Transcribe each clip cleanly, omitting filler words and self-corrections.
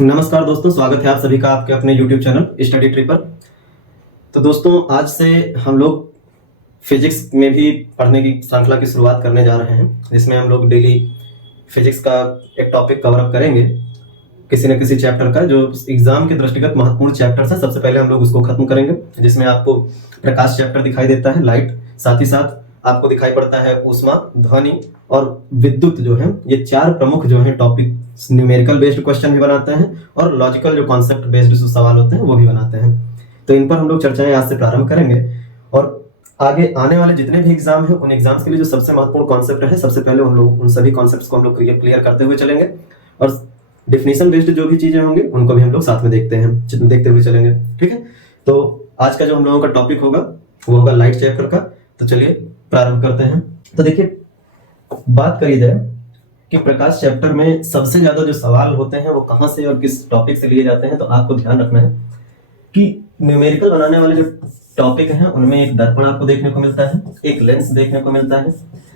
नमस्कार दोस्तों, स्वागत है आप सभी का आपके अपने YouTube चैनल स्टडी ट्री पर। तो दोस्तों, आज से हम लोग फिजिक्स में भी पढ़ने की श्रृंखला की शुरुआत करने जा रहे हैं, जिसमें हम लोग डेली फिजिक्स का एक टॉपिक कवर अप करेंगे, किसी न किसी चैप्टर का जो एग्जाम के दृष्टिगत महत्वपूर्ण चैप्टर है। सबसे पहले हम लोग उसको खत्म करेंगे, जिसमें आपको प्रकाश चैप्टर दिखाई देता है, लाइट, साथ ही साथ आपको दिखाई पड़ता है ऊष्मा, ध्वनि और विद्युत। जो है ये चार प्रमुख जो है टॉपिक न्यूमेरिकल बेस्ड क्वेश्चन भी बनाते हैं और लॉजिकल जो कॉन्सेप्ट बेस्ड जो सवाल होते हैं वो भी बनाते हैं। तो इन पर हम लोग चर्चाएं आज से प्रारंभ करेंगे और आगे आने वाले जितने भी एग्जाम हैं उन एग्जाम्स के लिए जो सबसे महत्वपूर्ण कॉन्सेप्ट है, सबसे पहले उन सभी कॉन्सेप्ट्स को हम लोग क्लियर करते हुए चलेंगे और डिफिनेशन बेस्ड जो भी चीजें होंगी उनको भी हम लोग साथ में देखते हुए चलेंगे। ठीक है, तो आज का जो हम लोगों का टॉपिक होगा वो होगा लाइट चैप्टर का। तो चलिए प्रारंभ करते हैं। तो देखिए, बात करी जाए कि प्रकाश चैप्टर में सबसे ज्यादा जो सवाल होते हैं वो कहां से और किस टॉपिक से लिए जाते हैं, तो आपको ध्यान रखना है कि न्यूमेरिकल बनाने वाले जो टॉपिक हैं उनमें एक दर्पण आपको देखने को मिलता है, एक लेंस देखने को मिलता है,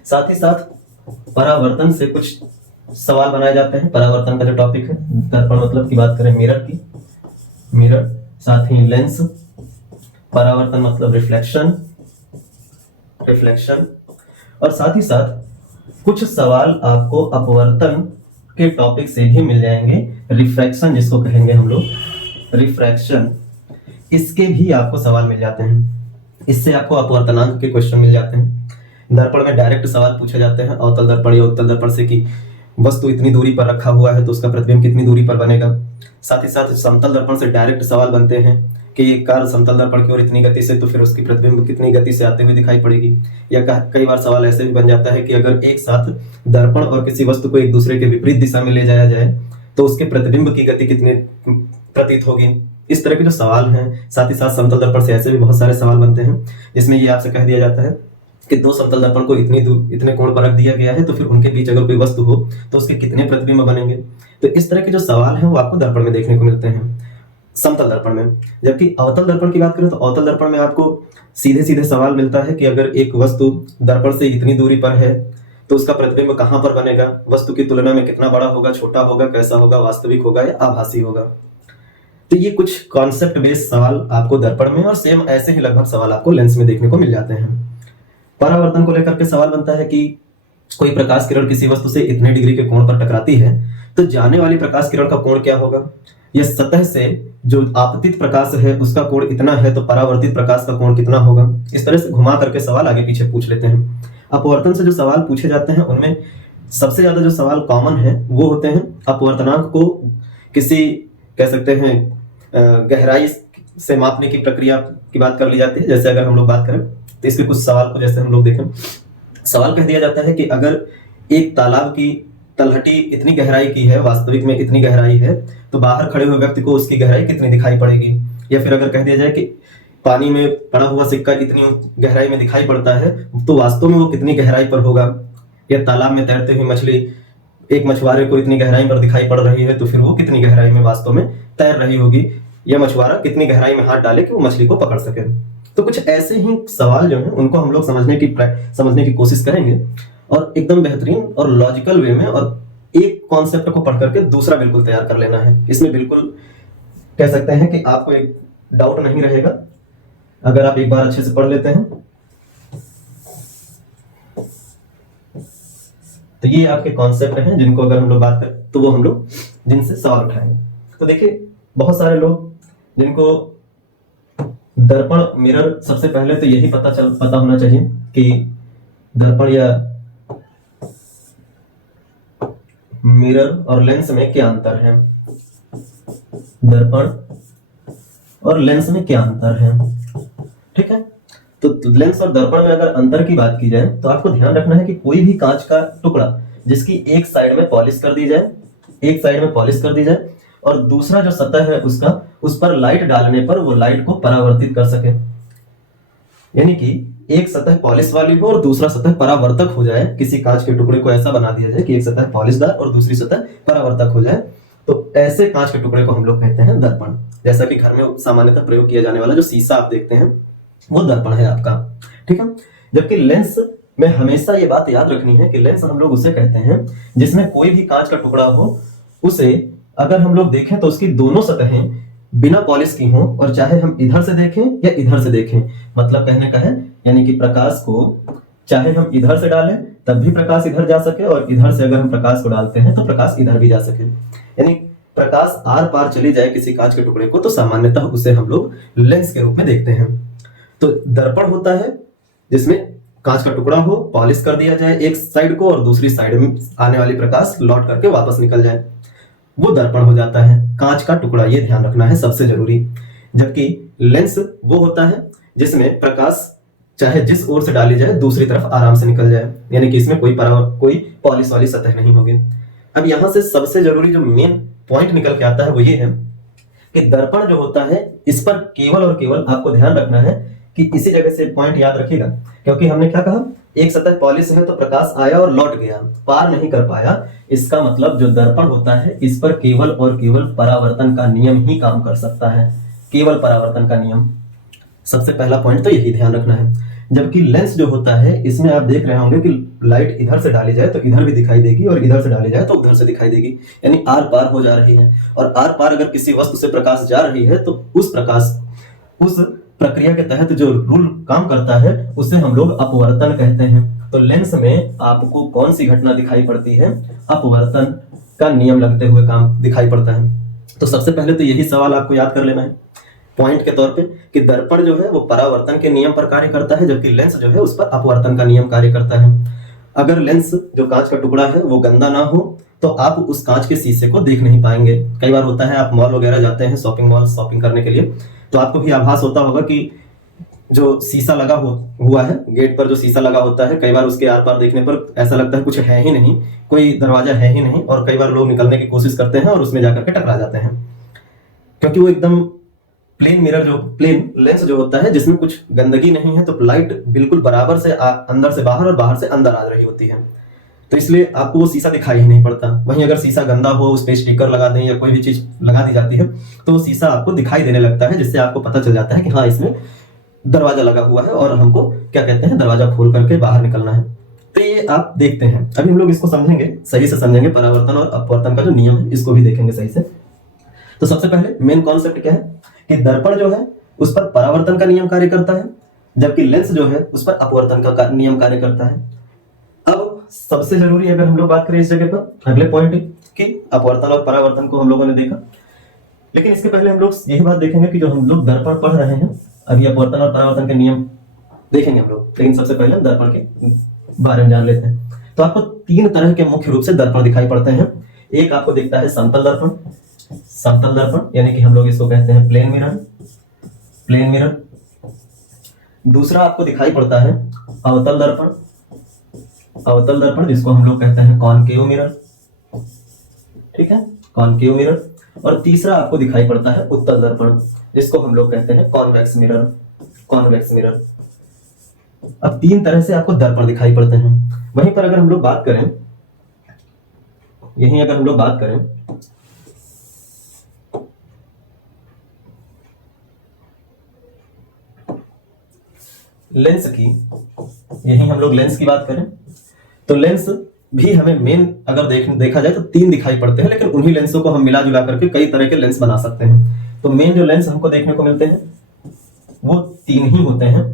साथ ही साथ परावर्तन से कुछ सवाल बनाए जाते हैं। परावर्तन का जो टॉपिक है, दर्पण मतलब की बात करें मिरर की, मिरर, साथ ही लेंस, परावर्तन मतलब रिफ्लेक्शन, और साथ ही साथ कुछ सवाल आपको अपवर्तन के टॉपिक से भी मिल जाएंगे। रिफ्रैक्शन जिसको कहेंगे हम लोग, रिफ्रैक्शन, इसके भी आपको सवाल मिल जाते हैं। इससे आपको अपवर्तनांक के क्वेश्चन मिल जाते हैं। दर्पण में डायरेक्ट सवाल पूछे जाते हैं अवतल दर्पण या उत्तल दर्पण से कि वस्तु इतनी दूरी पर रखा हुआ है तो उसका प्रतिबिंब कितनी दूरी पर बनेगा। साथ ही साथ समतल दर्पण से डायरेक्ट सवाल बनते हैं कि एक कार समतल दर्पण की ओर इतनी गति से, तो फिर उसकी प्रतिबिंब कितनी गति से आते हुए दिखाई पड़ेगी। या कई बार सवाल ऐसे भी बन जाता है कि अगर एक साथ दर्पण और किसी वस्तु को एक दूसरे के विपरीत दिशा में ले जाया जाए तो उसके प्रतिबिंब की गति कितनी प्रतीत होगी। इस तरह के जो सवाल हैं, साथ ही साथ समतल दर्पण से ऐसे भी बहुत सारे सवाल बनते हैं जिसमें ये आपसे कह दिया जाता है कि दो समतल दर्पण को इतने कोण पर रख दिया गया है, तो फिर उनके बीच अगर कोई वस्तु हो तो उसके कितने प्रतिबिंब बनेंगे। तो इस तरह के जो सवाल हैं वो आपको दर्पण में देखने को मिलते हैं, समतल दर्पण में। जबकि अवतल दर्पण की बात करें तो अवतल दर्पण में आपको सीधे सीधे सवाल मिलता है कि अगर एक वस्तु दर्पण से इतनी दूरी पर है तो उसका प्रतिबिंब कहां पर बनेगा, वस्तु की तुलना में कितना बड़ा होगा, छोटा होगा, कैसा होगा, वास्तविक होगा या आभासी होगा। तो ये कुछ कॉन्सेप्ट बेस्ड सवाल आपको दर्पण में, और सेम ऐसे ही लगभग सवाल आपको लेंस में देखने को मिल जाते हैं। परावर्तन को लेकर के सवाल बनता है कि कोई प्रकाश किरण किसी वस्तु से इतने डिग्री के कोण पर टकराती है तो जाने वाली प्रकाश किरण का कोण क्या होगा। यह सतह से जो आपतित प्रकाश है उसका कोण इतना है तो परावर्तित प्रकाश का कोण कितना होगा। इस तरह से घुमा करके सवाल आगे पीछे पूछ लेते हैं। अपवर्तन से जो सवाल पूछे जाते हैं उनमें सबसे ज्यादा जो सवाल कॉमन है वो होते हैं अपवर्तनांक को किसी, कह सकते हैं, गहराई से मापने की प्रक्रिया की बात कर ली जाती है। जैसे अगर हम लोग बात करें तो इसके कुछ सवाल को जैसे हम लोग देखें, सवाल कह दिया जाता है कि अगर एक तालाब की तलहटी इतनी गहराई की है, वास्तविक में इतनी गहराई है, तो बाहर खड़े हुए व्यक्ति को उसकी गहराई कितनी दिखाई पड़ेगी। या फिर अगर कह दिया जाए कि पानी में पड़ा हुआ सिक्का इतनी गहराई में दिखाई पड़ता है तो वास्तव में वो कितनी गहराई पर होगा। या तालाब में तैरते हुए मछली एक मछुआरे को इतनी गहराई पर दिखाई पड़ रही है तो फिर वो कितनी गहराई में वास्तव में तैर रही होगी। या मछुआरा कितनी गहराई में हाथ डाले कि वो मछली को पकड़ सके। तो कुछ ऐसे ही सवाल जो है उनको हम लोग समझने की कोशिश करेंगे और एकदम बेहतरीन और लॉजिकल वे में, और एक कॉन्सेप्ट को पढ़ करके दूसरा बिल्कुल तैयार कर लेना है। इसमें बिल्कुल कह सकते हैं कि आपको एक डाउट नहीं रहेगा अगर आप एक बार अच्छे से पढ़ लेते हैं। तो ये आपके कॉन्सेप्ट हैं जिनको अगर हम लोग बात करें तो वो हम लोग जिनसे सवाल उठाएंगे। तो देखिए, बहुत सारे लोग जिनको दर्पण, मिरर, सबसे पहले तो यही पता होना चाहिए कि दर्पण या मिरर और लेंस में क्या अंतर है। दर्पण और लेंस में क्या अंतर है, ठीक है। तो लेंस और दर्पण में अगर अंतर की बात की जाए तो आपको ध्यान रखना है कि कोई भी कांच का टुकड़ा जिसकी एक साइड में पॉलिश कर दी जाए, और दूसरा जो सतह है उसका, उस पर लाइट डालने पर वो लाइट को परावर्तित कर सके। यानी कि एक सतह पॉलिश वाली हो और दूसरा सतह परावर्तक हो जाए। किसी कांच के टुकड़े को ऐसा बना दिया जाए कि एक सतह पॉलिशदार और दूसरी सतह परावर्तक हो जाए, तो ऐसे कांच के टुकड़े को हम लोग कहते हैं दर्पण। जैसा कि घर में सामान्यतः प्रयोग किया जाने वाला जो शीशा आप देखते हैं वो दर्पण है आपका, ठीक है। जबकि लेंस में हमेशा ये बात याद रखनी है कि लेंस हम लोग उसे कहते हैं जिसमें कोई भी कांच का टुकड़ा हो उसे अगर हम लोग देखें तो उसकी दोनों सतहें बिना पॉलिश की हों, और चाहे हम इधर से देखें या इधर से देखें, मतलब कहने का है यानी कि प्रकाश को चाहे हम इधर से डालें तब भी प्रकाश इधर जा सके, और इधर से अगर हम प्रकाश को डालते हैं तो प्रकाश इधर भी जा सके, यानी प्रकाश आर पार चली जाए किसी कांच के टुकड़े को, तो सामान्यतः उसे हम लोग लेंस के रूप में देखते हैं। तो दर्पण होता है जिसमें कांच का टुकड़ा हो, पॉलिश कर दिया जाए एक साइड को और दूसरी साइड में आने वाली प्रकाश लौट करके वापस निकल जाए, वो दर्पण हो जाता है, कांच का टुकड़ा, ये ध्यान रखना है सबसे जरूरी। जबकि लेंस वो होता है जिसमें प्रकाश चाहे जिस ओर से डाली जाए दूसरी तरफ आराम से निकल जाए, यानी कि इसमें कोई पॉलिश वाली सतह नहीं होगी। अब यहां से सबसे जरूरी जो मेन पॉइंट निकल के आता है वो ये है कि दर्पण जो होता है इस पर केवल और केवल आपको ध्यान रखना है कि इसी जगह से पॉइंट याद रखिएगा, क्योंकि हमने क्या कहा, एक सतह पॉलिश है तो प्रकाश आया और लौट गया, पार नहीं कर पाया। इसका मतलब जो दर्पण होता है इस पर केवल और केवल परावर्तन का नियम ही काम कर सकता है, केवल परावर्तन का नियम। सबसे पहला पॉइंट तो यही ध्यान रखना है। जबकि लेंस जो होता है इसमें आप देख रहे होंगे कि लाइट इधर से डाली जाए तो इधर भी दिखाई देगी और इधर से डाली जाए तो उधर से दिखाई देगी, यानी आर पार हो जा रही है। और आर पार अगर किसी वस्तु से प्रकाश जा रही है तो उस प्रक्रिया के तहत जो रूल काम करता है उसे हम लोग अपवर्तन कहते हैं। तो लेंस में आपको कौन सी घटना दिखाई पड़ती है, अपवर्तन का नियम लगते हुए काम दिखाई पड़ता है। तो सबसे पहले तो यही सवाल आपको याद कर लेना है पॉइंट के तौर पे कि दर्पण जो है वो परावर्तन के नियम पर कार्य करता है, जबकि लेंस जो है उस पर अपवर्तन का नियम कार्य करता है। अगर लेंस जो कांच का टुकड़ा है वो गंदा ना हो तो आप उस कांच के शीशे को देख नहीं पाएंगे। कई बार होता है आप मॉल वगैरह जाते हैं, शॉपिंग मॉल शॉपिंग करने के लिए, तो आपको भी आभास होता होगा कि जो शीशा लगा हुआ है, गेट पर जो शीशा लगा होता है, कई बार उसके आर पार देखने पर ऐसा लगता है कुछ है ही नहीं, कोई दरवाजा है ही नहीं, और कई बार लोग निकलने की कोशिश करते हैं और उसमें जाकर के टकरा जाते हैं, क्योंकि वो एकदम प्लेन लेंस जो होता है जिसमें कुछ गंदगी नहीं है, तो लाइट बिल्कुल बराबर से अंदर से बाहर और बाहर से अंदर आ रही होती है, तो इसलिए आपको वो शीशा दिखाई ही नहीं पड़ता। वहीं अगर शीशा गंदा हो, उस पे स्टिकर लगा दें या कोई भी चीज लगा दी जाती है तो वो शीशा आपको दिखाई देने लगता है, जिससे आपको पता चल जाता है कि हाँ इसमें दरवाजा लगा हुआ है और हमको क्या कहते हैं, दरवाजा खोल करके बाहर निकलना है। तो ये आप देखते हैं, अभी हम लोग इसको समझेंगे, सही से समझेंगे, परावर्तन और अपवर्तन का जो नियम है इसको भी देखेंगे सही से। तो सबसे पहले मेन कॉन्सेप्ट क्या है कि दर्पण जो है उस पर परावर्तन का नियम कार्य करता है, जबकि लेंस जो है उस पर अपवर्तन का नियम कार्य करता है। अब सबसे जरूरी अगर हम लोग बात करें इस जगह पर अगले पॉइंट कि अपवर्तन और परावर्तन को हम लोगों ने देखा, लेकिन इसके पहले हम लोग यही बात देखेंगे कि जो हम लोग दर्पण पढ़ रहे हैं, अभी अपवर्तन और परावर्तन के नियम देखेंगे हम लोग, लेकिन सबसे पहले हम दर्पण के बारे में जान लेते हैं। तो आपको तीन तरह के मुख्य रूप से दर्पण दिखाई पड़ते हैं। एक आपको दिखता है समतल दर्पण यानी कि हम लोग इसको कहते हैं प्लेन मिरर। दूसरा आपको दिखाई पड़ता है अवतल दर्पण जिसको हम लोग कहते हैं कॉनकेव मिरर, ठीक है, कॉनकेव मिरर। और तीसरा आपको दिखाई पड़ता है उत्तल दर्पण जिसको हम लोग कहते हैं कॉन्वेक्स मिरर। अब तीन तरह से आपको दर्पण दिखाई पड़ते हैं। वहीं पर अगर हम लोग बात करें, लेंस की, यही हम लोग लेंस की बात करें तो लेंस भी हमें मेन अगर देखा जाए तो तीन दिखाई पड़ते हैं, लेकिन उन्हीं लेंसों को हम मिला जुला करके कई तरह के लेंस बना सकते हैं। तो मेन जो लेंस हमको देखने को मिलते हैं वो तीन ही होते हैं।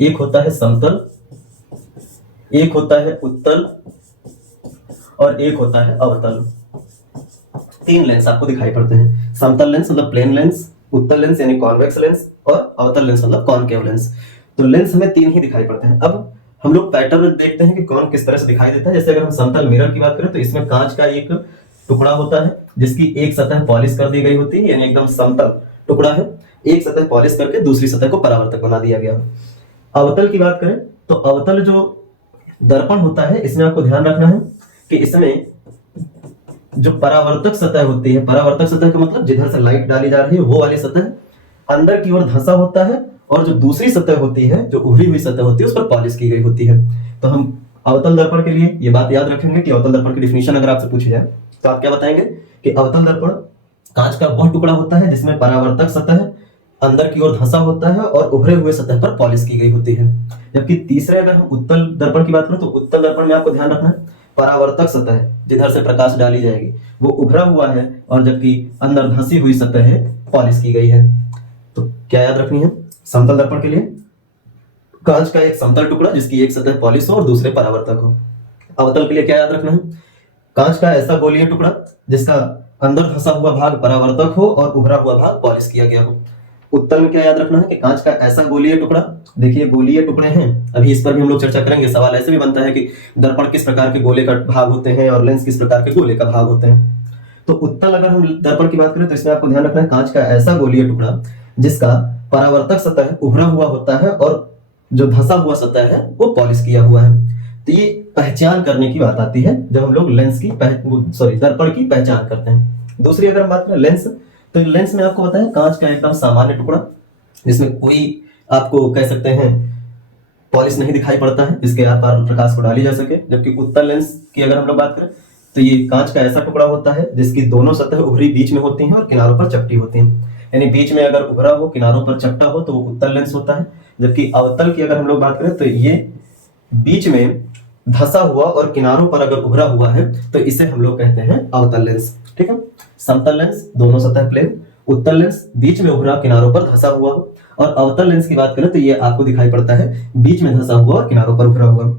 एक होता है समतल, एक होता है उत्तल और एक होता है अवतल। तीन लेंस आपको दिखाई पड़ते हैं। समतल लेंस मतलब प्लेन लेंस, उत्तल लेंस यानी कॉन्वेक्स लेंस और अवतल लेंस मतलब कॉनकेव लेंस। तो लेंस हमें तीन ही दिखाई पड़ते हैं। अब हम लोग पैटर्न देखते हैं कि कौन किस तरह से दिखाई देता है। जैसे अगर हम समतल मिरर की बात करें तो इसमें कांच का एक टुकड़ा होता है जिसकी एक सतह पॉलिश कर दी गई होती है, यानी एकदम समतल टुकड़ा है, एक सतह पॉलिश करके दूसरी सतह को परावर्तक बना दिया गया। अवतल की बात करें तो अवतल जो दर्पण होता है इसमें आपको ध्यान रखना है कि इसमें जो परावर्तक सतह होती है, परावर्तक सतह का मतलब जिधर से लाइट डाली जा रही है वो वाली सतह अंदर की ओर धंसा होता है, और जो दूसरी सतह होती है, जो उभरी हुई सतह होती है, उस पर पॉलिश की गई होती है। तो हम अवतल दर्पण के लिए ये बात याद रखेंगे कि अवतल दर्पण की डिफिनीशन अगर आपसे पूछी जाए तो आप क्या बताएंगे कि अवतल दर्पण कांच का वह टुकड़ा होता है जिसमें परावर्तक सतह अंदर की ओर धंसा होता है और उभरे हुए सतह पर पॉलिश की गई होती है। जबकि तीसरे अगर हम उत्तल दर्पण की बात करें तो उत्तल दर्पण में आपको ध्यान रखना है परावर्तक सतह जिधर से प्रकाश डाली जाएगी वो उभरा हुआ है, और जबकि अंदर धंसी हुई सतह है पॉलिश की गई है। तो क्या याद रखनी है? समतल दर्पण के लिए कांच का एक समतल टुकड़ा जिसकी एक सतह पॉलिश हो और दूसरे परावर्तक हो। अवतल के लिए क्या याद रखना है? कांच का ऐसा गोलीय टुकड़ा जिसका अंदर धंसा हुआ भाग परावर्तक हो और उभरा हुआ भाग पॉलिश किया गया हो। उत्तल में क्या याद रखना है कि कांच का ऐसा गोलीय टुकड़ा, देखिए गोलीय टुकड़े हैं, अभी इस पर भी हम लोग चर्चा करेंगे। सवाल ऐसे भी बनता है कि दर्पण किस प्रकार के गोले का भाग होते हैं और लेंस किस प्रकार के गोले का भाग होते हैं। तो उत्तल अगर हम दर्पण की बात करें तो इसमें आपको ध्यान रखना है कांच का ऐसा गोलीय टुकड़ा जिसका परावर्तक सतह उभरा हुआ होता है और जो धंसा हुआ सतह है वो पॉलिश किया हुआ है। तो ये पहचान करने की बात आती है जब हम लोग लेंस की दर्पण की पहचान करते हैं। दूसरी अगर हम बात करें लेंस, तो लेंस में आपको पता है कांच का एकदम सामान्य टुकड़ा जिसमें कोई आपको कह सकते हैं पॉलिश नहीं दिखाई पड़ता है, जिसके आर पार प्रकाश को डाली जा सके। जबकि उत्तल लेंस की अगर हम लोग बात करें तो ये कांच का ऐसा टुकड़ा होता है जिसकी दोनों सतह उभरी बीच में होती हैं और किनारों पर चपटी होती हैं। यानी बीच में अगर उभरा हो, किनारों पर चपटा हो तो वो उत्तल लेंस होता है। जबकि अवतल की अगर हम लोग बात करें तो ये बीच में धंसा हुआ और किनारों पर अगर उभरा हुआ है तो इसे हम लोग कहते हैं अवतल लेंस। ठीक है, समतल लेंस दोनों सतह प्लेन, उत्तल लेंस बीच में उभरा किनारों पर धंसा हुआ हो, और अवतल लेंस की बात करें तो ये आपको दिखाई पड़ता है बीच में धंसा हुआ और किनारों पर उभरा हुआ।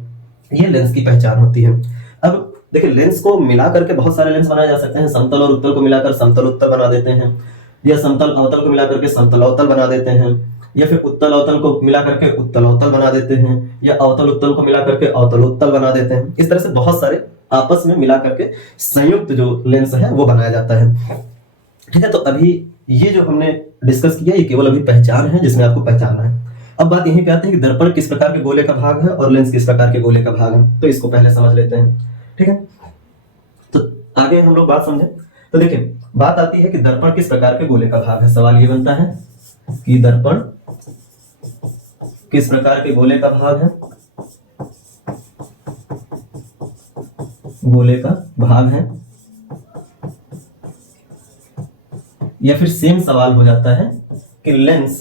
ये लेंस की पहचान होती है। अब देखिए लेंस को मिला करके बहुत सारे लेंस बनाए जा सकते हैं। समतल और उत्तल को मिलाकर समतल उत्तल बना देते हैं, या समतल अवतल को मिलाकर के समतल अवतल बना देते हैं, या फिर उत्तल अवतल को मिला करके उत्तल अवतल बना देते हैं, या अवतल उत्तल को मिला करके अवतल उत्तल बना देते हैं। इस तरह से बहुत सारे आपस में मिला करके संयुक्त जो लेंस है वो बनाया जाता है। ठीक है, तो अभी ये जो हमने डिस्कस किया ये केवल अभी पहचान है जिसमें आपको पहचानना है। अब बात यहीं पे आती है कि दर्पण किस प्रकार के गोले का भाग है और लेंस किस प्रकार के गोले का भाग है, तो इसको पहले समझ लेते हैं। ठीक है, तो आगे हम लोग बात समझें तो देखिए बात आती है कि दर्पण किस प्रकार के गोले का भाग है। सवाल ये बनता है कि दर्पण किस प्रकार के गोले का भाग है, गोले का भाग है, या फिर सेम सवाल हो जाता है कि लेंस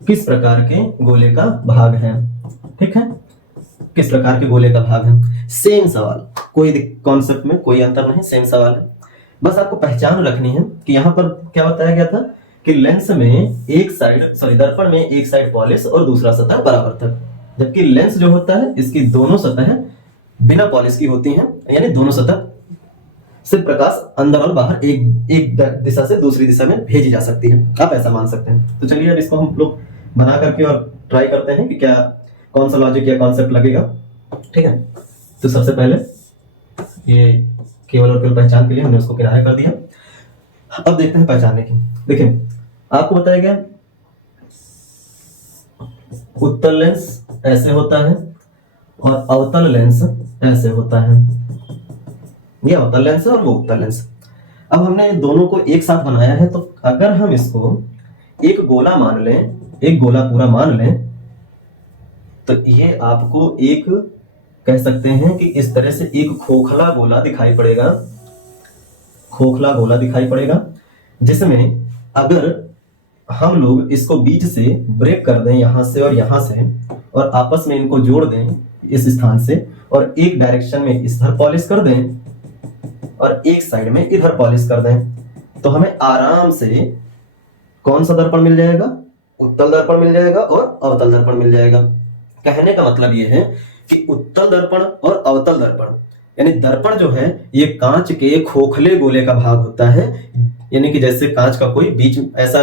किस प्रकार के गोले का भाग है। ठीक है, किस प्रकार के गोले का भाग है, सेम सवाल, कोई कॉन्सेप्ट में कोई अंतर नहीं, सेम सवाल है। बस आपको पहचान रखनी है कि यहां पर क्या बताया गया था कि लेंस में एक साइड दर्पण में एक साइड पॉलिश और दूसरा सतह परावर्तक, जबकि लेंस जो होता है इसकी दोनों सतह बिना पॉलिश की होती हैं, यानी दोनों सतह से प्रकाश अंदर और बाहर एक दिशा से दूसरी दिशा में भेजी जा सकती है, आप ऐसा मान सकते हैं। तो चलिए अब इसको हम लोग बना करके और ट्राई करते हैं कि क्या कौन सा लॉजिक या कॉन्सेप्ट लगेगा। ठीक है, तो सबसे पहले ये केवल और केवल पहचान के लिए हमने उसको किनारे कर दिया। अब देखते हैं पहचानने की। देखिए आपको बताया गया उत्तल लेंस ऐसे होता है और अवतल लेंस ऐसे होता है। ये अवतल लेंस है और वो उत्तल लेंस। अब हमने दोनों को एक साथ बनाया है, तो अगर हम इसको एक गोला मान लें, एक गोला पूरा मान लें, तो ये आपको एक कह सकते हैं कि इस तरह से एक खोखला गोला दिखाई पड़ेगा, खोखला गोला दिखाई पड़ेगा, जिसमें अगर हम लोग इसको बीच से ब्रेक कर दें यहां से और यहां से, और आपस में इनको जोड़ दें इस स्थान से, और एक डायरेक्शन में इधर पॉलिश कर दें और एक साइड में इधर पॉलिश कर दें, तो हमें आराम से कौन सा दर्पण मिल जाएगा, उत्तल दर्पण मिल जाएगा और अवतल दर्पण मिल जाएगा। कहने का मतलब यह है कि उत्तल दर्पण और अवतल दर्पण, यानी दर्पण जो है ये कांच के खोखले गोले का भाग होता है, यानी कि जैसे कांच का कोई बीच ऐसा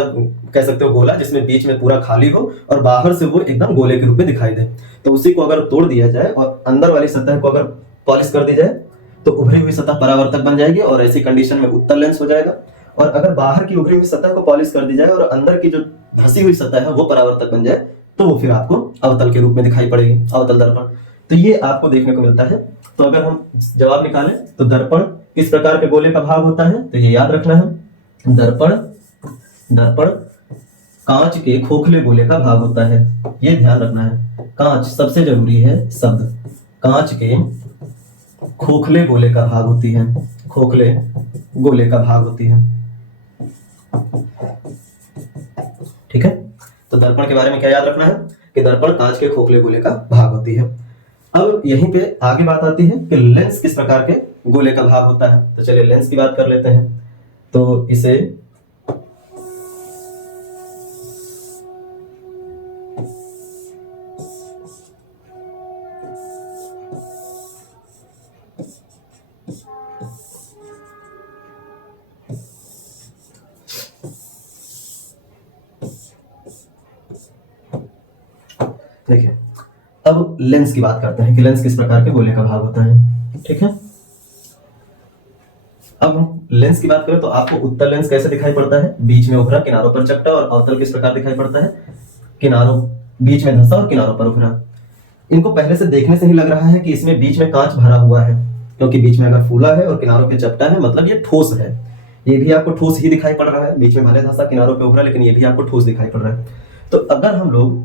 कह सकते हो गोला जिसमें बीच में पूरा खाली हो और बाहर से वो एकदम गोले के रूप में दिखाई दे, तो उसी को अगर तोड़ दिया जाए और अंदर वाली सतह को अगर पॉलिश कर दी जाए तो उभरी हुई सतह परावर्तक बन जाएगी और ऐसी कंडीशन में उत्तल लेंस हो जाएगा। और अगर बाहर की उभरी हुई सतह को पॉलिश कर दी जाए और अंदर की जो धंसी हुई सतह है वो परावर्तक बन जाए तो वो फिर आपको अवतल के रूप में दिखाई पड़ेगी, अवतल दर्पण। तो ये आपको देखने को मिलता है। तो अगर हम जवाब निकालें तो दर्पण किस प्रकार के गोले का भाग होता है, तो ये याद रखना है, दर्पण कांच के खोखले गोले का भाग होता है, ये ध्यान रखना है। कांच सबसे जरूरी है शब्द, कांच के खोखले गोले का भाग होती है, खोखले गोले का भाग होती है। ठीक है, तो दर्पण के बारे में क्या याद रखना है कि दर्पण कांच के खोखले गोले का भाग होती है। अब यहीं पे आगे बात आती है कि लेंस किस प्रकार के गोले का भाग होता है। तो चलिए लेंस की बात कर लेते हैं। तो इसे देखिए, अब लेंस की बात करते हैं कि लेंस किस प्रकार के गोले का भाग होता है। ठीक है, अब हम लेंस की बात करें तो आपको उत्तल लेंस कैसे दिखाई पड़ता है, बीच में उभरा, किनारों पर चपटा, और अवतल किस प्रकार दिखाई पड़ता है, किनारों बीच में धंसा और किनारों पर उभरा। इनको पहले से देखने से ही लग रहा है कि इसमें बीच में कांच भरा हुआ है, क्योंकि बीच में अगर फूला है और किनारों पे चपटा है मतलब ये ठोस है। ये भी आपको ठोस ही दिखाई पड़ रहा है, बीच में भले धंसा किनारों पे उभरा, लेकिन ये भी आपको ठोस दिखाई पड़ रहा है। तो अगर हम लोग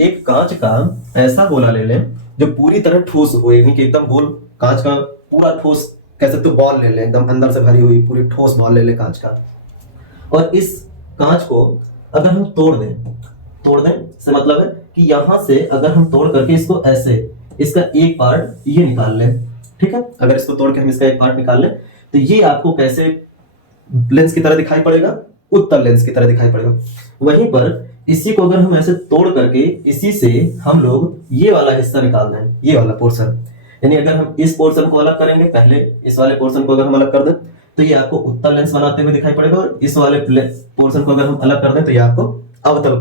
एक कांच का ऐसा गोला ले लें जो पूरी तरह ठोस हो, यानी कि एकदम गोल कांच का पूरा ठोस, कह सकते हो बॉल ले लें, एकदम अंदर से भरी हुई पूरी ठोस बॉल ले लें कांच का, और इस कांच को अगर हम तोड़ दें से मतलब है कि यहां से अगर हम तोड़ करके इसको ऐसे, इसका एक पार्ट ये निकाल लें। ठीक है, अगर इसको तोड़ के हम इसका एक पार्ट निकाल लें तो ये आपको कैसे लेंस की तरह दिखाई पड़ेगा, उत्तल लेंस की तरह दिखाई पड़ेगा। वहीं पर इसी को अगर हम ऐसे तोड़ करके इसी से हम लोग ये वाला हिस्सा निकाल दें, ये वाला पोर्शन, यानी अगर हम इस पोर्शन को अलग करेंगे, पहले इस वाले पोर्शन को अगर हम अलग कर दें तो ये आपको उत्तल लेंस बनाते हुए दिखाई पड़ेगा, और इस वाले पोर्शन को अगर हम अलग कर दें तो ये आपको अवतल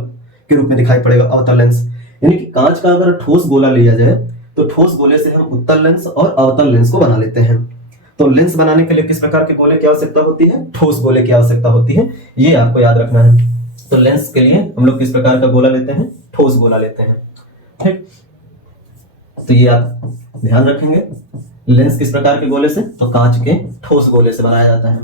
के रूप में दिखाई पड़ेगा, अवतल लेंस। यानी कि कांच का अगर ठोस गोला लिया जाए तो ठोस गोले से हम उत्तल लेंस और अवतल लेंस को बना लेते हैं। तो लेंस बनाने के लिए किस प्रकार के गोले की आवश्यकता होती है, ठोस गोले की आवश्यकता होती है, ये आपको याद रखना है। तो लेंस के लिए हम लोग किस प्रकार का गोला लेते हैं, ठोस गोला लेते हैं। ठीक, तो ये आप ध्यान रखेंगे, लेंस किस प्रकार के गोले से, तो कांच के ठोस गोले से बनाया जाता है,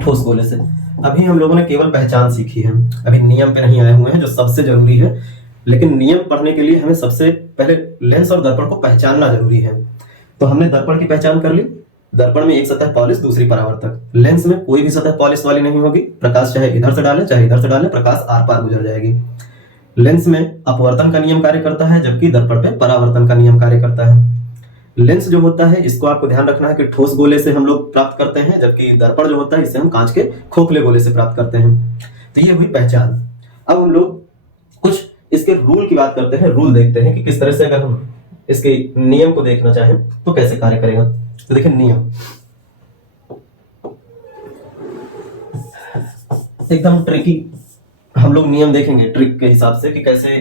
ठोस गोले से। अभी हम लोगों ने केवल पहचान सीखी है, अभी नियम पे नहीं आए हुए हैं जो सबसे जरूरी है। लेकिन नियम पढ़ने के लिए हमें सबसे पहले लेंस और दर्पण को पहचानना जरूरी है। तो हमने दर्पण की पहचान कर ली, दर्पण में एक सतह पॉलिश, दूसरी परावर्तक। लेंस में कोई भी सतह पॉलिश वाली नहीं होगी, प्रकाश चाहे इधर से डालें चाहे इधर से डालें, प्रकाश आर पार गुजर जाएगी। लेंस में अपवर्तन का नियम कार्य करता है, जबकि दर्पण पे परावर्तन का नियम कार्य करता है। लेंस जो होता है इसको आपको ध्यान रखना है कि ठोस गोले से हम लोग प्राप्त करते हैं, जबकि दर्पण जो होता है इसे हम कांच के खोखले गोले से प्राप्त करते हैं। तो ये हुई पहचान। अब हम लोग कुछ इसके रूल की बात करते हैं, रूल देखते हैं कि किस तरह से अगर हम इसके नियम को देखना चाहें तो कैसे कार्य करेगा। तो देखिए नियम एकदम ट्रिकी, हम लोग नियम देखेंगे ट्रिक के हिसाब से कि कैसे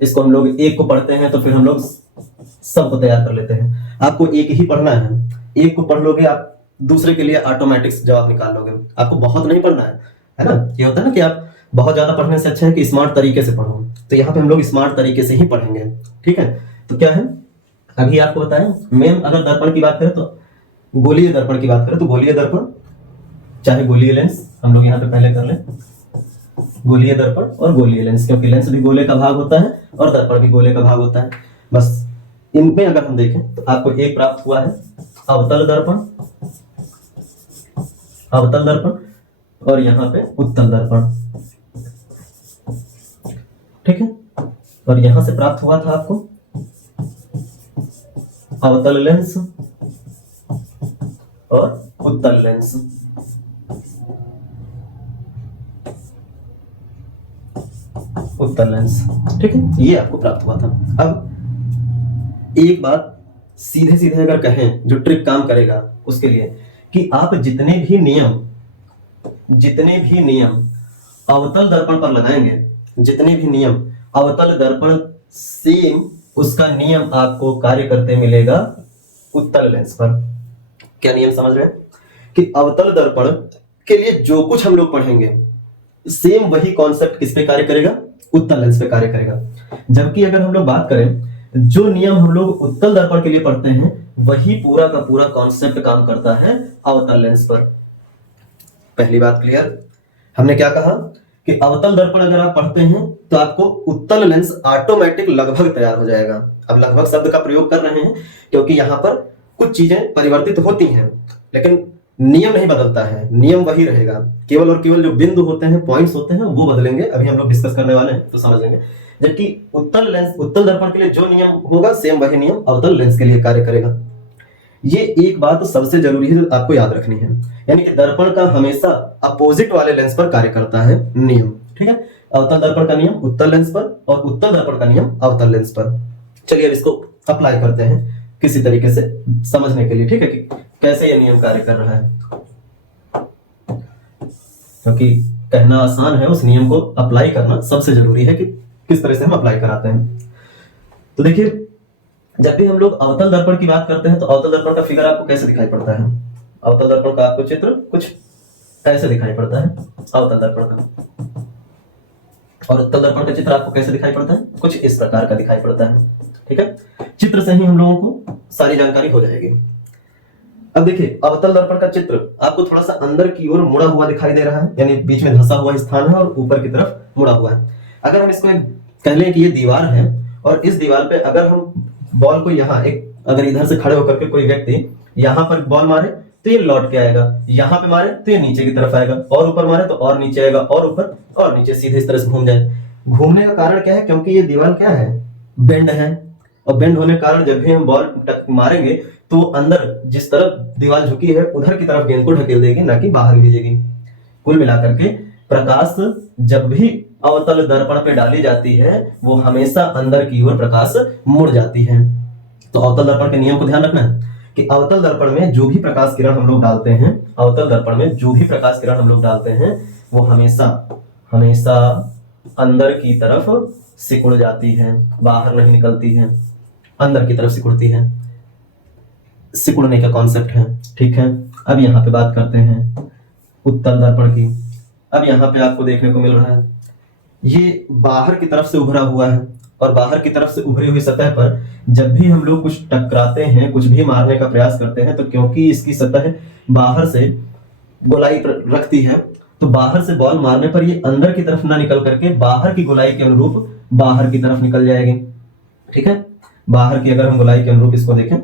इसको हम लोग एक को पढ़ते हैं तो फिर हम लोग सबको तैयार कर लेते हैं। आपको एक ही पढ़ना है, एक को पढ़ लोगे आप दूसरे के लिए ऑटोमेटिक जवाब निकाल लोगे, आपको बहुत नहीं पढ़ना है ना। ये होता है ना कि आप बहुत ज्यादा पढ़ने से अच्छा है कि स्मार्ट तरीके से पढ़ो, तो यहाँ पे हम लोग स्मार्ट तरीके से ही पढ़ेंगे। ठीक है, तो क्या है अभी आपको बताएं, मेन अगर दर्पण की बात करें तो गोलीय दर्पण की बात करें तो गोलीय दर्पण चाहे गोलीय लेंस, हम लोग यहाँ पे पहले कर लें गोलीय दर्पण और गोलीय लेंस, क्योंकि लेंस भी गोले का भाग होता है और दर्पण भी गोले का भाग होता है। बस इनमें अगर हम देखें तो आपको एक प्राप्त हुआ है अवतल दर्पण, अवतल दर्पण, और यहाँ पे उत्तल दर्पण। ठीक है, और यहां से प्राप्त हुआ था आपको अवतल लेंस और उत्तल लेंस। उत्तल लेंस, ठीक है, ये आपको प्राप्त हुआ था। अब एक बात सीधे सीधे अगर कहें जो ट्रिक काम करेगा उसके लिए, कि आप जितने भी नियम अवतल दर्पण पर लगाएंगे, जितने भी नियम अवतल दर्पण सेम उसका नियम आपको कार्य करते मिलेगा उत्तल लेंस पर। क्या नियम समझ रहे हैं कि अवतल दर्पण के लिए जो कुछ हम लोग पढ़ेंगे सेम वही कॉन्सेप्ट किस पे कार्य करेगा, उत्तल लेंस पे कार्य करेगा। जबकि अगर हम लोग बात करें जो नियम हम लोग उत्तल दर्पण के लिए पढ़ते हैं वही पूरा का पूरा कॉन्सेप्ट काम करता है अवतल लेंस पर। पहली बात क्लियर, हमने क्या कहा कि अवतल दर्पण अगर आप पढ़ते हैं तो आपको उत्तल लेंस ऑटोमेटिक लगभग तैयार हो जाएगा। अब लगभग शब्द का प्रयोग कर रहे हैं क्योंकि यहां पर कुछ चीजें परिवर्तित होती हैं, लेकिन नियम नहीं बदलता है, नियम वही रहेगा। केवल और केवल जो बिंदु होते हैं, पॉइंट्स होते हैं, वो बदलेंगे। अभी हम लोग डिस्कस करने वाले हैं तो समझ लेंगे। जबकि उत्तल दर्पण के लिए जो नियम होगा सेम वही नियम अवतल लेंस के लिए कार्य करेगा। ये एक बात सबसे जरूरी है जो आपको याद रखनी है, यानी कि दर्पण का हमेशा अपोजिट वाले लेंस पर कार्य करता है नियम, ठीक है। अवतल दर्पण का नियम उत्तल लेंस पर और उत्तल दर्पण का नियम अवतल लेंस पर। चलिए अब इसको अप्लाई करते हैं किसी तरीके से समझने के लिए, ठीक है, कि कैसे ये नियम कार्य कर रहा है, क्योंकि कहना आसान है, उस नियम को अप्लाई करना सबसे जरूरी है कि किस तरह से हम अप्लाई कराते हैं। तो देखिए जब भी हम लोग अवतल दर्पण की बात करते हैं तो अवतल दर्पण का फिगर आपको कैसे दिखाई पड़ता है? अवतल दर्पण का आपको चित्र कुछ ऐसे दिखाई पड़ता है अवतल दर्पण का, और उत्तल दर्पण का चित्र आपको कैसे दिखाई पड़ता है? कुछ इस प्रकार का दिखाई पड़ता है, ठीक है। चित्र से ही हम लोगों को सारी जानकारी हो जाएगी। अब देखिए अवतल दर्पण का चित्र आपको थोड़ा सा अंदर की ओर मुड़ा हुआ दिखाई दे रहा है, यानी बीच में धंसा हुआ स्थान है और ऊपर की तरफ मुड़ा हुआ है। अगर हम इसको कह लें कि ये दीवार है और इस दीवार पे अगर हम बॉल को यहाँ अगर इधर से खड़े होकर के कोई व्यक्ति यहाँ पर बॉल मारे तो ये लौट के आएगा, यहाँ पे मारे तो ये नीचे की तरफ आएगा, और ऊपर मारे तो और नीचे आएगा, और ऊपर और नीचे, सीधे इस तरह से घूम जाए। घूमने का कारण क्या है? क्योंकि ये दीवार क्या है? बेंड है, और बेंड होने के कारण जब भी हम बॉल मारेंगे तो अंदर जिस तरफ दीवार झुकी है उधर की तरफ गेंद को ढकेल देगी, ना कि बाहर भेजेगी। कुल मिलाकर के प्रकाश जब भी अवतल दर्पण पे डाली जाती है वो हमेशा अंदर की ओर प्रकाश मुड़ जाती है। तो अवतल दर्पण के नियम को ध्यान रखना है कि अवतल दर्पण में जो भी प्रकाश किरण हम लोग डालते हैं, अवतल दर्पण में जो भी प्रकाश किरण हम लोग डालते हैं वो हमेशा हमेशा अंदर की तरफ सिकुड़ जाती है, बाहर नहीं निकलती है, अंदर की तरफ सिकुड़ती है। सिकुड़ने का कॉन्सेप्ट है, ठीक है। अब यहाँ पे बात करते हैं उत्तल दर्पण की। अब यहाँ पे आपको देखने को मिल रहा है ये बाहर की तरफ से उभरा हुआ है, और बाहर की तरफ से उभरी हुई सतह पर जब भी हम लोग कुछ टकराते हैं, कुछ भी मारने का प्रयास करते हैं, तो क्योंकि इसकी सतह बाहर से गोलाई रखती है तो बाहर से बॉल मारने पर ये अंदर की तरफ ना निकल करके बाहर की गोलाई के अनुरूप बाहर की तरफ निकल जाएगी, ठीक है। बाहर की अगर हम गोलाई के अनुरूप इसको देखें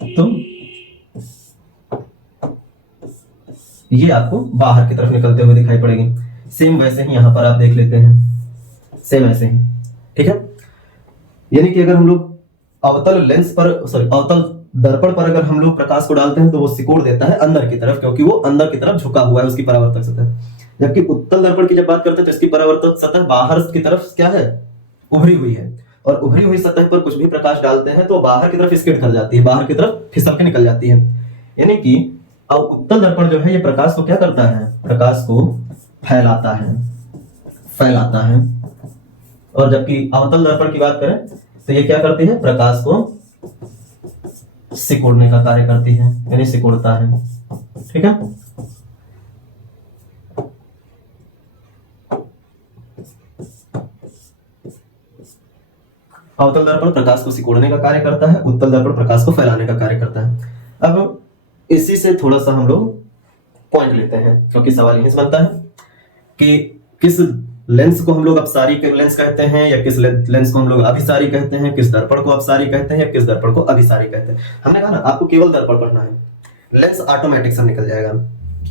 तो ये आपको बाहर की तरफ निकलते हुए दिखाई पड़ेगी। सेम वैसे ही यहां पर आप देख लेते हैं, सेम ऐसे ही, ठीक है। यानी कि अगर हम लोग अवतल लेंस पर अवतल दर्पण पर अगर हम लोग प्रकाश को डालते हैं तो वो सिकोड़ देता है अंदर की तरफ, क्योंकि वो अंदर की तरफ झुका हुआ है उसकी परावर्तक सतह। जबकि उत्तल दर्पण की जब बात करते हैं तो इसकी परावर्तक सतह बाहर की तरफ क्या है? उभरी हुई है, और उभरी हुई सतह पर कुछ भी प्रकाश डालते हैं तो बाहर की तरफ स्किड कर जाती है, बाहर की तरफ फिसल के निकल जाती है। यानी कि अब उत्तल दर्पण जो है ये प्रकाश को क्या करता है? प्रकाश को फैलाता है। और जबकि अवतल दर्पण की बात करें तो ये क्या करती है? प्रकाश को सिकुड़ने का कार्य करती है, यानी सिकुड़ता है, ठीक है। अवतल दर्पण प्रकाश को सिकुड़ने का कार्य करता है, उत्तल दर्पण प्रकाश को फैलाने का कार्य करता है। अब इसी से थोड़ा सा हम लोग पॉइंट लेते हैं, क्योंकि सवाल यही से बनता है कि किस लेंस को हम लोग अपसारी लेंस कहते हैं, या किस लेंस को हम लोग अभिसारी कहते हैं, किस दर्पण को अपसारी कहते हैं, या किस दर्पण को अभिसारी कहते हैं। हमने कहा ना आपको केवल दर्पण पढ़ना है, लेंस ऑटोमेटिक सब निकल जाएगा।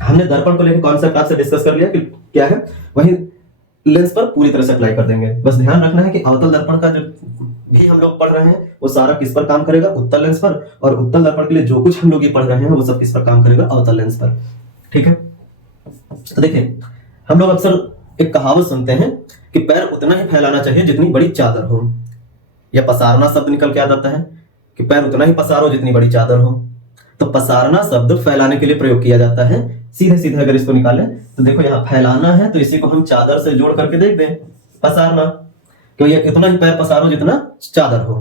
हमने दर्पण को लेकर कॉन्सेप्ट आपसे डिस्कस कर लिया कि क्या है, वही लेंस पर पूरी तरह से अप्लाई कर देंगे। बस ध्यान रखना है कि अवतल दर्पण का जो भी हम लोग पढ़ रहे हैं वो सारा किस पर काम करेगा? उत्तल लेंस पर। और उत्तल दर्पण के लिए जो कुछ हम लोग ये पढ़ रहे हैं वो सब किस पर काम करेगा? अवतल लेंस पर, ठीक है। तो देखिए हम लोग अक्सर एक कहावत सुनते हैं कि पैर उतना ही फैलाना चाहिए जितनी बड़ी चादर हो, या पसारना शब्द निकल के आ जाता है कि पैर उतना ही पसारो जितनी बड़ी चादर हो। तो पसारना शब्द फैलाने के लिए प्रयोग किया जाता है। सीधे सीधे अगर इसको निकालें तो देखो यहाँ फैलाना है, तो इसी को हम चादर से जोड़ करके देख दें पसारना, क्योंकि इतना ही पैर पसारो जितना चादर हो।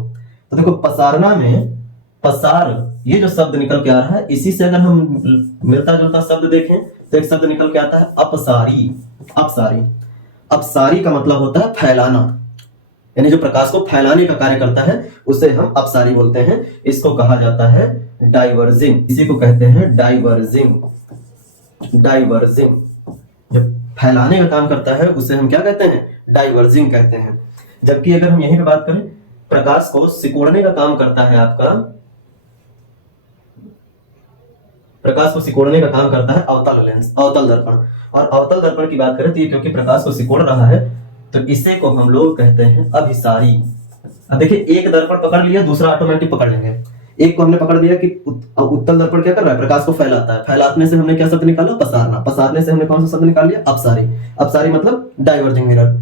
तो देखो पसारना में पसार ये जो शब्द निकल के आ रहा है, इसी से अगर हम मिलता जुलता शब्द देखें तो एक शब्द निकल के आता है अपसारी। अपसारी, अपसारी का मतलब होता है फैलाना, यानी जो प्रकाश को फैलाने का कार्य करता है उसे हम अपसारी बोलते हैं। इसको कहा जाता है डाइवर्जिंग, इसी को कहते हैं डाइवर्जिंग। डाइवर्जिंग जब फैलाने का काम करता है उसे हम क्या कहते हैं? डाइवर्जिंग कहते हैं। जबकि अगर हम यहीं पे बात करें, प्रकाश को सिकोड़ने का काम करता है आपका, प्रकाश को सिकोड़ने का काम करता है अवतल लेंस, अवतल दर्पण। और अवतल दर्पण की बात करें तो ये क्योंकि प्रकाश को सिकोड़ रहा है तो इसे को हम लोग कहते हैं अभिसारी। अब देखिए एक दर्पण पकड़ लिया, दूसरा ऑटोमेटिक पकड़ लेंगे। एक को हमने पकड़ लिया कि उत्तल दर्पण क्या कर रहा है, प्रकाश को फैलाता है। फैलाने से हमने क्या शब्द निकाला, पसारना। पसारने से हमने कौन सा शब्द निकाल लिया, अपसारी। अपसारी मतलब डाइवर्जिंग मिरर।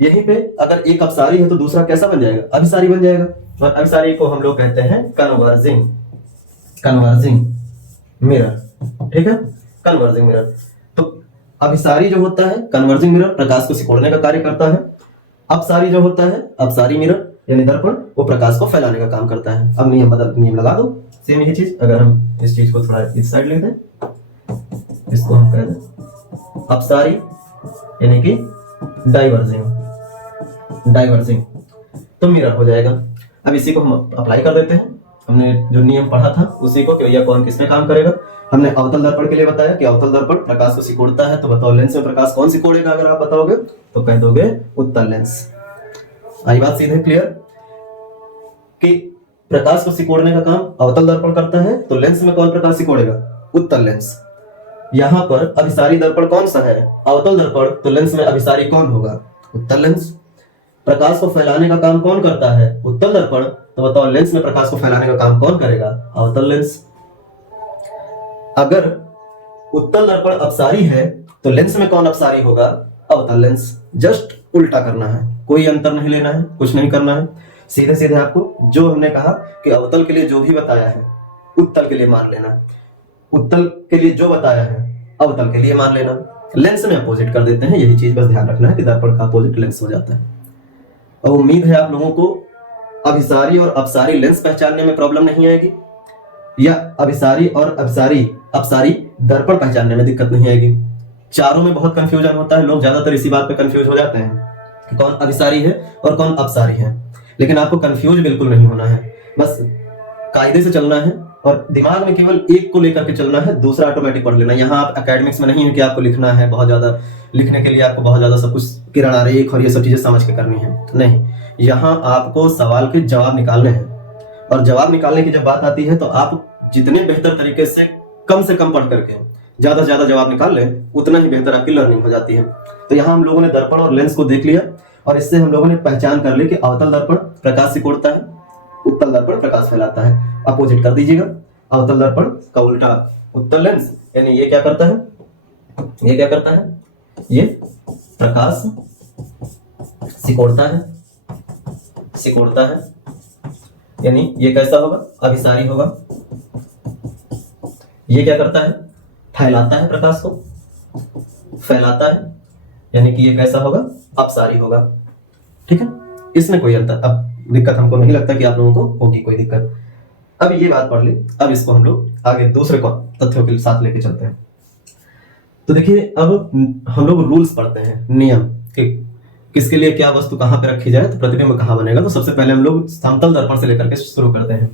यहीं पे अगर एक अपसारी है तो दूसरा कैसा बन जाएगा, अभिसारी बन जाएगा। और अभिसारी को हम लोग कहते हैं कन्वर्जिंग मिरर। ठीक है, कन्वर्जिंग मिरर। तो अभिसारी जो होता है कन्वर्जिंग मिरर, प्रकाश को सिकोड़ने का कार्य करता है। अपसारी जो होता है अपसारी मिरर यानी दर्पण, वो प्रकाश को फैलाने का काम करता है। अब नियम लगा दो, सेम यही चीज। अगर हम इस चीज को थोड़ा इस साइड लिख दें, इसको हम कह दें अपसारी यानी कि डाइवर्जिंग, तो मिरर हो जाएगा। अब इसी को हम अप्लाई कर देते हैं। हमने जो नियम पढ़ा था उसी को कि भैया कौन किसमें काम करेगा। हमने अवतल दर्पण के लिए बताया कि अवतल दर्पण प्रकाश को सिकोड़ता है, तो बताओ लेंस में प्रकाश कौन सिकोड़ेगा। अगर आप बताओगे तो कह दोगे उत्तल लेंस। आई बात सीधे क्लियर कि प्रकाश को सिकोड़ने का काम अवतल दर्पण करता है, तो लेंस में कौन प्रकाश सिकोड़ेगा, उत्तल लेंस। यहां पर अभिसारी दर्पण कौन सा है, अवतल दर्पण, तो लेंस में अभिसारी कौन होगा, उत्तल लेंस। प्रकाश को फैलाने का काम कौन करता है, उत्तल दर्पण, तो बताओ लेंस में प्रकाश को फैलाने का काम कौन करेगा, अवतल लेंस। अगर उत्तल दर्पण अपसारी है तो लेंस में कौन अपसारी होगा, अवतल लेंस। जस्ट उल्टा करना है, कोई अंतर नहीं लेना है, कुछ नहीं करना है। सीधे सीधे आपको जो हमने कहा कि अवतल के लिए जो भी बताया है उत्तल के लिए मान लेना, उत्तल के लिए जो बताया है अवतल के लिए मान लेना। लेंस में अपोजिट कर देते हैं, यही चीज बस ध्यान रखना है कि दर्पण का अपोजिट लेंस हो जाता है। और उम्मीद है आप लोगों को अभिसारी और अपसारी लेंस पहचानने में प्रॉब्लम नहीं आएगी, या अभिसारी और अपसारी दर्पण पहचानने में दिक्कत नहीं आएगी। चारों में बहुत कंफ्यूजन होता है, लोग ज्यादातर इसी बात पे कंफ्यूज हो जाते हैं कि कौन अभिसारी है और कौन अपसारी है। लेकिन आपको कंफ्यूज बिल्कुल नहीं होना है, बस कायदे से चलना है और दिमाग में केवल एक को लेकर के चलना है, दूसरा ऑटोमेटिक पढ़ लेना। यहाँ आप एकेडमिक्स में नहीं है कि आपको लिखना है बहुत ज्यादा, लिखने के लिए आपको बहुत ज्यादा सब कुछ किरण आरेख और ये सब चीजें समझ के करनी है, नहीं। यहाँ आपको सवाल के जवाब निकालने हैं, और जवाब निकालने की जब बात आती है तो आप जितने बेहतर तरीके से कम पढ़ करके ज्यादा से ज्यादा जवाब निकाल लें, उतना ही बेहतर आपकी लर्निंग हो जाती है। तो यहाँ हम लोगों ने दर्पण और लेंस को देख लिया, और इससे हम लोगों ने पहचान कर ली कि अवतल दर्पण प्रकाश सिकोड़ता है, उत्तल दर्पण प्रकाश फैलाता है। अपोजिट कर दीजिएगा, अवतल दर्पण का उल्टा उत्तल लेंस, यानी ये क्या करता है, ये प्रकाश सिकोड़ता है, यानी ये कैसा होगा, अभिसारी होगा। ये क्या करता है, फैलाता है, प्रकाश को फैलाता है, यानी कि ये कैसा होगा, अपसारी होगा। ठीक है, इसमें कोई अंतर अब दिक्कत हमको नहीं लगता कि आप लोगों को होगी कोई दिक्कत। अब ये बात पढ़ ली, अब इसको हम लोग आगे दूसरे तथ्यों के साथ लेके चलते हैं। तो देखिए अब हम लोग रूल्स पढ़ते हैं, नियम कि किसके लिए क्या वस्तु कहाँ पे रखी जाए तो प्रतिबिंब कहाँ बनेगा। तो सबसे पहले हम लोग समतल दर्पण से लेकर के शुरू करते हैं,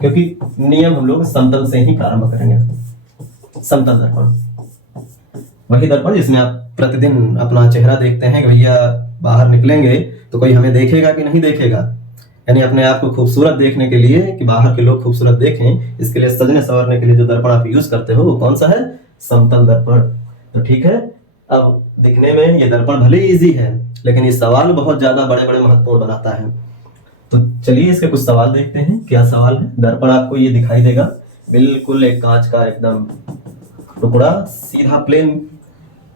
क्योंकि नियम हम लोग समतल से ही प्रारंभ करेंगे। समतल दर्पण वही दर्पण जिसमें आप प्रतिदिन अपना चेहरा देखते हैं कि भैया बाहर निकलेंगे तो कोई हमें देखेगा कि नहीं देखेगा, यानी अपने आप को खूबसूरत देखने के लिए कि बाहर के लोग खूबसूरत देखें, इसके लिए सजने संवरने के लिए जो दर्पण आप यूज करते हो वो कौन सा है, समतल दर्पण। तो ठीक है, अब दिखने में ये दर्पण भले ही इजी है, लेकिन ये सवाल बहुत ज्यादा बड़े बड़े महत्वपूर्ण बनाता है। तो चलिए इसके कुछ सवाल देखते हैं, क्या सवाल है। दर्पण आपको ये दिखाई देगा, बिल्कुल एक कांच का एकदम टुकड़ा, सीधा प्लेन,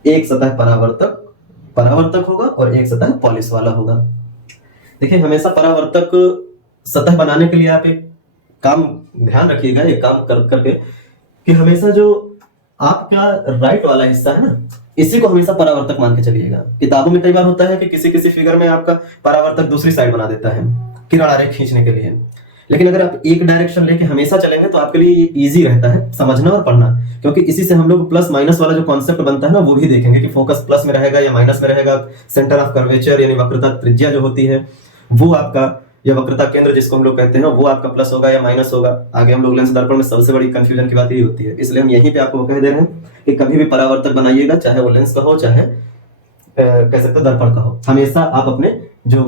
एक सतह परावर्तक होगा और एक सतह पॉलिश वाला होगा। देखिए हमेशा परावर्तक सतह बनाने के लिए आप एक काम ध्यान रखिएगा, एक काम करके कि हमेशा जो आपका राइट वाला हिस्सा है ना, इसी को हमेशा परावर्तक मान के चलिएगा। किताबों में कई बार होता है कि किसी किसी फिगर में आपका परावर्तक दूसरी साइड बना देता है किरण आरेख खींचने के लिए, लेकिन अगर आप एक डायरेक्शन लेके हमेशा चलेंगे तो आपके लिए इजी रहता है समझना और पढ़ना, क्योंकि इसी से हम लोग प्लस माइनस वाला जो कॉन्सेप्ट बनता है ना वो भी देखेंगे कि फोकस प्लस में रहेगा या माइनस में रहेगा। सेंटर ऑफ कर्वेचर यानी वक्रता त्रिज्या जो होती है वो आपका, या वक्रता केंद्र जिसको हम लोग कहते हैं, वो आपका प्लस होगा या माइनस होगा। आगे हम लोग लेंस दर्पण में सबसे बड़ी कंफ्यूजन की बात यही होती है, इसलिए हम यहीं पे आपको कह दे रहे हैं कि कभी भी परावर्तक बनाइएगा, चाहे वो लेंस का हो चाहे कह सकते हो दर्पण का हो, हमेशा आप अपने जो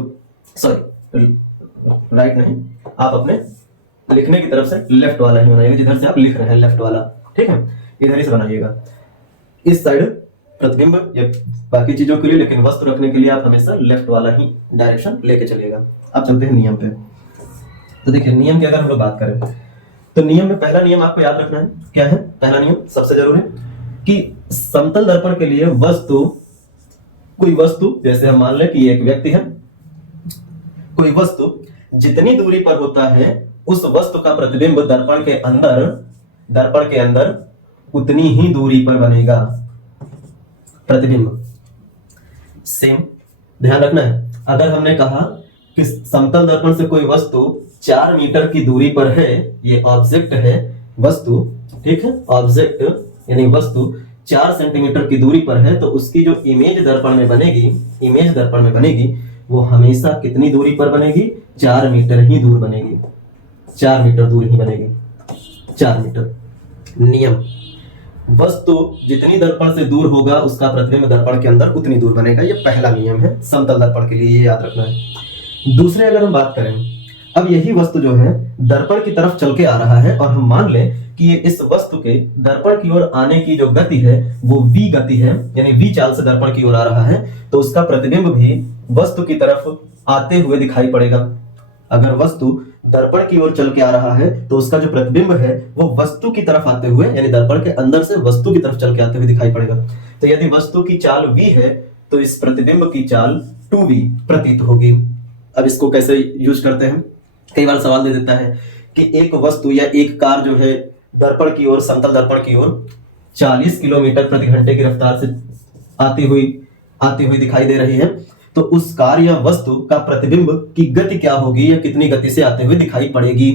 राइट नहीं, आप अपने लिखने की तरफ से लेफ्ट वाला ही बनाइएगा, जिधर से आप लिख रहे हैं लेफ्ट वाला, ठीक है, इधर ही से बनाइएगा। इस साइड प्रतिबिंब या बाकी चीजों के लिए, लेकिन वस्तु रखने के लिए आप हमेशा लेफ्ट वाला ही डायरेक्शन लेके चलिएगा। अब चलते हैं नियम पे। तो देखिए नियम की अगर हम लोग बात करें तो नियम में पहला नियम आपको याद रखना है। क्या है पहला नियम? सबसे जरूरी कि समतल दर्पण के लिए वस्तु, कोई वस्तु, जैसे हम मान लें कि एक व्यक्ति है, कोई वस्तु जितनी दूरी पर होता है उस वस्तु का प्रतिबिंब दर्पण के अंदर उतनी ही दूरी पर बनेगा प्रतिबिंब। सेम ध्यान रखना है। अगर हमने कहा कि समतल दर्पण से कोई वस्तु 4 मीटर की दूरी पर है, ये ऑब्जेक्ट है, वस्तु, ठीक है, ऑब्जेक्ट यानी वस्तु 4 सेंटीमीटर की दूरी पर है, तो उसकी जो इमेज दर्पण में बनेगी वो हमेशा कितनी दूरी पर बनेगी? 4 मीटर ही दूर बनेगी, 4 मीटर दूर ही बनेगी, 4 मीटर। नियम, वस्तु जितनी दर्पण से दूर होगा उसका प्रतिबिंब दर्पण के अंदर उतनी दूर बनेगा। ये पहला नियम है समतल दर्पण के लिए, ये याद रखना है। दूसरे अगर हम बात करें, अब यही वस्तु जो है दर्पण की तरफ चल के आ रहा है और हम मान लें कि ये इस वस्तु के दर्पण की ओर आने की जो गति है वो v गति है, यानी v चाल से दर्पण की ओर आ रहा है, तो उसका प्रतिबिंब भी वस्तु की तरफ आते हुए दिखाई पड़ेगा। अगर वस्तु दर्पण की ओर चल के आ रहा है तो उसका जो प्रतिबिंब है वो वस्तु की तरफ आते हुए, यानी दर्पण के अंदर से वस्तु की तरफ चल के आते हुए दिखाई पड़ेगा। तो यदि वस्तु की चाल v है तो इस प्रतिबिंब की चाल 2v प्रतीत होगी। अब इसको कैसे यूज करते हैं? कई बार सवाल दे देता है कि एक वस्तु या एक कार जो है दर्पण की ओर, समतल दर्पण की ओर 40 किलोमीटर प्रति घंटे की रफ्तार से आती हुई दिखाई दे रही है, तो उस कार या वस्तु का प्रतिबिंब की गति क्या होगी या कितनी गति से आते हुए दिखाई पड़ेगी?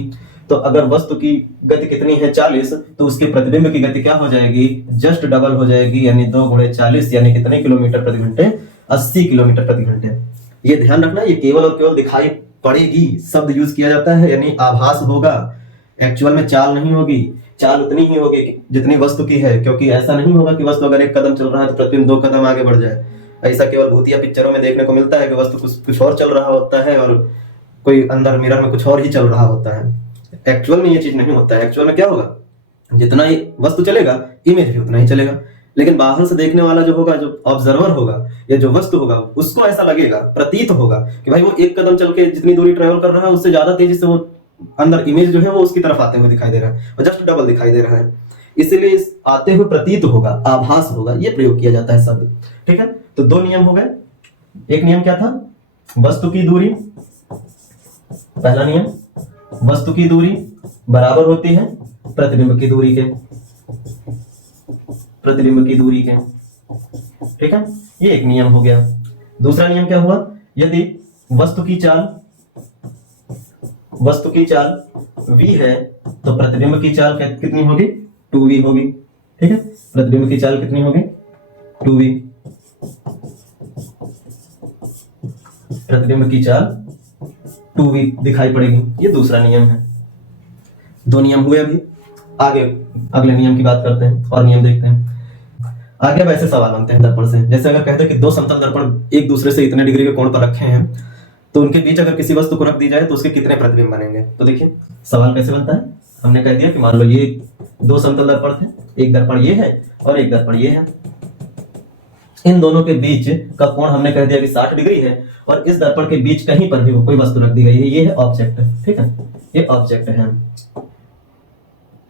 तो अगर वस्तु की गति कितनी है 40, तो उसके प्रतिबिंब की गति क्या हो जाएगी? जस्ट डबल हो जाएगी, यानी 2 गुणे 40 यानी कितने किलोमीटर प्रति घंटे? 80 किलोमीटर प्रति घंटे। ये ध्यान रखना, ये केवल और केवल दिखाई पड़ेगी शब्द यूज किया जाता है, यानी आभास होगा, एक्चुअल में चाल नहीं होगी। चाल उतनी ही होगी जितनी वस्तु की है, क्योंकि ऐसा नहीं होगा कि वस्तु अगर 1 कदम चल रहा है तो प्रतिबिंब 2 कदम आगे बढ़ जाए। ऐसा केवल भूतिया पिक्चरों में देखने को मिलता है कि वस्तु कुछ और चल रहा होता है और कोई अंदर मिरर में कुछ और ही चल रहा होता है। एक्चुअल में ये चीज नहीं होता है। एक्चुअल में क्या होगा? जितना ही वस्तु चलेगा इमेज भी उतना ही चलेगा, लेकिन बाहर से देखने वाला जो होगा, जो ऑब्जर्वर होगा या जो वस्तु होगा, उसको ऐसा लगेगा, प्रतीत होगा कि भाई वो 1 कदम चल के जितनी दूरी ट्रेवल कर रहा है उससे ज्यादा तेजी से वो अंदर इमेज जो है वो उसकी तरफ आते हुए दिखाई दे रहा है और जस्ट डबल दिखाई दे रहा है। इसलिए आते हुए प्रतीत होगा, आभास होगा, ये प्रयोग किया जाता है शब्द। ठीक है, तो 2 नियम हो गए। एक नियम क्या था? वस्तु की दूरी, पहला नियम, वस्तु की दूरी बराबर होती है प्रतिबिंब की दूरी के, ठीक है, ये एक नियम हो गया। दूसरा नियम क्या हुआ? यदि वस्तु की चाल v है तो प्रतिबिंब की चाल कितनी होगी? 2v होगी। ठीक है, प्रतिबिंब की चाल कितनी होगी? 2v। प्रतिबिंब की चाल 2v दिखाई पड़ेगी। ये दूसरा नियम है। 2 नियम हुए। अभी आगे अगले नियम की बात करते हैं और नियम देखते हैं। आगे अब ऐसे सवाल बनते हैं दर्पण से, जैसे अगर कहते हैं कि 2 समतल दर्पण एक दूसरे से इतने डिग्री के कोण पर रखे हैं, तो उनके बीच अगर किसी वस्तु को रख दी जाए तो उसके कितने प्रतिबिंब बनेंगे? तो देखिए सवाल कैसे बनता है। हमने कह दिया कि मान लो ये 2 समतल दर्पण थे, एक दर्पण ये है और एक दर्पण ये है। इन दोनों के बीच का कोण हमने कह दिया कि 60 डिग्री है और इस दर्पण के बीच कहीं पर भी कोई वस्तु रख दी गई है। ये है ऑब्जेक्ट, ठीक है, ये ऑब्जेक्ट है।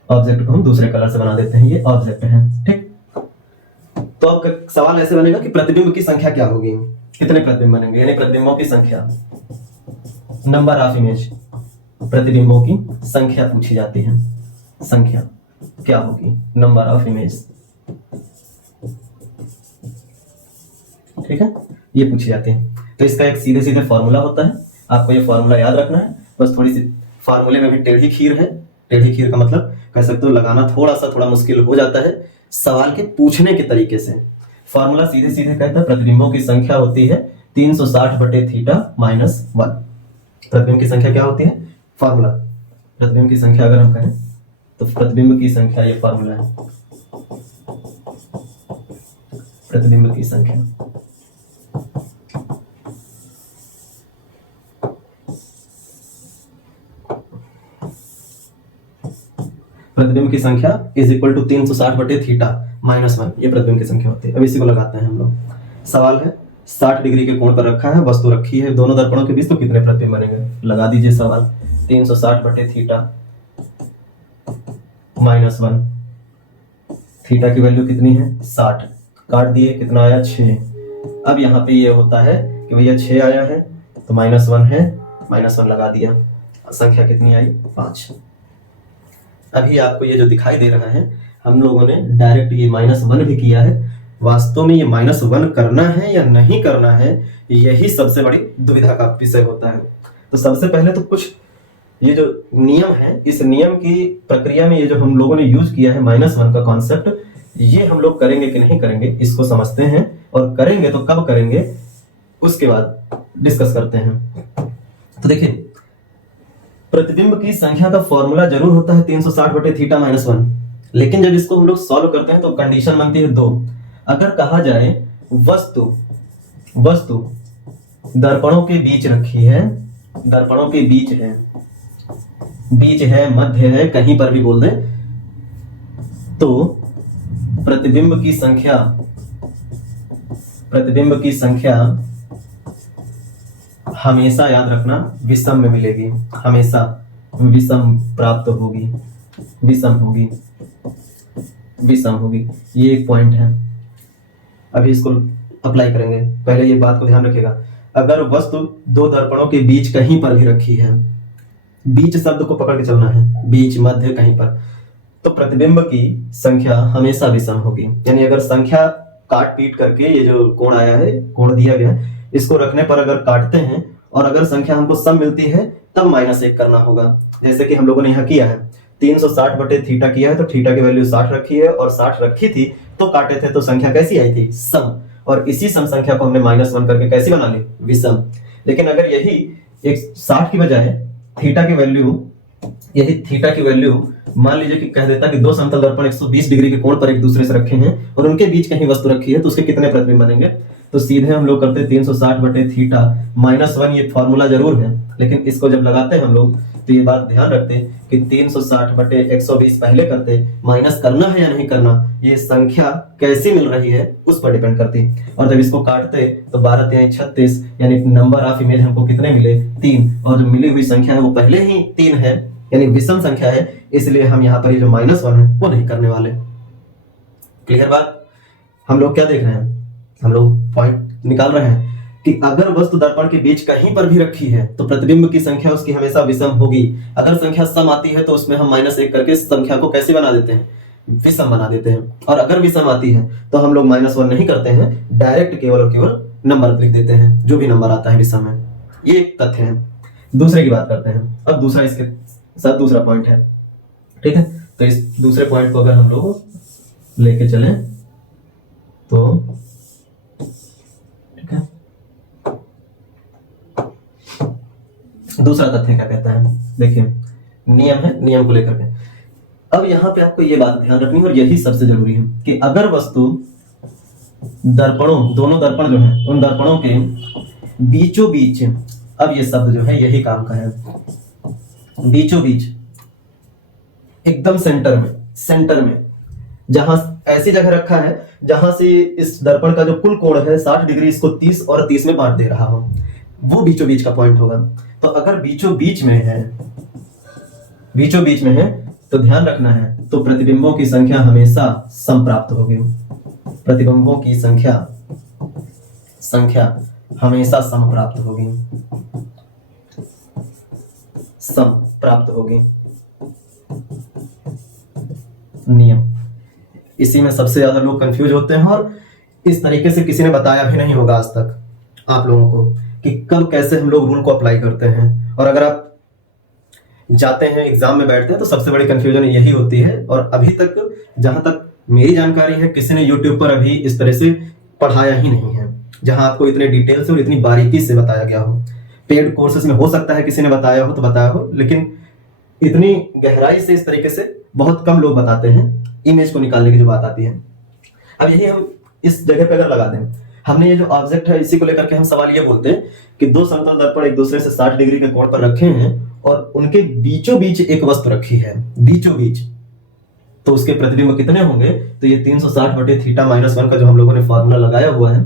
ऑब्जेक्ट को हम दूसरे कलर से बना देते हैं, ये ऑब्जेक्ट है। ठीक, तो अब सवाल ऐसे बनेगा कि प्रतिबिंब की संख्या क्या होगी? कितने प्रतिबिंब बनेंगे? यानी प्रतिबिंबों की संख्या, नंबर ऑफ इमेज, प्रतिबिंबों की संख्या पूछी जाती है। संख्या क्या होगी? Number of image. ठीक है, ये पूछी जाती है। तो इसका एक सीधे सीधे फॉर्मूला होता है, आपको ये फॉर्मूला याद रखना है। बस थोड़ी सी फॉर्मूले में भी टेढ़ी खीर है। टेढ़ी खीर का मतलब कह सकते हो लगाना थोड़ा मुश्किल हो जाता है सवाल के पूछने के तरीके से। फॉर्मूला सीधे सीधे कहता है प्रतिबिंबों की संख्या होती है 360/θ - 1। प्रतिबिंब की संख्या क्या होती है? फॉर्मूला, प्रतिबिंब की संख्या अगर हम कहें तो प्रतिबिंब की संख्या, ये फॉर्मूला है, प्रतिबिंब की संख्या। प्रतिबिंब की संख्या इज इक्वल टू 360/θ -1, ये प्रतिबिंब की संख्या होती है। अब इसी को लगाते हैं हम लोग। सवाल है 60 डिग्री के कोण पर रखा है, वस्तु रखी है दोनों दर्पणों के बीच, तो कितने प्रतिबिंब बनेंगे? लगा दीजिए सवाल। 360 बटे थीटा -1, थीटा की वैल्यू कितनी है? 60, काट दिए, कितना आया? 6। अब यहाँ पे ये होता है कि भैया 6 आया है तो -1 है, -1 लगा दिया, संख्या कितनी आई? 5। अभी आपको ये जो दिखाई दे रहा है, हम लोगों ने डायरेक्ट ये -1 भी किया है। वास्तव में ये -1 करना है या नहीं करना है, यही सबसे बड़ी दुविधा का विषय होता है। तो सबसे पहले तो कुछ ये जो नियम है, इस नियम की प्रक्रिया में ये जो हम लोगों ने यूज किया है -1 का कॉन्सेप्ट, ये हम लोग करेंगे कि नहीं करेंगे इसको समझते हैं, और करेंगे तो कब करेंगे उसके बाद डिस्कस करते हैं। तो देखिए, प्रतिबिंब की संख्या का फॉर्मूला जरूर होता है 360 बटे थीटा -1, लेकिन जब इसको हम लोग सॉल्व करते हैं तो कंडीशन बनती है 2। अगर कहा जाए वस्तु दर्पणों के बीच रखी है, दर्पणों के बीच है, मध्य है, कहीं पर भी बोल दें, तो प्रतिबिंब की संख्या हमेशा याद रखना विषम में मिलेगी, हमेशा विषम प्राप्त होगी, विषम होगी। ये एक पॉइंट है। अभी इसको अप्लाई करेंगे। पहले ये बात को ध्यान रखिएगा, अगर वस्तु दो दर्पणों के बीच कहीं पर भी रखी है, बीच शब्द को पकड़ के चलना है, बीच, मध्य, कहीं पर, तो प्रतिबिंब की संख्या हमेशा विषम होगी। यानी अगर संख्या काट पीट करके ये जो कोण आया है, कोण दिया गया है, इसको रखने पर अगर काटते हैं और अगर संख्या हमको सम मिलती है तब -1 करना होगा। जैसे कि हम लोगों ने यहाँ किया है, 360 बटे थीटा किया है तो थीटा की वैल्यू 60 रखी है, और 60 रखी थी तो काटे थे तो संख्या कैसी आई थी? सम। और इसी सम संख्या को हमने -1 करके कैसी बना ली? विषम। लेकिन अगर यही 60 की बजाय थीटा की वैल्यू मान लीजिए कि कह देता कि दो समतल दर्पण 120 डिग्री के कोण पर एक दूसरे से रखे हैं और उनके बीच कहीं वस्तु रखी है, तो उसके कितने प्रतिबिंब बनेंगे? तो सीधे हम लोग करते 360 बटे थीटा -1, ये फॉर्मूला जरूर है, लेकिन इसको जब लगाते हैं हम लोग तो ये बात ध्यान रखते कि 360 बटे 120 पहले करते, माइनस करना है या नहीं करना, ये संख्या कैसी मिल रही है उस पर डिपेंड करती। और जब इसको काटते तो 12 × 36, यानी नंबर ऑफ इमेज हमको कितने मिले? 3, और जो मिली हुई संख्या है वो पहले ही 3 है, यानी विषम संख्या है, इसलिए हम यहाँ पर ये जो -1 है वो नहीं करने वाले। क्लियर बात? हम लोग क्या देख रहे हैं? हम लोग पॉइंट निकाल रहे हैं कि अगर वस्तु दर्पण के बीच कहीं पर भी रखी है तो प्रतिबिंब की संख्या उसकी हमेशा विषम होगी। अगर संख्या सम आती है तो उसमें हम -1 करके संख्या को कैसे बना देते हैं? विषम बना देते हैं। और अगर विषम आती है तो हम लोग -1 नहीं करते हैं, डायरेक्ट केवल और केवल नंबर लिख देते हैं, जो भी नंबर आता है विषम में। ये एक तथ्य है। दूसरे की बात करते हैं। अब दूसरा इसके साथ दूसरा पॉइंट है, ठीक है? तो इस दूसरे पॉइंट को अगर हम लोग लेके चलें तो ठीक है, दूसरा तथ्य क्या कहता है? देखिए, नियम है, नियम को लेकर के अब यहाँ पे आपको ये बात ध्यान रखनी है, और यही सबसे जरूरी है कि अगर वस्तु दर्पणों, दोनों दर्पण जो है उन दर्पणों के बीचों बीच, अब ये शब्द जो है यही काम का है, बीचों बीच, एकदम सेंटर में जहां ऐसी जगह रखा है जहां से इस दर्पण का जो कुल कोण है 60 डिग्री, इसको 30 और 30 में बांट दे रहा हो, वो बीचों बीच का पॉइंट होगा। तो अगर बीचों बीच में है तो ध्यान रखना है, तो प्रतिबिंबों की संख्या हमेशा सम प्राप्त होगी। प्रतिबिंबों की संख्या हमेशा सम प्राप्त होगी। नियम, इसी में सबसे ज्यादा लोग कंफ्यूज होते हैं, और इस तरीके से किसी ने बताया भी नहीं होगा आज तक आप लोगों को कि कब कैसे हम लोग रूल को अप्लाई करते हैं। और अगर आप जाते हैं एग्जाम में बैठते हैं तो सबसे बड़ी कंफ्यूजन यही होती है। और अभी तक जहां तक मेरी जानकारी है, किसी ने यूट्यूब पर अभी इस तरह से पढ़ाया ही नहीं है जहां आपको इतने डिटेल से और इतनी बारीकी से बताया गया हो। पेड कोर्सेज में हो सकता है किसी ने बताया हो तो बताया हो, लेकिन इतनी गहराई से इस तरीके से बहुत कम लोग बताते हैं, इमेज को निकालने की जो बात आती है। अब यही हम इस जगह पे अगर लगा दें, हमने ये जो ऑब्जेक्ट है इसी को लेकर के हम सवाल ये बोलते हैं कि दो समतल दर्पण एक दूसरे से 60 डिग्री के कोण पर रखे हैं और उनके बीचों बीच एक वस्तु रखी है, बीचों बीच। तो उसके प्रतिबिंब कितने होंगे? तो ये 360 बटे थीटा माइनस 1 का जो हम लोगों ने फॉर्मूला लगाया हुआ है,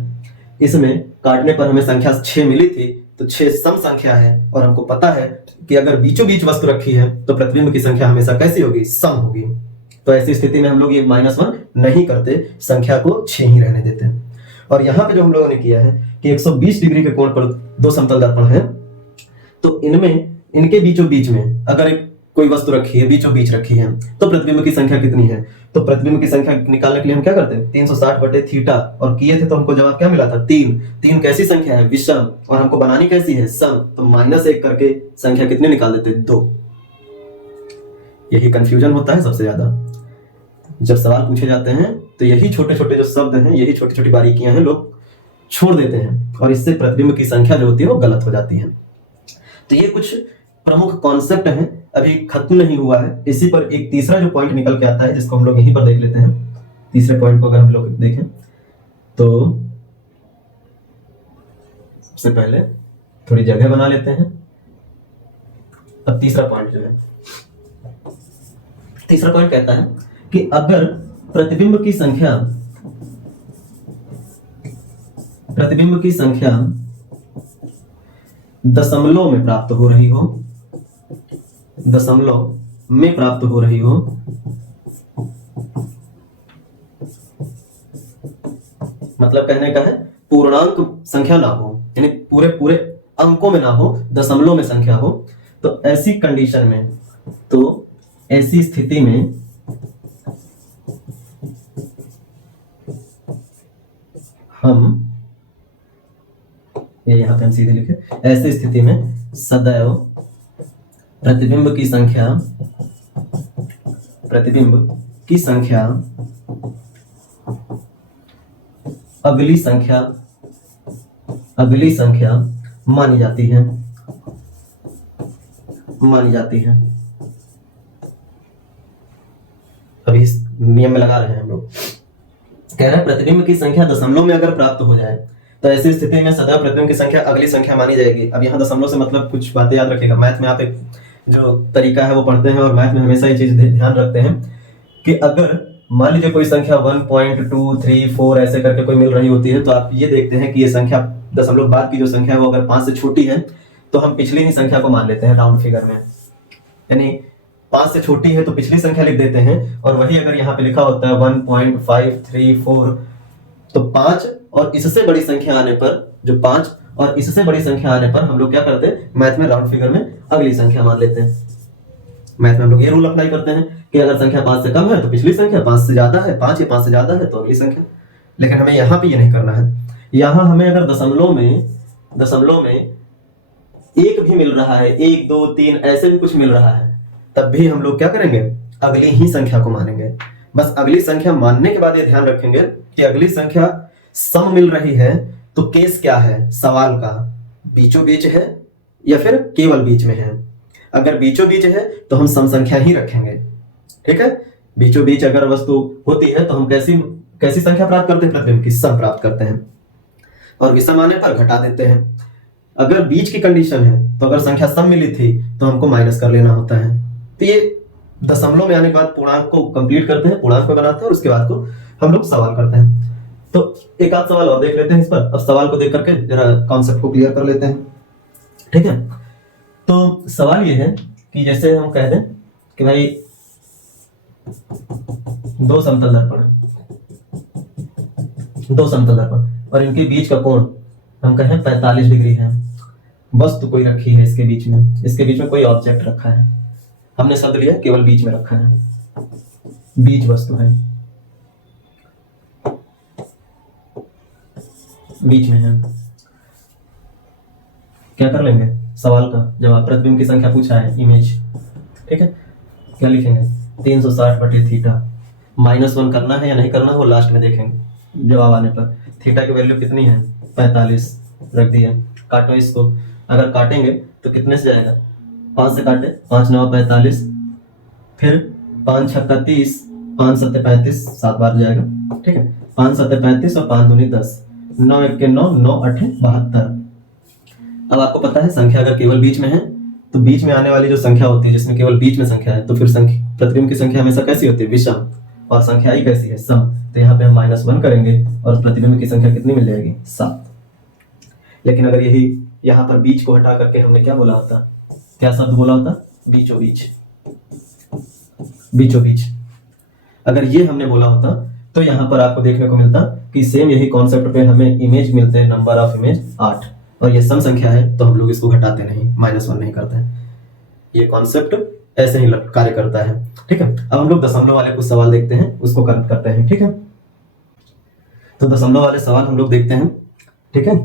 इसमें काटने पर हमें संख्या 6 मिली थी, तो 6 सम संख्या है और हमको पता है कि अगर बीचों बीच वस्तु रखी है तो प्रतिबिंब की संख्या हमेशा कैसी होगी? सम होगी। तो ऐसी स्थिति में हम लोग ये -1 नहीं करते, संख्या को 6 ही रहने देते हैं। और यहाँ पे जो हम लोगों ने किया है कि 120 डिग्री के कोण पर दो समतल दर्पण है, तो इनमें इनके बीचों बीच में अगर एक कोई वस्तु रखी है, बीचों बीच रखी है, तो प्रतिबिंब की संख्या कितनी है? तो प्रतिबिंब की संख्या निकालने के लिए हम क्या करते हैं? 360 बटे थीटा, और किए थे तो हमको जवाब क्या मिला था? 3। 3 कैसी संख्या है? विषम, और हमको बनानी कैसी है? सम। तो -1 करके संख्या कितने निकाल देते? 2। यही कंफ्यूजन होता है सबसे ज्यादा जब सवाल पूछे जाते हैं, तो यही छोटे छोटे जो शब्द हैं, यही छोटी छोटी बारीकियां हैं, लोग छोड़ देते हैं और इससे प्रतिबिंब की संख्या जो होती है वो गलत हो जाती है। तो ये कुछ प्रमुख कॉन्सेप्ट हैं, अभी खत्म नहीं हुआ है। इसी पर एक तीसरा जो पॉइंट निकल के आता है, जिसको हम लोग यहीं पर देख लेते हैं। तीसरे पॉइंट को अगर हम लोग देखें तो सबसे पहले थोड़ी जगह बना लेते हैं। अब तीसरा पॉइंट जो है, तीसरा पॉइंट कहता है कि अगर प्रतिबिंब की संख्या दशमलव में प्राप्त हो रही हो, दशमलव में प्राप्त हो रही हो, मतलब कहने का है पूर्णांक संख्या ना हो, यानी पूरे पूरे अंकों में ना हो, दशमलव में संख्या हो, तो ऐसी कंडीशन में, तो ऐसी स्थिति में हम, ये यहां पे हम सीधे लिखे, ऐसी स्थिति में सदैव प्रतिबिंब की संख्या अगली संख्या मानी जाती है। अभी इस नियम में लगा रहे हैं हम लोग। कह रहे हैं प्रतिबिंब की संख्या दशमलव में अगर प्राप्त हो जाए तो ऐसी स्थिति में सदैव प्रतिबिंब की संख्या अगली संख्या मानी जाएगी। अब यहाँ दशमलव से मतलब कुछ बातें याद रखिएगा। मैथ में आप एक जो तरीका है वो पढ़ते हैं और मैथ में हमेशा ये चीज ध्यान रखते हैं कि अगर मान लीजिए कोई संख्या 1.234 ऐसे करके कोई मिल रही होती है, तो आप ये देखते हैं कि ये संख्या दशमलव बाद की जो संख्या है वो अगर 5 से छोटी है तो हम पिछली ही संख्या को मान लेते हैं राउंड फिगर में, यानी 5 से छोटी है तो पिछली संख्या लिख देते हैं। और वही अगर यहाँ पे लिखा होता है 1.534, तो 5 और इससे बड़ी संख्या आने पर, जो 5 और इससे बड़ी संख्या आने पर हम लोग क्या करते हैं, मैथ में राउंड फिगर में अगली संख्या मान लेते हैं। मैथ में हम लोग ये रूल अप्लाई करते हैं कि अगर संख्या 5 से कम है तो पिछली संख्या, 5 से ज्यादा है 5 या 5 से ज्यादा है तो अगली संख्या। लेकिन हमें यहाँ पे ये नहीं करना है। यहाँ हमें अगर दशमलव में एक भी मिल रहा है, 1 2 3 ऐसे भी कुछ मिल रहा है, तब भी हम लोग क्या करेंगे, अगली ही संख्या को मानेंगे। बस अगली संख्या मानने के बाद ये ध्यान रखेंगे कि अगली संख्या सम मिल रही है तो केस क्या है सवाल का, बीचों बीच है या फिर केवल बीच में है। अगर बीचों बीच है तो हम सम संख्या ही रखेंगे, ठीक है। बीचों बीच अगर वस्तु होती है तो हम कैसी संख्या प्राप्त करते हैं, प्रतिबिंब की सम प्राप्त करते हैं, और विषम आने पर घटा देते हैं। अगर बीच की कंडीशन है तो अगर संख्या सम मिली थी तो हमको माइनस कर लेना होता है। तो ये दशमलव में आने के बाद पूर्णांक को कंप्लीट करते हैं, पूर्णांक को बनाते हैं और उसके बाद को हम लोग सवाल करते हैं। तो एक आध सवाल और देख लेते हैं इस पर। अब सवाल को देख करके जरा कॉन्सेप्ट को क्लियर कर लेते हैं, ठीक है। तो सवाल ये है कि जैसे हम कह दें कि भाई दो समतल दर्पण और इनके बीच का कोण हम कहें 45 डिग्री है। वस्तु कोई रखी है इसके बीच में कोई ऑब्जेक्ट रखा है, हमने शब्द लिया केवल बीच में रखा है, बीज वस्तु है, बीच में है। क्या कर लेंगे, सवाल का जवाब, प्रतिबिंब की संख्या पूछा है, इमेज, ठीक है। क्या लिखेंगे, 360 बटे थीटा। -1 करना है या नहीं करना है वो लास्ट में देखेंगे जवाब आने पर। थीटा की वैल्यू कितनी है, 45 रख दिया। काटो इसको, अगर काटेंगे तो कितने से जाएगा, 5 से काटे, 5 9 45, फिर 5 6 30, 5 7 35, 7 बार जाएगा, ठीक है। 5 7 35 और 5 दूनी 10, 9 1 9, 9 8 72। अब आपको पता है संख्या अगर केवल बीच में है तो बीच में आने वाली जो संख्या होती है जिसमें केवल बीच में संख्या है, तो फिर प्रतिबिंब की संख्या हमेशा कैसी होती है? विषम। और संख्या ही कैसी है? सम। तो यहाँ पे हम -1 करेंगे और प्रतिबिंब की संख्या कितनी मिल जाएगी? 7। लेकिन अगर यही यहाँ पर बीच को हटा करके हमने क्या बोला होता? क्या शब्द बोला होता? बीचों बीच। बीचों बीच अगर ये हमने बोला होता तो यहाँ पर आपको देखने को मिलता कि सेम यही कॉन्सेप्ट पे हमें इमेज मिलते हैं, नंबर ऑफ इमेज 8, और ये सम संख्या है तो हम लोग इसको घटाते नहीं, -1 नहीं करते हैं। ये कॉन्सेप्ट ऐसे ही कार्य करता है। ठीक है, अब हम लोग दशमलव वाले कुछ सवाल देखते हैं, उसको करते हैं। ठीक है, तो दशमलव वाले सवाल हम लोग देखते हैं। ठीक है,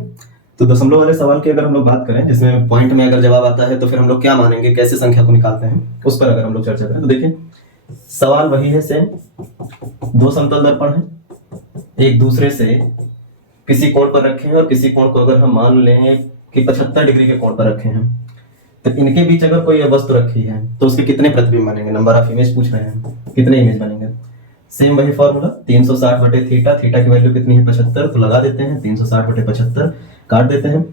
तो दशमलव वाले सवाल की अगर हम लोग बात करें जिसमें पॉइंट में अगर जवाब आता है तो फिर हम लोग क्या मानेंगे, कैसे संख्या को निकालते हैं, उस पर अगर हम लोग चर्चा करें तो देखिए सवाल वही है सेम। दो समतल दर्पण है, एक दूसरे से किसी कोण पर रखे हैं और किसी कोण को अगर हम मान लें कि 75 डिग्री के कोण पर रखे हैं, तो इनके बीच अगर कोई वस्तु रखी है तो उसके कितने प्रतिबिंब बनेंगे? नंबर ऑफ इमेज पूछ रहे हैं, कितने इमेज बनेंगे? सेम वही फॉर्मूला 360/थीटा। थीटा की वैल्यू कितनी है? 75, तो लगा देते हैं 360/75, काट देते हैं।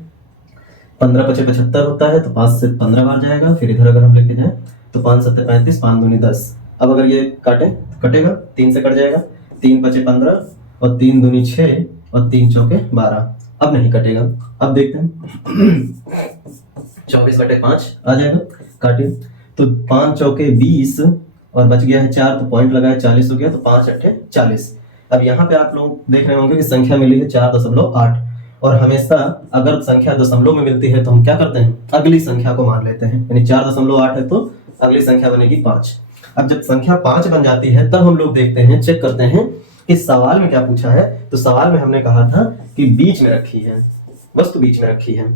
15 × 75 होता है तो 5 से 15 बार जाएगा। फिर इधर अगर हम लेके जाएं तो 5 × 7 = 35, 5 × 2 = 10। अब अगर ये काटे तो कटेगा, 3 से कट जाएगा, 3 × 5 = 15 और 3 × 2 = 6 और 3 × 4 = 12। अब नहीं कटेगा। अब देखते हैं 24/5 आ जाएगा, काटिए तो 5 × 4 = 20 और बच गया है 4, तो पॉइंट लगाए 40 हो गया, तो 5 × 8 = 40। अब यहाँ पे आप लोग देख रहे होंगे कि संख्या मिली है 4.8, और हमेशा अगर संख्या दशमलव में मिलती है तो हम क्या करते हैं? अगली संख्या को मान लेते हैं। यानी 4.8 है तो अगली संख्या बनेगी 5। अब जब संख्या 5 बन जाती है तब हम लोग देखते हैं, चेक करते हैं कि सवाल में क्या पूछा है। तो सवाल में हमने कहा था कि बीच में रखी है, वस्तु बीच में रखी है,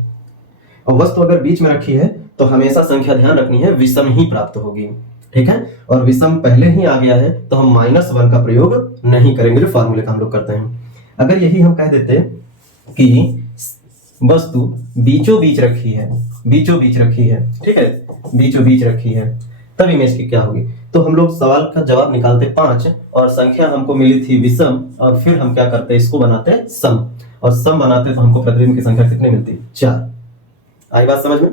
और वस्तु अगर बीच में रखी है तो हमेशा संख्या ध्यान रखनी है विषम ही प्राप्त होगी। ठीक है, और विषम पहले ही आ गया है तो हम -1 का प्रयोग नहीं करेंगे, जो फार्मूले का हम लोग करते हैं। अगर यही हम कह देते कि वस्तु बीचों बीच रखी है, बीचों बीच रखी है, ठीक है, बीचों बीच रखी है, तब इमेज की क्या होगी? तो हम लोग सवाल का जवाब निकालते 5 और संख्या हमको मिली थी विषम, और फिर हम क्या करते हैं? इसको बनाते हैं सम, और सम बनाते तो हमको प्रतिबिंब की संख्या कितनी मिलती? 4। आई बात समझ में?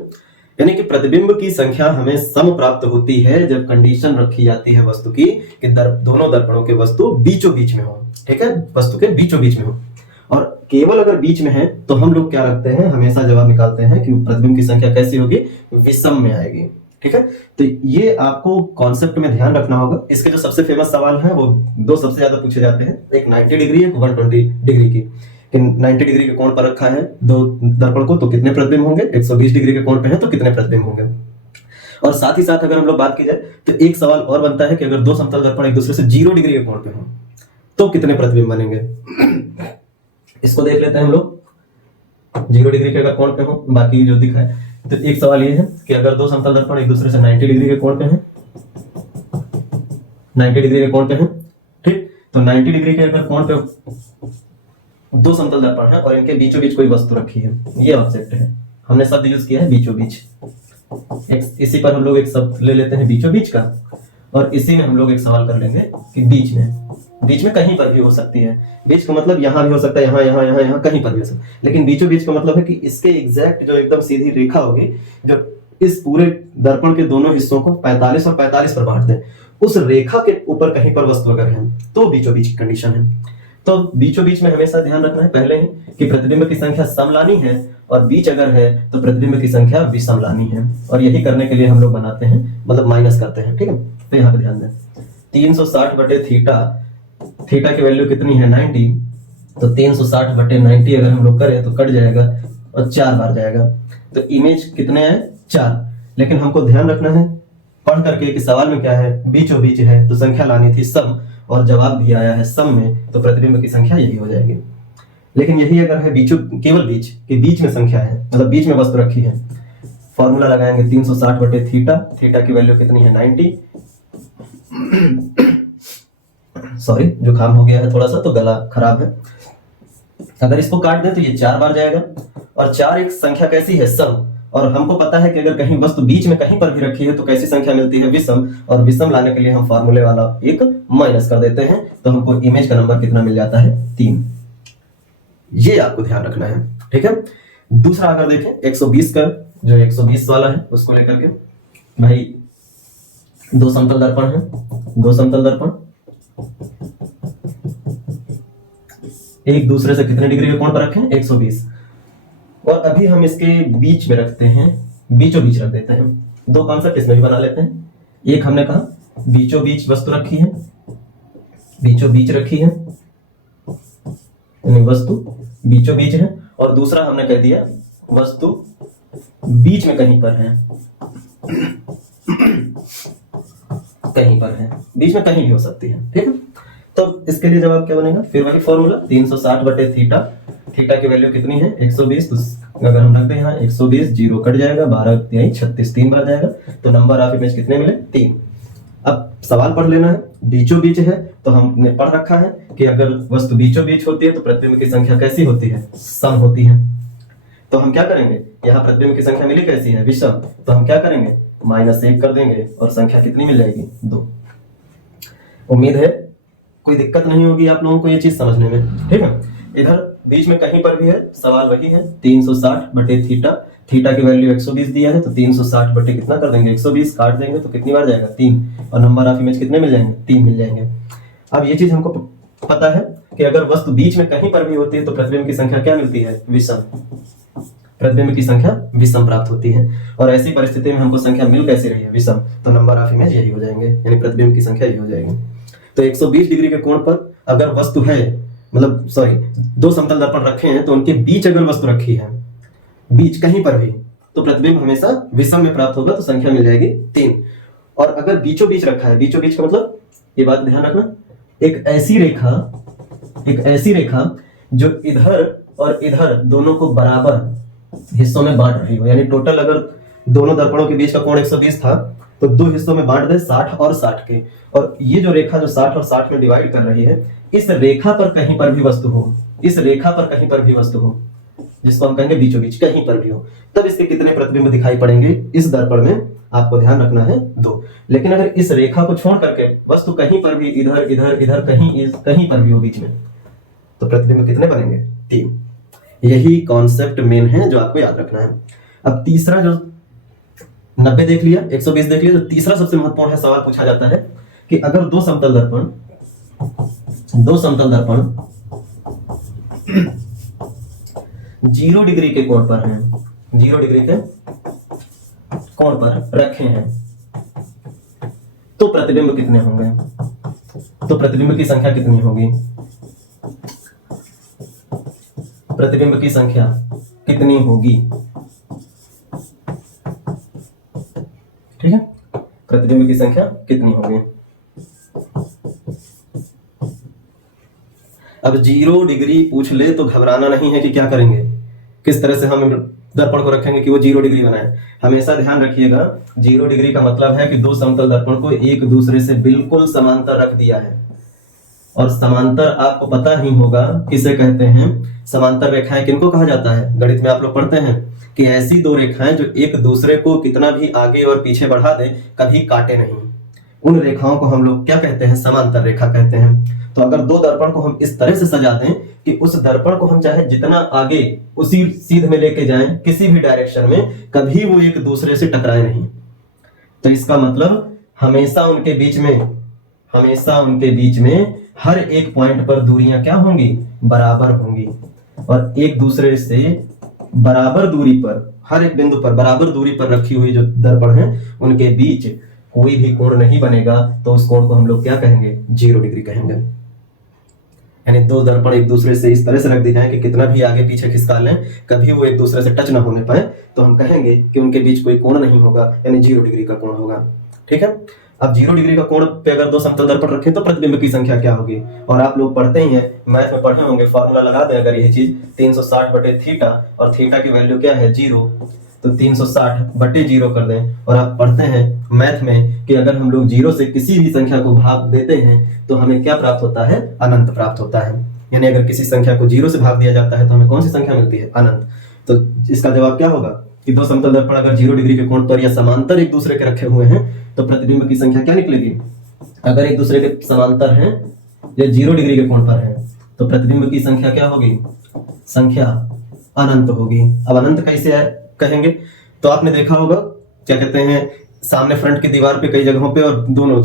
यानी कि प्रतिबिंब की संख्या हमें सम प्राप्त होती है जब कंडीशन रखी जाती है वस्तु की कि दोनों दर्पणों के वस्तु बीचों बीच में हो। ठीक है, वस्तु के बीचों बीच में हो, और केवल अगर बीच में है तो हम लोग क्या रखते हैं? हमेशा जवाब निकालते हैं कि प्रतिबिंब की संख्या कैसी होगी? विषम में आएगी। ठीक है, तो ये आपको कॉन्सेप्ट में ध्यान रखना होगा। इसके जो सबसे फेमस सवाल है वो दो सबसे ज्यादा पूछे जाते हैं, एक 90 डिग्री, एक 120 डिग्री की। 90 डिग्री के कोण पर रखा है दो दर्पण को तो कितने प्रतिबिंब होंगे? 120 डिग्री के कोण पे है तो कितने प्रतिबिंब होंगे? और साथ ही साथ अगर हम लोग बात की जाए तो एक सवाल और बनता है कि अगर दो समतल दर्पण एक दूसरे से 0 डिग्री के कोण पे हो तो कितने प्रतिबिंब बनेंगे? इसको देख लेते हैं हम लोग। 0 डिग्री के अगर कोण पे हो, बाकी जो दिखा है, तो एक सवाल ये है कि अगर दो समतल दर्पण एक दूसरे से 90 डिग्री के कोण पे हैं, 90 डिग्री के कोण पे हैं, ठीक, तो 90 डिग्री के अगर कोण पे दो समतल दर्पण है और इनके बीचों बीच कोई वस्तु रखी है, ये ऑब्जेक्ट है, हमने शब्द यूज किया है बीचों बीच। इसी पर हम लोग एक शब्द ले लेते हैं बीचों बीच का, और इसी में हम लोग एक सवाल कर लेंगे कि बीच में कहीं पर भी हो सकती है। बीच का मतलब यहाँ भी हो सकता है, यहाँ कहीं पर भी हो सकता है, लेकिन बीचों बीच का मतलब है कि इसके एग्जैक्ट जो एकदम सीधी रेखा होगी जो इस पूरे दर्पण के दोनों हिस्सों को 45 और 45 पर बांट दे, उस रेखा के ऊपर कहीं पर वस्तु अगर है तो बीचों बीच की कंडीशन है। तो बीचों बीच में हमेशा ध्यान रखना है पहले ही कि प्रतिबिंब की संख्या समलानी है, और बीच अगर है तो प्रतिबिंब की संख्या विषमलानी है, और यही करने के लिए हम लोग बनाते हैं, मतलब माइनस करते हैं। ठीक है, तो यहाँ पे ध्यान दें 360/थीटा, थीटा की वैल्यू कितनी है? 90, तो 360/90 अगर हम लोग करें तो कट जाएगा और 4 बार जाएगा, तो इमेज कितने हैं? 4। लेकिन हमको ध्यान रखना है पढ़ करके कि सवाल में क्या है? बीचों बीच है, तो संख्या लानी थी सम, और जवाब भी आया है सम में, तो प्रतिबिंब की संख्या यही हो जाएगी। लेकिन यही अगर है बीचों, केवल बीच के बीच में संख्या है, मतलब बीच में वस्तु रखी है, फॉर्मूला लगाएंगे 360/थीटा, थीटा की वैल्यू कितनी है? 90। सॉरी, जुकाम हो गया है थोड़ा सा तो गला खराब है। अगर इसको काट दें तो ये 4 बार जाएगा, और 4 एक संख्या कैसी है? सम, और हमको पता है कि अगर कहीं वस्तु बीच में कहीं पर भी रखी है तो कैसी संख्या मिलती है? विषम, और विषम लाने के लिए हम फार्मूले वाला एक माइनस कर देते हैं, तो हमको इमेज का नंबर कितना मिल जाता है? 3। ये आपको ध्यान रखना है। ठीक है, दूसरा अगर देखें 120 का जो 120 वाला है उसको लेकर के भाई दो समतल दर्पण है, दो समतल दर्पण एक दूसरे से कितने डिग्री के कोण पर रखे हैं 120, और अभी हम इसके बीच में रखते हैं, बीचों बीच रख देते हैं। दो कॉन्सेप्ट इसमें भी बना लेते हैं। एक हमने कहा बीचों बीच वस्तु रखी है, बीचों बीच रखी है, वस्तु बीचों बीच है, और दूसरा हमने कह दिया वस्तु बीच में कहीं पर है, कहीं पर है, बीच में कहीं भी हो सकती है। ठीक है, तो इसके लिए जवाब क्या बनेगा, फिर वही फॉर्मूला 360 बटे थीटा, थीटा की वैल्यू कितनी है 120, तो अगर हम रख दें यहाँ 120, जीरो कट जाएगा, 12 तिहाई 36, 3 बार जाएगा, तो नंबर ऑफ इमेज कितने मिले 3। अब सवाल पढ़ लेना है, बीचों बीच है तो हमने पढ़ रखा है कि अगर वस्तु बीचों बीच होती है तो प्रतिबिंब की संख्या कैसी होती है, सम होती है। तो हम क्या करेंगे, यहाँ प्रतिबिंब की संख्या मिली कैसी है, विषम, तो हम क्या करेंगे -1 कर देंगे और संख्या कितनी मिल जाएगी 2। उम्मीद है कोई दिक्कत नहीं होगी आप लोगों को ये चीज समझने में। ठीक है, इधर बीच में कहीं पर भी है, सवाल वही है 360 बटे थीटा, थीटा की वैल्यू 120 दिया है तो 360 बटे कितना कर देंगे 120, काट देंगे तो कितनी बार जाएगा 3, और नंबर ऑफ इमेज कितने मिल जाएंगे 3 मिल जाएंगे। अब ये चीज हमको पता है कि अगर वस्तु बीच में कहीं पर भी होती है तो प्रतिबिंब की संख्या क्या मिलती है, विषम, प्रतिबिंब की संख्या विषम प्राप्त होती है। और ऐसी परिस्थिति में हमको संख्या मिल कैसी रही है, विषम, तो नंबर ऑफ इमेज यही हो जाएंगे, यानी प्रतिबिंब की संख्या यही हो जाएगी। तो 120 डिग्री के कोण पर अगर वस्तु है, मतलब सॉरी, दो समतल दर्पण रखे हैं तो उनके बीच अगर वस्तु रखी है, बीच कहीं पर भी, तो प्रतिबिंब हमेशा विषम में प्राप्त होगा, तो संख्या मिल जाएगी 3। और अगर बीचों बीच रखा है, बीचों बीच का मतलब ये बात ध्यान रखना, एक ऐसी रेखा जो इधर और इधर दोनों को बराबर हिस्सों में बांट रही हो, यानी टोटल अगर दोनों दर्पणों के बीच का कोण 120 था तो दो हिस्सों में बांट दे 60 और 60 के, और ये जो रेखा जो 60 और 60 में डिवाइड कर रही है, इस रेखा पर कहीं पर भी वस्तु हो, इस रेखा पर कहीं पर भी वस्तु हो, जिसको हम कहेंगे बीचों बीच कहीं पर भी हो, तब इसके कितने प्रतिबिंब दिखाई पड़ेंगे इस दर्पण में, आपको ध्यान रखना है 2। लेकिन अगर इस रेखा को छोड़ करके वस्तु कहीं पर भी इधर इधर इधर कहीं पर भी हो बीच में, तो प्रतिबिंब कितने बनेंगे 3। यही कॉन्सेप्ट मेन है जो आपको याद रखना है। अब तीसरा जो 90 देख लिया, 120 देख लिया, तो तीसरा सबसे महत्वपूर्ण है, सवाल पूछा जाता है कि अगर दो समतल दर्पण 0 डिग्री के कोण पर हैं, 0 डिग्री के कोण पर रखे हैं, तो प्रतिबिंब कितने होंगे, तो प्रतिबिंब की संख्या कितनी होगी, प्रतिबिंब की संख्या कितनी होगी, ठीक है, प्रतिबिंब की संख्या कितनी होगी। अब 0 डिग्री पूछ ले तो घबराना नहीं है कि क्या करेंगे, किस तरह से हम दर्पण को रखेंगे कि वो 0 डिग्री बनाए। हमेशा ध्यान रखिएगा 0 डिग्री का मतलब है कि दो समतल दर्पण को एक दूसरे से बिल्कुल समांतर रख दिया है, और समांतर आपको पता ही होगा किसे कहते हैं, समांतर रेखाएं किनको कहा जाता है, गणित में आप लोग पढ़ते हैं कि ऐसी दो रेखाएं जो एक दूसरे को कितना भी आगे और पीछे बढ़ा दे कभी काटे नहीं, उन रेखाओं को हम लोग क्या कहते हैं, समांतर रेखा कहते हैं। तो अगर दो दर्पण को हम इस तरह से सजा दें कि उस दर्पण को हम चाहे जितना आगे उसी सीध में लेके जाएं, किसी भी डायरेक्शन में, कभी वो एक दूसरे से टकराए नहीं, तो इसका मतलब हमेशा उनके बीच में हर एक पॉइंट पर दूरियां क्या होंगी, बराबर होंगी, और एक दूसरे से बराबर दूरी पर, हर एक बिंदु पर बराबर दूरी पर रखी हुई जो दर्पण हैं उनके बीच कोई भी कोण नहीं बनेगा, तो उस कोण को हम लोग क्या कहेंगे, 0 डिग्री कहेंगे। यानी दो दर्पण एक दूसरे से इस तरह से रख दी जाए कि कितना भी आगे पीछे खिसका लें, कभी वो एक दूसरे से टच ना होने पाए, तो हम कहेंगे कि उनके बीच कोई कोण नहीं होगा, यानी 0 डिग्री का कोण होगा। ठीक है, अब 0 डिग्री का कोण पे अगर दो समतल दर्पण रखें तो प्रतिबिंब की संख्या क्या होगी, और आप लोग पढ़ते ही हैं, मैथ में पढ़े होंगे, फॉर्मूला लगा दें अगर यही चीज 360 बटे थीटा, और थीटा की वैल्यू क्या है 0, तो 360 बटे 0 कर दें। और आप पढ़ते हैं मैथ में कि अगर हम लोग 0 से किसी भी संख्या को भाग देते हैं तो हमें क्या प्राप्त होता है, अनंत प्राप्त होता है। यानी अगर किसी संख्या को 0 से भाग दिया जाता है तो हमें कौन सी संख्या मिलती है, अनंत। तो इसका जवाब क्या होगा कि दो समतल दर्पण अगर 0 डिग्री के कोण पर या समांतर एक दूसरे के रखे हुए हैं तो प्रतिबिंब की संख्या क्या निकलेगी, अगर एक दूसरे के समांतर हैं या 0 डिग्री के कोण पर हैं तो प्रतिबिंब की संख्या क्या होगी, संख्या अनंत होगी। अब अनंत कैसे कहेंगे, तो आपने देखा होगा क्या कहते हैं, सामने फ्रंट की दीवार पे कई जगहों पे, और दोनों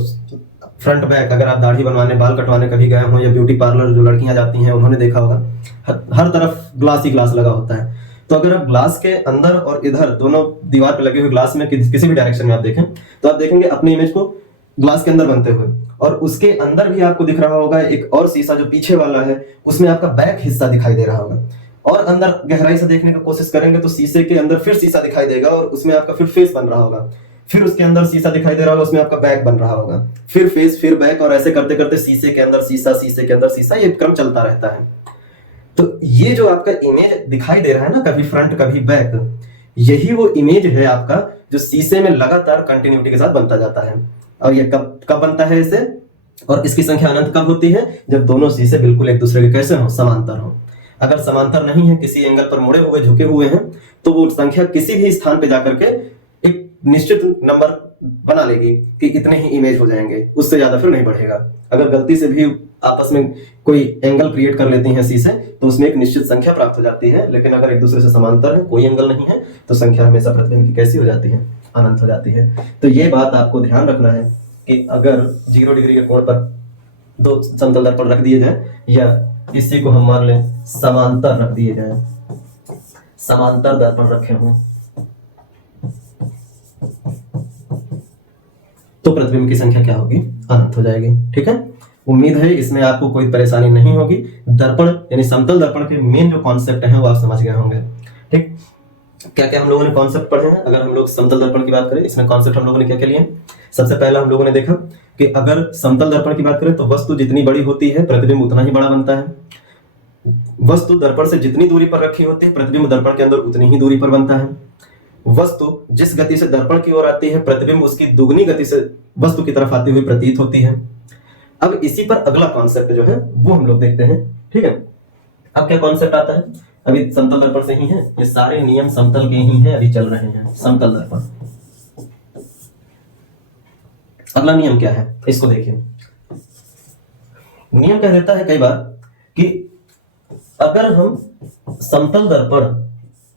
फ्रंट बैक, अगर आप दाढ़ी बनवाने बाल कटवाने कभी गए हो या ब्यूटी पार्लर जो लड़कियां जाती हैं उन्होंने देखा होगा, हर तरफ ग्लास ही ग्लास लगा होता है। तो अगर आप ग्लास के अंदर और इधर दोनों दीवार पे लगे हुए ग्लास में किसी भी डायरेक्शन में आप देखें तो आप देखेंगे अपनी इमेज को ग्लास के अंदर बनते हुए, और उसके अंदर भी आपको दिख रहा होगा एक और शीशा जो पीछे वाला है, उसमें आपका बैक हिस्सा दिखाई दे रहा होगा। और अंदर गहराई से देखने की कोशिश करेंगे तो शीशे के अंदर फिर शीशा दिखाई देगा और उसमें आपका फिर फेस बन रहा होगा, फिर उसके अंदर शीशा दिखाई दे रहा होगा, उसमें आपका बैक बन रहा होगा, फिर फेस फिर बैक, और ऐसे करते करते शीशे के अंदर शीशा, शीशे के अंदर शीशा, ये क्रम चलता रहता है। तो ये जो आपका इमेज दिखाई दे रहा है ना, कभी फ्रंट कभी बैक, यही वो इमेज है आपका जो शीशे में लगातार कंटिन्यूटी के साथ बनता जाता है। और ये कब कब बनता है इसे, और इसकी संख्या अनंत कब होती है, जब दोनों शीशे बिल्कुल एक दूसरे के कैसे हो, समांतर हो। अगर समांतर नहीं है, किसी एंगल पर मुड़े हुए झुके हुए हैं, तो वो संख्या किसी भी स्थान पे जाकर के एक निश्चित नंबर बना लेगी कि इतने ही इमेज हो जाएंगे, उससे ज्यादा फिर नहीं बढ़ेगा। अगर गलती से भी आपस में कोई एंगल क्रिएट कर लेती हैं शीशे तो उसमें एक निश्चित संख्या प्राप्त हो जाती है, लेकिन अगर एक दूसरे से समांतर है, कोई एंगल नहीं है, तो संख्या हमेशा प्रतिबिंब की कैसी हो जाती है, अनंत हो जाती है। तो ये बात आपको ध्यान रखना है कि अगर 0 डिग्री के कोण पर दो समतल दर्पण रख दिए जाए, या इसी को हम मान लें समांतर रख दिए जाए, समांतर दर्पण रखे हों, तो प्रतिबिंब की संख्या क्या होगी, अनंत हो जाएगी। ठीक है, उम्मीद है इसमें आपको कोई परेशानी नहीं होगी। दर्पण यानी समतल दर्पण के मेन जो कॉन्सेप्ट हैं वो आप समझ गए होंगे। ठीक, क्या क्या हम लोगों ने कॉन्सेप्ट पढ़े हैं। अगर हम लोग समतल दर्पण की बात करें, इसमें कॉन्सेप्ट हम लोगों ने क्या क्या लिए। सबसे पहला हम लोगों ने देखा कि अगर समतल दर्पण की बात करें तो वस्तु जितनी बड़ी होती है प्रतिबिंब उतना ही बड़ा बनता है। वस्तु दर्पण से जितनी दूरी पर रखी होती है प्रतिबिंब दर्पण के अंदर उतनी ही दूरी पर बनता है। वस्तु जिस गति से दर्पण की ओर आती है प्रतिबिंब उसकी दुगनी गति से वस्तु की तरफ आती हुई प्रतीत होती है। अब इसी पर अगला कॉन्सेप्ट जो है वो हम लोग देखते हैं। ठीक है, अब क्या कॉन्सेप्ट आता है, अभी समतल दर्पण से ही है, ये सारे नियम समतल के ही हैं, अभी चल रहे हैं समतल दर्पण। अगला नियम क्या है इसको देखिए। नियम कह देता है कई बार कि अगर हम समतल दर्पण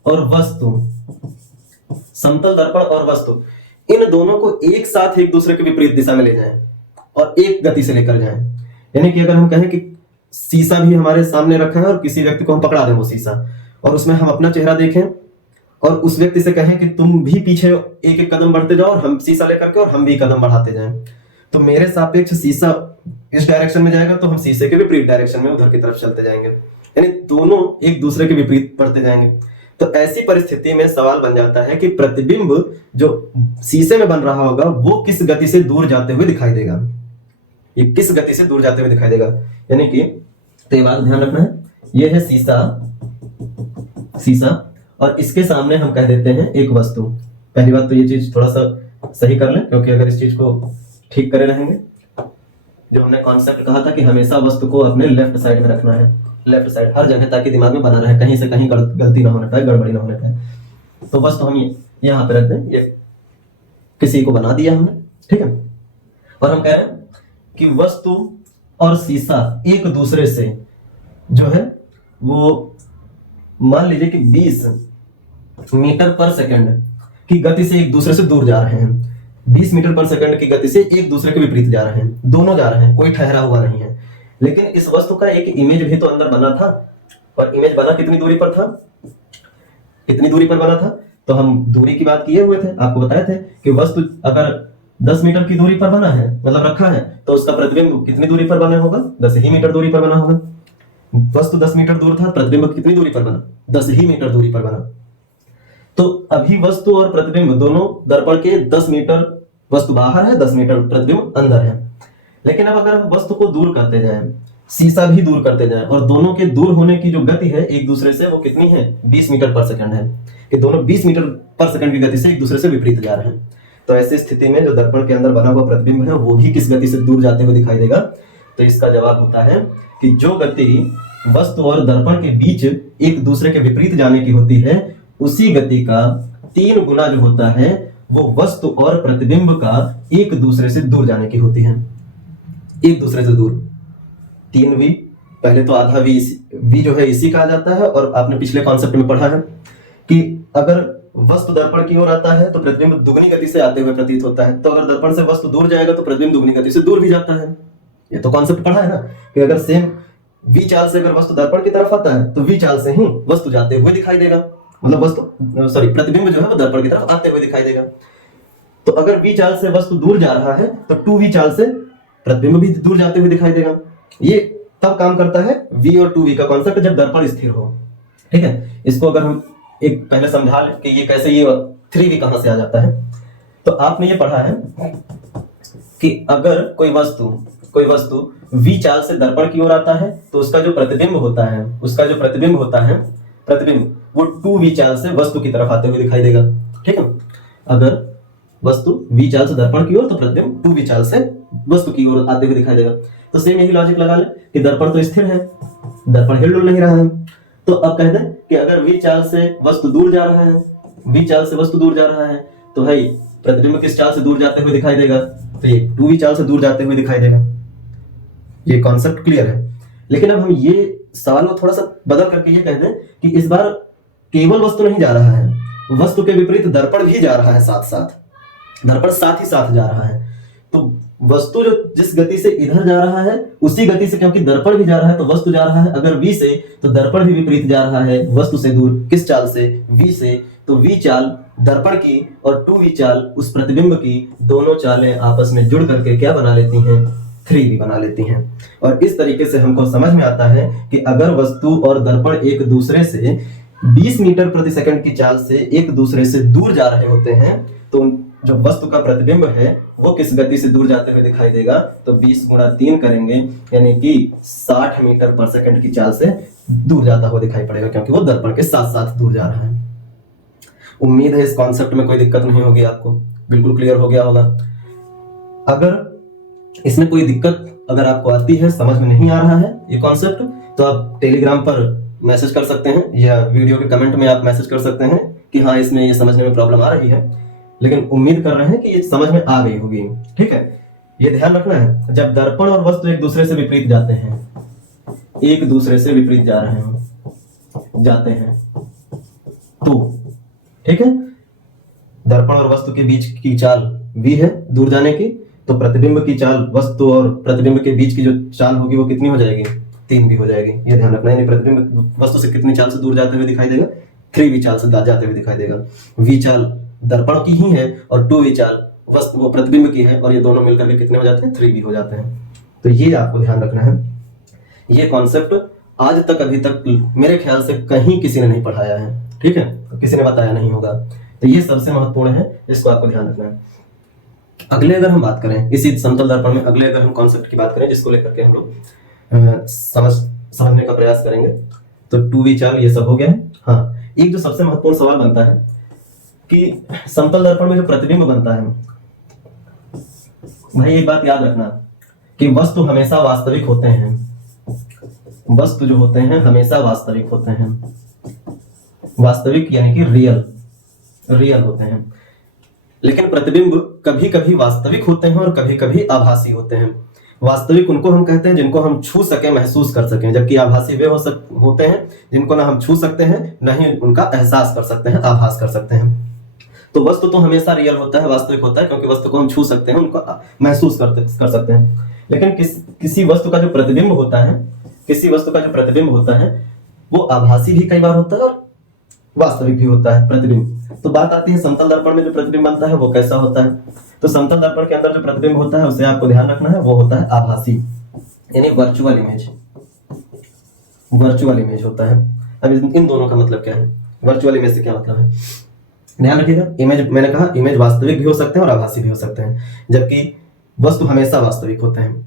और वस्तु, समतल दर्पण और वस्तु इन दोनों को एक साथ एक दूसरे के विपरीत दिशा में ले जाएं और एक गति से लेकर जाएं, यानी कि अगर हम कहें कि शीशा भी हमारे सामने रखा है और किसी व्यक्ति को हम पकड़ा दें वो शीशा, और उसमें हम अपना चेहरा देखें और उस व्यक्ति से कहें कि तुम भी पीछे एक एक कदम बढ़ते जाओ और हम शीशा लेकर के और हम भी कदम बढ़ाते जाएं, तो मेरे सापेक्ष शीशा इस डायरेक्शन में जाएगा तो हम शीशे के विपरीत डायरेक्शन में उधर की तरफ चलते जाएंगे, यानी दोनों एक दूसरे के विपरीत बढ़ते जाएंगे। तो ऐसी परिस्थिति में सवाल बन जाता है कि प्रतिबिंब जो शीशे में बन रहा होगा वो किस गति से दूर जाते हुए दिखाई देगा, ये किस गति से दूर जाते हुए दिखाई देगा। यानी कि तो ये बात ध्यान रखना है, ये है शीशा, शीशा और इसके सामने हम कह देते हैं एक वस्तु। पहली बात तो ये चीज थोड़ा सा सही कर लें, क्योंकि अगर इस चीज को ठीक करे रहेंगे, जो हमने कॉन्सेप्ट कहा था कि हमेशा वस्तु को अपने लेफ्ट साइड में रखना है, लेफ्ट साइड हर जगह, ताकि दिमाग में बना रहे, कहीं से कहीं गलती ना होने पाए, गड़बड़ी ना होने पाए। तो वस्तु हम यहाँ पे रख दें, ये किसी को बना दिया हमने। ठीक है, और हम कह रहे हैं कि वस्तु और शीशा एक दूसरे से जो है वो मान लीजिए कि 20 मीटर पर सेकंड की गति से एक दूसरे से दूर जा रहे हैं, 20 मीटर पर सेकंड की गति से एक दूसरे के विपरीत जा रहे हैं, दोनों जा रहे हैं, कोई ठहरा हुआ नहीं है। लेकिन इस वस्तु का एक इमेज भी तो अंदर बना था, और इमेज बना कितनी दूरी पर था, कितनी दूरी पर बना था। तो हम दूरी की बात किए हुए थे, आपको बताए थे कि वस्तु अगर 10 मीटर की दूरी पर बना है, मतलब रखा है, तो उसका प्रतिबिंब कितनी दूरी पर बना होगा, 10 ही मीटर दूरी पर बना होगा। वस्तु 10 मीटर दूर था, प्रतिबिंब कितनी दूरी पर बना, 10 ही मीटर दूरी पर बना। तो अभी वस्तु और प्रतिबिंब दोनों दर्पण के 10 मीटर, वस्तु बाहर है, 10 मीटर प्रतिबिंब अंदर है। लेकिन अब अगर हम वस्तु को दूर करते जाएं, शीशा भी दूर करते जाएं, और दोनों के दूर होने की जो गति है एक दूसरे से वो कितनी है, 20 मीटर पर सेकंड है, कि दोनों 20 मीटर पर सेकंड की गति से एक दूसरे से विपरीत जा रहे हैं। तो ऐसी स्थिति में जो दर्पण के अंदर बना हुआ प्रतिबिंब है वो भी किस गति से दूर जाते हुए दिखाई देगा। तो इसका जवाब होता है कि जो गति वस्तु और दर्पण के बीच एक दूसरे के विपरीत जाने की होती है, उसी गति का 3 गुना जो होता है वो वस्तु और प्रतिबिंब का एक दूसरे से दूर जाने की होती है। एक दूसरे से दूर 3v, पहले तो आधा v जो है इसी कहा जाता है, और आपने पिछले कॉन्सेप्ट में पढ़ा है कि अगर वस्तु दर्पण की ओर आता है तो प्रतिबिंब दुगनी गति से आते हुए प्रतीत होता है, तो अगर दर्पण से वस्तु दूर जाएगा तो प्रतिबिंब दुगनी गति से दूर भी जाता है। ये तो कॉन्सेप्ट पढ़ा है ना कि अगर सेम v चाल से अगर वस्तु दर्पण की तरफ आता है तो v चाल से ही वस्तु जाते हुए दिखाई देगा, मतलब प्रतिबिंब जो है वो दर्पण की तरफ आते हुए दिखाई देगा। तो अगर v चाल से वस्तु दूर जा रहा है तो 2v चाल से प्रतिबिंब भी दूर जाते हुए दिखाई देगा। ये तब काम करता है v और 2v का कॉन्सेप्ट जब दर्पण स्थिर हो। ठीक है, इसको अगर हम एक पहले समझा लें कि ये कैसे, ये 3v कहां से आ जाता है। तो आपने ये पढ़ा है कि अगर कोई वस्तु v चाल से दर्पण की ओर आता है तो उसका जो प्रतिबिंब होता है प्रतिबिंब वो 2v चाल से वस्तु की तरफ आते हुए दिखाई देगा। ठीक है, अगर वस्तु v चाल से दर्पण की ओर तो प्रतिबिंब 2v चाल से वस्तु की ओर आते हुए दिखाई देगा। तो सेम यही लॉजिक लगा ले कि दर्पण तो स्थिर है, दर्पण हिल डुल नहीं रहा है, तो अब कह दें कि अगर v चाल से वस्तु दूर जा रहा है तो भाई प्रतिबिंब किस चाल से दूर जाते हुए दिखाई देगा, तो ये 2v चाल से दूर जाते हुए दिखाई देगा। ये कॉन्सेप्ट क्लियर है। लेकिन अब हम ये सवाल को थोड़ा सा बदल करके ये कह दें कि इस बार केवल वस्तु नहीं जा रहा है, वस्तु के विपरीत दर्पण भी जा रहा है, दर्पण साथ ही साथ जा रहा है। तो वस्तु जो जिस गति से इधर जा रहा है उसी गति से, क्योंकि दर्पण भी जा रहा है तो वस्तु जा रहा है अगर v से, तो दर्पण भी विपरीत जा रहा है वस्तु से दूर, किस चाल से, v से। तो v चाल दर्पण की और 2v चाल उस प्रतिबिंब की, दोनों चालें आपस में जुड़ करके क्या बना लेती हैं, 3v बना लेती हैं। और इस तरीके से हमको समझ में आता है कि अगर वस्तु और दर्पण एक दूसरे से 20 मीटर प्रति सेकंड की चाल से एक दूसरे से दूर जा रहे होते हैं तो जो वस्तु का प्रतिबिंब है वो किस गति से दूर जाते हुए दिखाई देगा, तो 20 गुणा 3 करेंगे यानी कि 60 मीटर पर सेकंड की चाल से दूर जाता हुआ दिखाई पड़ेगा, क्योंकि वो दर्पण के साथ साथ दूर जा रहा है। उम्मीद है इस कॉन्सेप्ट में कोई दिक्कत नहीं होगी, आपको बिल्कुल क्लियर हो गया होगा। अगर इसमें कोई दिक्कत अगर आपको आती है, समझ में नहीं आ रहा है ये कॉन्सेप्ट, तो आप टेलीग्राम पर मैसेज कर सकते हैं या वीडियो के कमेंट में आप मैसेज कर सकते हैं कि हाँ इसमें ये समझने में प्रॉब्लम आ रही है। लेकिन उम्मीद कर रहे हैं कि ये समझ में आ गई होगी। ठीक है, ये ध्यान रखना है, जब दर्पण और वस्तु एक दूसरे से विपरीत जाते हैं, एक दूसरे से विपरीत जाते हैं तो ठीक है, दर्पण और वस्तु के बीच की चाल v है दूर जाने की, तो प्रतिबिंब की चाल वस्तु और प्रतिबिंब के बीच की जो चाल होगी वो कितनी हो जाएगी, 3v हो जाएगी। ये ध्यान रखना है, प्रतिबिंब वस्तु से कितनी चाल से दूर जाते हुए दिखाई देगा, 3v चाल से जाते हुए दिखाई देगा। v चाल दर्पण की ही है और 2v चाल वस्तु वो प्रतिबिंब की है, और ये दोनों मिलकर के कितने हो जाते हैं, 3v हो जाते हैं। तो ये आपको ध्यान रखना है। ये कॉन्सेप्ट आज तक अभी तक मेरे ख्याल से कहीं किसी ने नहीं पढ़ाया है। ठीक है, किसी ने बताया नहीं होगा, तो ये सबसे महत्वपूर्ण है, इसको आपको ध्यान रखना है। अगले अगर हम बात करें इसी समतल दर्पण में, अगले अगर हम कॉन्सेप्ट की बात करें जिसको लेकर के हम लोग समझने का प्रयास करेंगे, तो 2v चाल ये सब हो गया है। हाँ, एक जो सबसे महत्वपूर्ण सवाल बनता है कि समतल दर्पण में जो प्रतिबिंब बनता है, भाई एक बात याद रखना कि वस्तु हमेशा वास्तविक होते हैं, वस्तु जो होते हैं हमेशा वास्तविक होते हैं, वास्तविक यानी कि रियल होते हैं। लेकिन प्रतिबिंब कभी कभी वास्तविक होते हैं और कभी कभी आभासी होते हैं। वास्तविक उनको हम कहते हैं जिनको हम छू सके, महसूस कर सकें, जबकि आभासी वे होते हैं जिनको ना हम छू सकते हैं ना ही उनका एहसास कर सकते हैं, आभास कर सकते हैं। तो वस्तु तो हमेशा रियल होता है, वास्तविक होता है, क्योंकि वस्तु को हम छू सकते हैं, उनको महसूस कर सकते हैं। लेकिन किसी वस्तु का जो प्रतिबिंब होता है वो आभासी भी कई बार होता है और वास्तविक भी होता है प्रतिबिंब। तो बात आती है समतल दर्पण में जो प्रतिबिंब बनता है वो कैसा होता है। तो समतल दर्पण के अंदर जो प्रतिबिंब होता है उसे आपको ध्यान रखना है, वो होता है आभासी यानी वर्चुअल इमेज होता है। अब इन दोनों का मतलब क्या है, वर्चुअल इमेज से क्या मतलब है, ध्यान रखिएगा। इमेज, मैंने कहा इमेज वास्तविक भी हो सकते हैं और आभासी भी हो सकते हैं, जबकि वस्तु हमेशा वास्तविक होते हैं।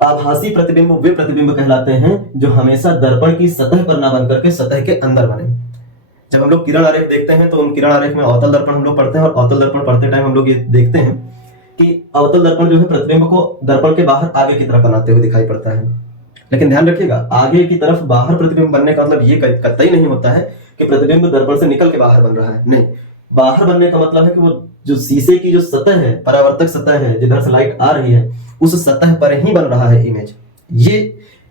आभासी प्रतिबिंब वे प्रतिबिंब कहलाते हैं जो हमेशा दर्पण की सतह पर ना बनकर के सतह के अंदर बने। जब हम लोग किरण आरेख देखते हैं तो उन किरण आरेख में अवतल दर्पण हम लोग पढ़ते हैं, और अवतल दर्पण पढ़ते टाइम हम लोग ये देखते हैं कि अवतल दर्पण जो है प्रतिबिंब को दर्पण के बाहर आगे की तरफ बनाते हुए दिखाई पड़ता है। लेकिन ध्यान रखिएगा, आगे की तरफ बाहर प्रतिबिंब बनने का मतलब ये कतई नहीं होता है कि प्रतिबिंब दर्पण से निकल के बाहर बन रहा है। नहीं, बाहर बनने का मतलब है कि वो जो शीशे की जो सतह है, परावर्तक सतह है, जिधर से लाइट आ रही है, उस सतह पर ही बन रहा है इमेज। ये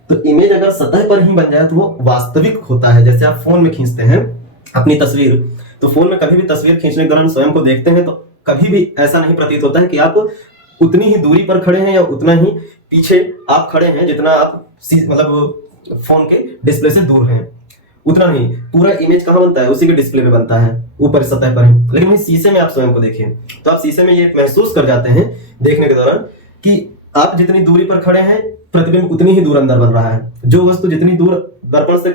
तो इमेज अगर सतह पर ही बन जाए तो वो वास्तविक होता है। जैसे आप फोन में खींचते हैं अपनी तस्वीर, तो फोन में कभी भी तस्वीर खींचने के दौरान स्वयं को देखते हैं तो कभी भी ऐसा नहीं प्रतीत होता है कि आप उतनी ही दूरी पर खड़े हैं या उतना ही पीछे आप खड़े हैं जितना आप मतलब फोन के डिस्प्ले से दूर हैं, उतना नहीं। पूरा इमेज कहाँ बनता है, उसी के डिस्प्ले पे बनता है, ऊपर सतह पर है। लेकिन वही शीशे में आप स्वयं को देखें तो आप शीशे में ये महसूस कर जाते हैं देखने के दौरान कि आप जितनी दूरी पर खड़े हैं प्रतिबिंब उतनी ही दूर अंदर बन रहा है। जो वस्तु जितनी दूर दर्पण से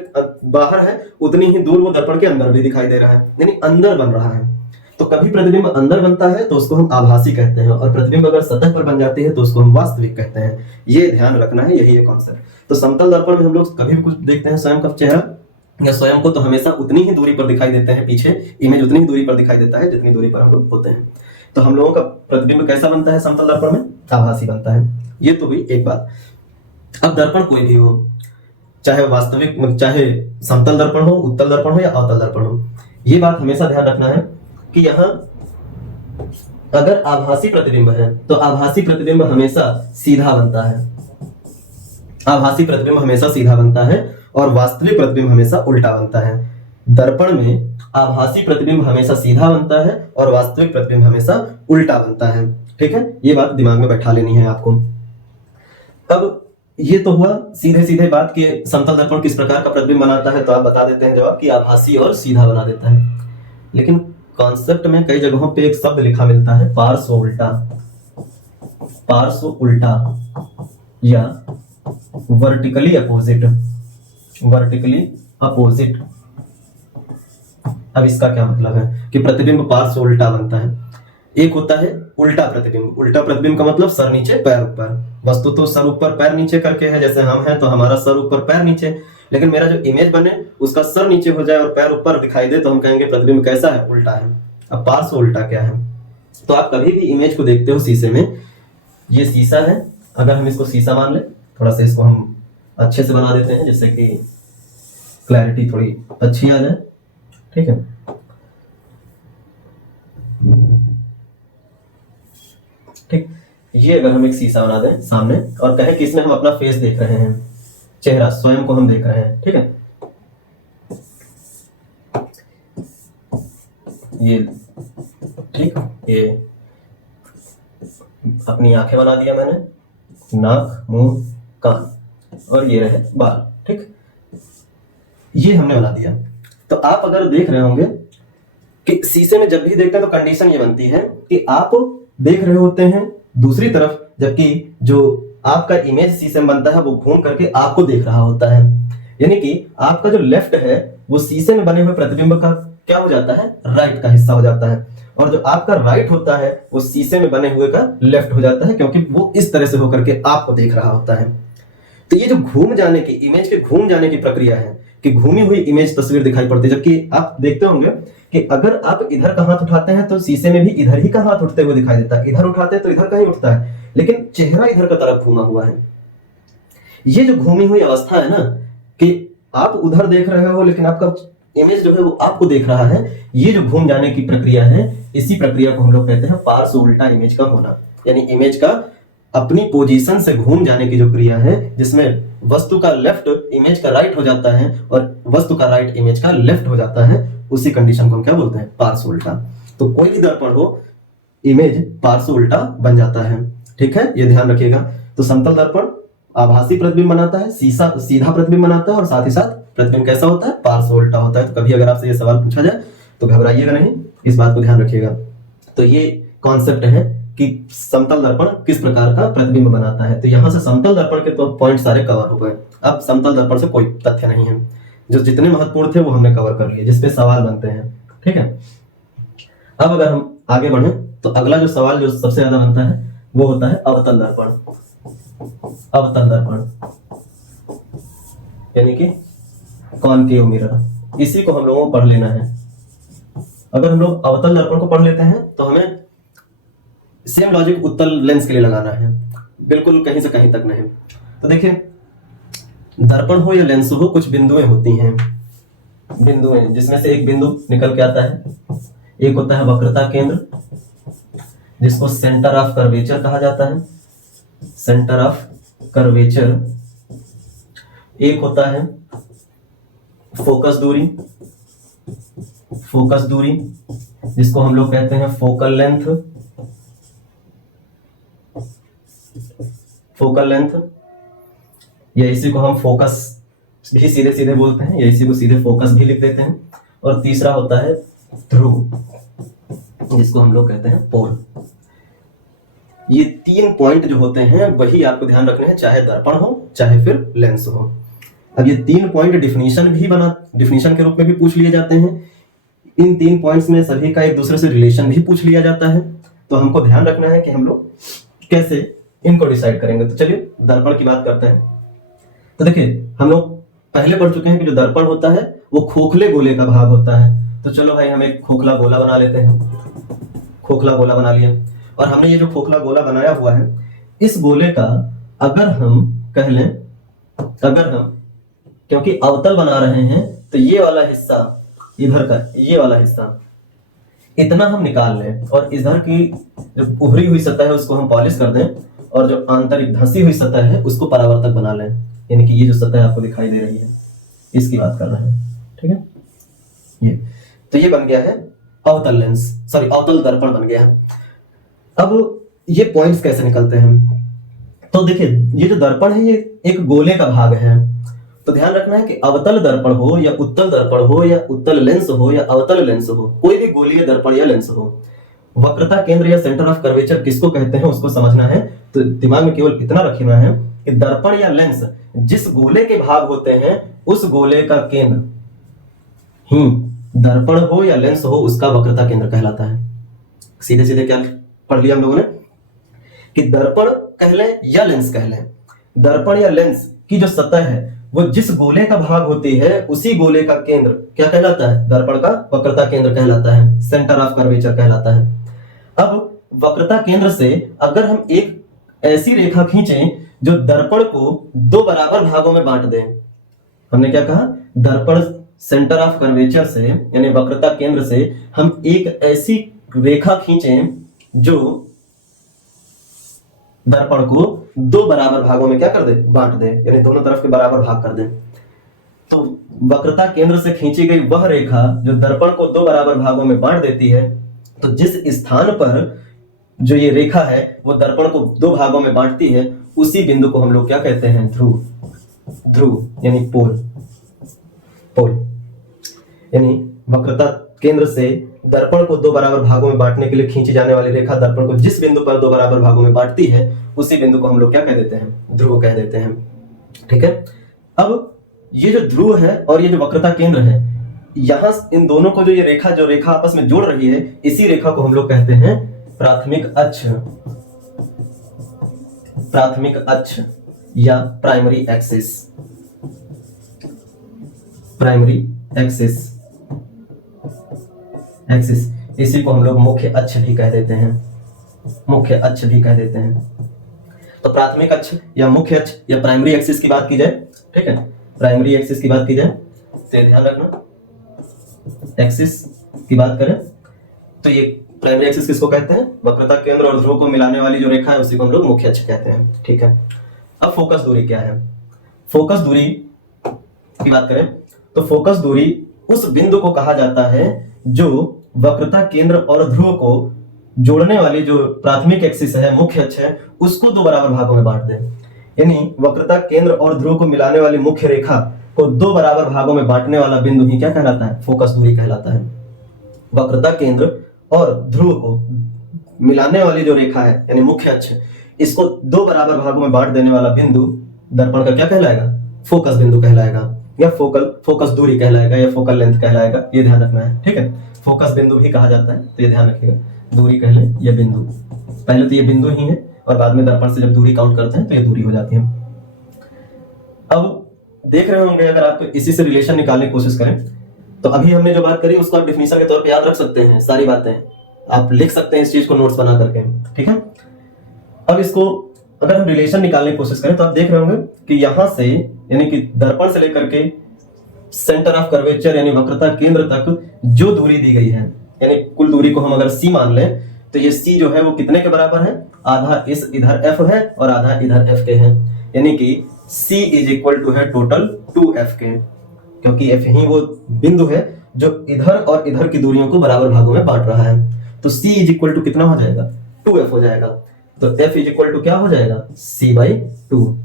बाहर है उतनी ही दूर वो दर्पण के अंदर भी दिखाई दे रहा है, यानी अंदर बन रहा है। तो कभी प्रतिबिंब अंदर बनता है तो उसको हम आभासी कहते हैं, और प्रतिबिंब अगर सतह पर बन जाती है तो उसको हम वास्तविक कहते हैं। ये ध्यान रखना है, यही है कॉन्सेप्ट। तो समतल दर्पण में हम लोग कभी भी कुछ देखते हैं स्वयं का चेहरा या स्वयं को, तो हमेशा उतनी ही दूरी पर दिखाई देते हैं, पीछे इमेज उतनी ही दूरी पर दिखाई देता है जितनी दूरी पर हम लोग होते हैं। तो हम लोगों का प्रतिबिंब कैसा बनता है समतल दर्पण में, आभासी बनता है। ये तो भी एक बात। अब दर्पण कोई भी हो, चाहे वास्तविक, चाहे समतल दर्पण हो, उत्तल दर्पण हो या अवतल दर्पण हो, ये बात हमेशा ध्यान रखना है कि यहाँ अगर आभासी प्रतिबिंब है तो आभासी प्रतिबिंब हमेशा सीधा बनता है, आभासी प्रतिबिंब हमेशा सीधा बनता है और वास्तविक प्रतिबिंब हमेशा उल्टा बनता है। दर्पण में आभासी प्रतिबिंब हमेशा सीधा बनता है और वास्तविक प्रतिबिंब हमेशा उल्टा बनता है। ठीक है, ये बात दिमाग में बैठा लेनी है आपको। अब ये तो हुआ सीधे सीधे बात कि समतल दर्पण किस प्रकार का प्रतिबिंब बनाता है, तो आप बता देते हैं जवाब कि आभासी और सीधा बना देता है। लेकिन कॉन्सेप्ट में कई जगहों पे एक शब्द लिखा मिलता है पार्श्व उल्टा, पार्श्व उल्टा या वर्टिकली अपोजिट, वर्टिकली अपोजिट। अब इसका क्या मतलब है कि प्रतिबिंब पार्श्व उल्टा बनता है। एक होता है उल्टा प्रतिबिंब, उल्टा प्रतिबिंब का मतलब सर नीचे पैर ऊपर। वस्तु तो सर ऊपर पैर नीचे करके है, जैसे हम हैं तो हमारा सर ऊपर पैर नीचे, लेकिन मेरा जो इमेज बने उसका सर नीचे हो जाए और पैर ऊपर दिखाई दे तो हम कहेंगे प्रतिबिंब कैसा है, उल्टा है। अब पार्श्व उल्टा क्या है, तो आप कभी भी इमेज को देखते हो शीशे में, ये शीशा है, अगर हम इसको शीशा मान ले, थोड़ा सा इसको हम अच्छे से बना देते हैं जिससे कि क्लैरिटी थोड़ी अच्छी आ जाए। ठीक है, ठीक, ये अगर हम एक शीशा बना दें सामने और कहें कि इसमें हम अपना फेस देख रहे हैं, चेहरा स्वयं को हम देख रहे हैं। ठीक है, ये ठीक, ये अपनी आंखें बना दिया मैंने, नाक, मुंह, कान, और ये रहे बाल। ठीक, ये हमने बना दिया। तो आप अगर देख रहे होंगे कि शीशे में जब भी देखते हैं तो कंडीशन ये बनती है कि आप देख रहे होते हैं दूसरी तरफ, जबकि जो आपका इमेज शीशे में बनता है वो घूम करके आपको देख रहा होता है। यानी कि आपका जो लेफ्ट है वो शीशे में बने हुए प्रतिबिंब का क्या हो जाता है, राइट का हिस्सा हो जाता है, और जो आपका राइट होता है वो शीशे में बने हुए का लेफ्ट हो जाता है, क्योंकि वो इस तरह से होकर के आपको देख रहा होता है। तो ये जो घूम जाने की, इमेज के घूम जाने की प्रक्रिया है कि घूमी हुई इमेज तस्वीर दिखाई पड़ती है। जबकि आप देखते होंगे कि अगर आप इधर का हाथ उठाते हैं तो शीशे में भी इधर ही का हाथ उठते हुए दिखाई देता है, इधर उठाते हैं तो इधर का ही उठता है, लेकिन चेहरा इधर का तरफ घूमा हुआ है। ये जो घूमी हुई अवस्था है ना, कि आप उधर देख रहे हो लेकिन आपका इमेज जो है वो आपको देख रहा है, ये जो घूम जाने की प्रक्रिया है, इसी प्रक्रिया को हम लोग कहते हैं पार्श्व उल्टा इमेज का होना। यानी इमेज का अपनी पोजीशन से घूम जाने की जो क्रिया है, जिसमें वस्तु का लेफ्ट इमेज का राइट हो जाता है और वस्तु का राइट इमेज का लेफ्ट हो जाता है, उसी कंडीशन को हम क्या बोलते हैं, पार्श्व उल्टा। तो कोई भी दर्पण हो, इमेज पार्श्व उल्टा बन जाता है। ठीक है, ये ध्यान रखिएगा। तो समतल दर्पण आभासी प्रतिबिंब बनाता है, सीधा प्रतिबिंब बनाता है, और साथ ही साथ प्रतिबिंब कैसा होता है, पार्श्व उल्टा होता है। तो कभी अगर आपसे ये सवाल पूछा जाए तो घबराइएगा नहीं, इस बात को ध्यान रखिएगा। तो ये कॉन्सेप्ट है कि समतल दर्पण किस प्रकार का प्रतिबिंब बनाता है। तो यहां से समतल दर्पण के तो पॉइंट सारे कवर हो गए। अब समतल दर्पण से कोई तथ्य नहीं है, जो जितने महत्वपूर्ण थे वो हमने कवर कर लिए, जिसपे सवाल बनते हैं। ठीक है, अब अगर हम आगे बढ़े तो अगला जो सवाल जो सबसे ज्यादा बनता है वो होता है अवतल दर्पण। अवतल दर्पण यानी कि कॉनकेव मिरर, इसी को हम लोगों को पढ़ लेना है। अगर हम लोग अवतल दर्पण को पढ़ लेते हैं तो हमें सेम लॉजिक उत्तल लेंस के लिए लगाना है, बिल्कुल कहीं से कहीं तक नहीं। तो देखिए, दर्पण हो या लेंस हो, कुछ बिंदुएं होती हैं, बिंदुएं जिसमें से एक बिंदु निकल के आता है। एक होता है वक्रता केंद्र, जिसको सेंटर ऑफ कर्वेचर कहा जाता है, सेंटर ऑफ कर्वेचर। एक होता है फोकस दूरी, फोकस दूरी जिसको हम लोग कहते हैं फोकल लेंथ, फोकल लेंथ, या इसी को हम फोकस भी सीधे सीधे बोलते हैं, या इसी को सीधे फोकस भी लिख देते हैं। और तीसरा होता है ध्रुव जिसको हम लोग कहते हैं पोल। ये 3 पॉइंट जो होते हैं वही आपको ध्यान रखने हैं, चाहे दर्पण हो चाहे फिर लेंस हो। अब ये 3 पॉइंट डिफिनीशन के रूप में भी पूछ लिए जाते हैं। इन 3 पॉइंट्स में सभी का एक दूसरे से रिलेशन भी पूछ लिया जाता है, तो हमको ध्यान रखना है कि हम लोग कैसे इनको डिसाइड करेंगे। तो चलिए दर्पण की बात करते हैं। तो देखिए हम लोग पहले पढ़ चुके हैं कि जो दर्पण होता है वो खोखले गोले का भाग होता है। तो चलो भाई हम एक खोखला गोला बना लेते हैं। खोखला गोला बना लिया, और हमने ये जो खोखला गोला बनाया हुआ है, इस गोले का अगर हम कह लें, अगर हम क्योंकि अवतल बना रहे हैं तो ये वाला हिस्सा, इधर का ये वाला हिस्सा इतना हम निकाल लें, और इधर की जो उभरी हुई सतह है उसको हम पॉलिश कर दें, और जो आंतरिक धंसी हुई सतह है उसको परावर्तक बना लें। यानी कि ये जो सतह आपको दिखाई दे रही है इसकी बात कर रहे हैं, ठीक है। ये तो ये बन गया है अवतल लेंस, सॉरी अवतल दर्पण बन गया है। अब ये पॉइंट्स कैसे निकलते हैं, तो देखिए ये जो दर्पण है ये एक गोले का भाग है। तो ध्यान रखना है कि अवतल दर्पण हो या उत्तल दर्पण हो या उत्तल लेंस हो या अवतल लेंस हो, कोई भी गोलीय दर्पण या लेंस हो, वक्रता केंद्र या सेंटर ऑफ कर्वेचर किसको कहते हैं उसको समझना है। तो दिमाग में केवल इतना रखना है कि दर्पण या लेंस जिस गोले के भाग होते हैं उस गोले का केंद्र ही दर्पण हो या लेंस हो उसका वक्रता केंद्र कहलाता है। सीधे सीधे क्या पढ़ लिया हम लोगों ने कि दर्पण कह लें या लेंस कह लें, दर्पण या लेंस की जो सतह है वो जिस गोले का भाग होती है उसी गोले का केंद्र क्या कहलाता है, दर्पण का वक्रता केंद्र कहलाता है, सेंटर ऑफ कर्वेचर कहलाता है। अब वक्रता केंद्र से अगर हम एक ऐसी रेखा खींचें जो दर्पण को 2 बराबर भागों में बांट दें, हमने क्या कहा, दर्पण सेंटर ऑफ कर्वेचर से यानी वक्रता केंद्र से हम एक ऐसी रेखा खींचें जो दर्पण को 2 बराबर भागों में क्या कर दे, बांट दे, यानी दोनों तरफ के बराबर भाग कर दे। तो वक्रता केंद्र से खींची गई वह रेखा जो दर्पण को 2 बराबर भागों में बांट देती है, तो जिस स्थान पर जो ये रेखा है वो दर्पण को 2 भागों में बांटती है उसी बिंदु को हम लोग क्या कहते हैं, ध्रुव। ध्रुव यानी पोल, पोल यानी वक्रता केंद्र से दर्पण को 2 बराबर भागों में बांटने के लिए खींची जाने वाली रेखा दर्पण को जिस बिंदु पर 2 बराबर भागों में बांटती है उसी बिंदु को हम लोग क्या कह देते हैं, ध्रुव कह देते हैं, ठीक है। अब ये जो ध्रुव है और ये जो वक्रता केंद्र है, यहां इन दोनों को जो ये रेखा आपस में जोड़ रही है, इसी रेखा को हम लोग कहते हैं प्राथमिक अक्ष, प्राथमिक अक्ष या primary axis, primary axis, axis इसी को हम लोग मुख्य अक्ष भी कह देते हैं, मुख्य अक्ष भी कह देते हैं। तो प्राथमिक अक्ष या मुख्य अक्ष या प्राइमरी एक्सिस की बात की जाए, ठीक है, प्राइमरी एक्सिस की बात की जाए तो ध्यान रखना, एक्सिस की बात करें तो ये प्राइमरी एक्सिस किसको कहते हैं, वक्रता केंद्र और ध्रुव को मिलाने वाली जो रेखा है उसी को हम लोग मुख्य अक्ष कहते हैं, ठीक है। अब फोकस दूरी क्या है, फोकस दूरी की बात करें तो फोकस दूरी उस बिंदु को कहा जाता है जो वक्रता केंद्र और ध्रुव को जोड़ने वाली जो प्राथमिक एक्सिस है, मुख्य अक्ष है, उसको 2 बराबर भागों में बांट दे। यानी वक्रता केंद्र और ध्रुव को मिलाने वाली मुख्य रेखा को 2 बराबर भागों में बांटने वाला बिंदु ही क्या कहलाता है, फोकस दूरी कहलाता है। वक्रता केंद्र और ध्रुव को मिलाने वाली जो रेखा है यानी मुख्य अक्ष, इसको 2 बराबर भागों में बांट देने वाला बिंदु दर्पण का क्या कहलाएगा, फोकस बिंदु कहलाएगा, या फोकस दूरी कहलाएगा, या फोकल लेंथ कहलाएगा, ये ध्यान रखना है, ठीक है। फोकस बिंदु भी कहा जाता है तो ये ध्यान रखिएगा, दूरी कह लें या बिंदु, पहले तो ये बिंदु ही है और बाद में दर्पण से जब दूरी काउंट करते हैं तो ये दूरी हो जाती है। अब देख रहे होंगे अगर आप इसी से रिलेशन निकालने की कोशिश करें तो अभी हमने जो बात करी उसको आप डिफिनीशन के तौर पे याद रख सकते हैं, सारी बातें आप लिख सकते हैं इस चीज को नोट्स बना करके, ठीक है। अब इसको अगर हम रिलेशन निकालने की कोशिश करें तो आप देख रहे होंगे कि यहां से यानी कि दर्पण से लेकर के सेंटर ऑफ कर्वेचर यानी वक्रता केंद्र तक जो दूरी दी गई है, यानी कुल दूरी को हम अगर c मान लें तो ये c जो है वो कितने के बराबर है, आधा इस इधर f है और आधा इधर f के है, यानी कि c इज इक्वल टू है टोटल 2f के, क्योंकि f ही वो बिंदु है जो इधर और इधर की दूरियों को बराबर भागों में बांट रहा है। तो c इज इक्वल टू कितना हो जाएगा, 2f हो जाएगा। तो f इज इक्वल टू क्या हो जाएगा, c/2।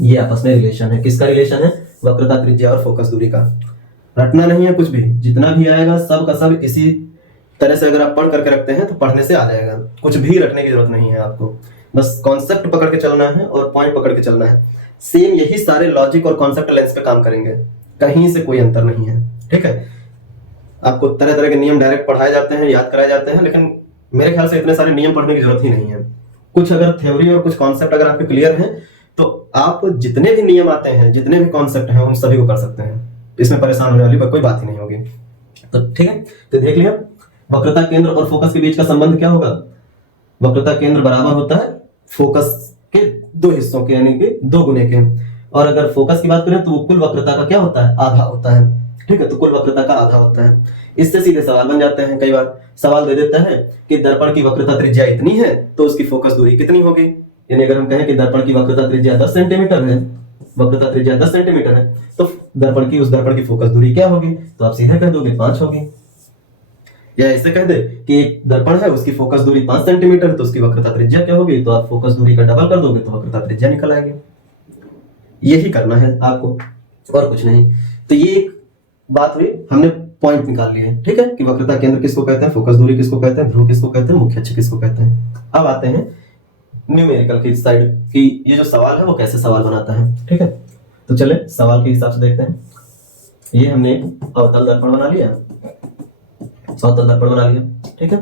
ये आपस में रिलेशन है, किसका रिलेशन है, वक्रता त्रिज्या और फोकस दूरी का। रटना नहीं है कुछ भी, जितना भी आएगा सब का सब इसी तरह से अगर आप पढ़ करके रखते हैं तो पढ़ने से आ जाएगा, कुछ भी रटने की जरूरत नहीं है आपको, बस कॉन्सेप्ट पकड़ के चलना है और पॉइंट पकड़ के चलना है। सेम यही सारे लॉजिक और कॉन्सेप्ट लेंस पे काम करेंगे, कहीं से कोई अंतर नहीं है, ठीक है। आपको तरह तरह के नियम डायरेक्ट पढ़ाए जाते हैं, याद कराए जाते हैं, लेकिन मेरे ख्याल से इतने सारे नियम पढ़ने की जरूरत ही नहीं है। कुछ अगर थ्योरी और कुछ कॉन्सेप्ट अगर आपके क्लियर हैं तो आप जितने भी नियम आते हैं, जितने भी कॉन्सेप्ट हैं, उन सभी को कर सकते हैं, इसमें परेशान होने वाली कोई बात ही नहीं होगी। तो ठीक है, तो देख लिया वक्रता केंद्र और फोकस के बीच का संबंध क्या होगा, वक्रता केंद्र बराबर होता है फोकस के दो हिस्सों के, यानी कि 2 गुने के। और अगर फोकस की बात करें तो वो कुल वक्रता का क्या होता है, आधा होता है, ठीक है। तो कुल वक्रता का आधा होता है। इससे सीधे सवाल बन जाते हैं, कई बार सवाल दे देता है कि दर्पण की वक्रता त्रिज्या इतनी है तो उसकी फोकस दूरी कितनी होगी। यानी अगर हम कहें कि दर्पण की वक्रता त्रिज्या 10 सेंटीमीटर है, वक्रता त्रिज्या 10 सेंटीमीटर है, तो उस दर्पण की फोकस दूरी क्या होगी, तो आप सीधे कह दोगे 5 होगी। या ऐसे कह दे कि एक दर्पण है, उसकी फोकस दूरी 5 सेंटीमीटर, तो उसकी वक्रता त्रिज्या क्या होगी, तो आप फोकस दूरी का डबल कर दोगे तो वक्रता त्रिज्या निकल आएगी। यही करना है आपको और कुछ नहीं। तो ये एक बात हुई, हमने पॉइंट निकाल लिए हैं, ठीक है, कि वक्रता केंद्र किसको कहते हैं, फोकस दूरी किसको कहते हैं, ध्रुव किसको कहते हैं, मुख्य अक्ष किसको कहते हैं। अब आते हैं न्यूमेरिकल की साइड कि ये जो सवाल है वो कैसे सवाल बनाता है, ठीक है। तो चले सवाल के हिसाब से देखते हैं। ये हमने अवतल दर्पण बना लिया, अवतल दर्पण बना लिया, ठीक है,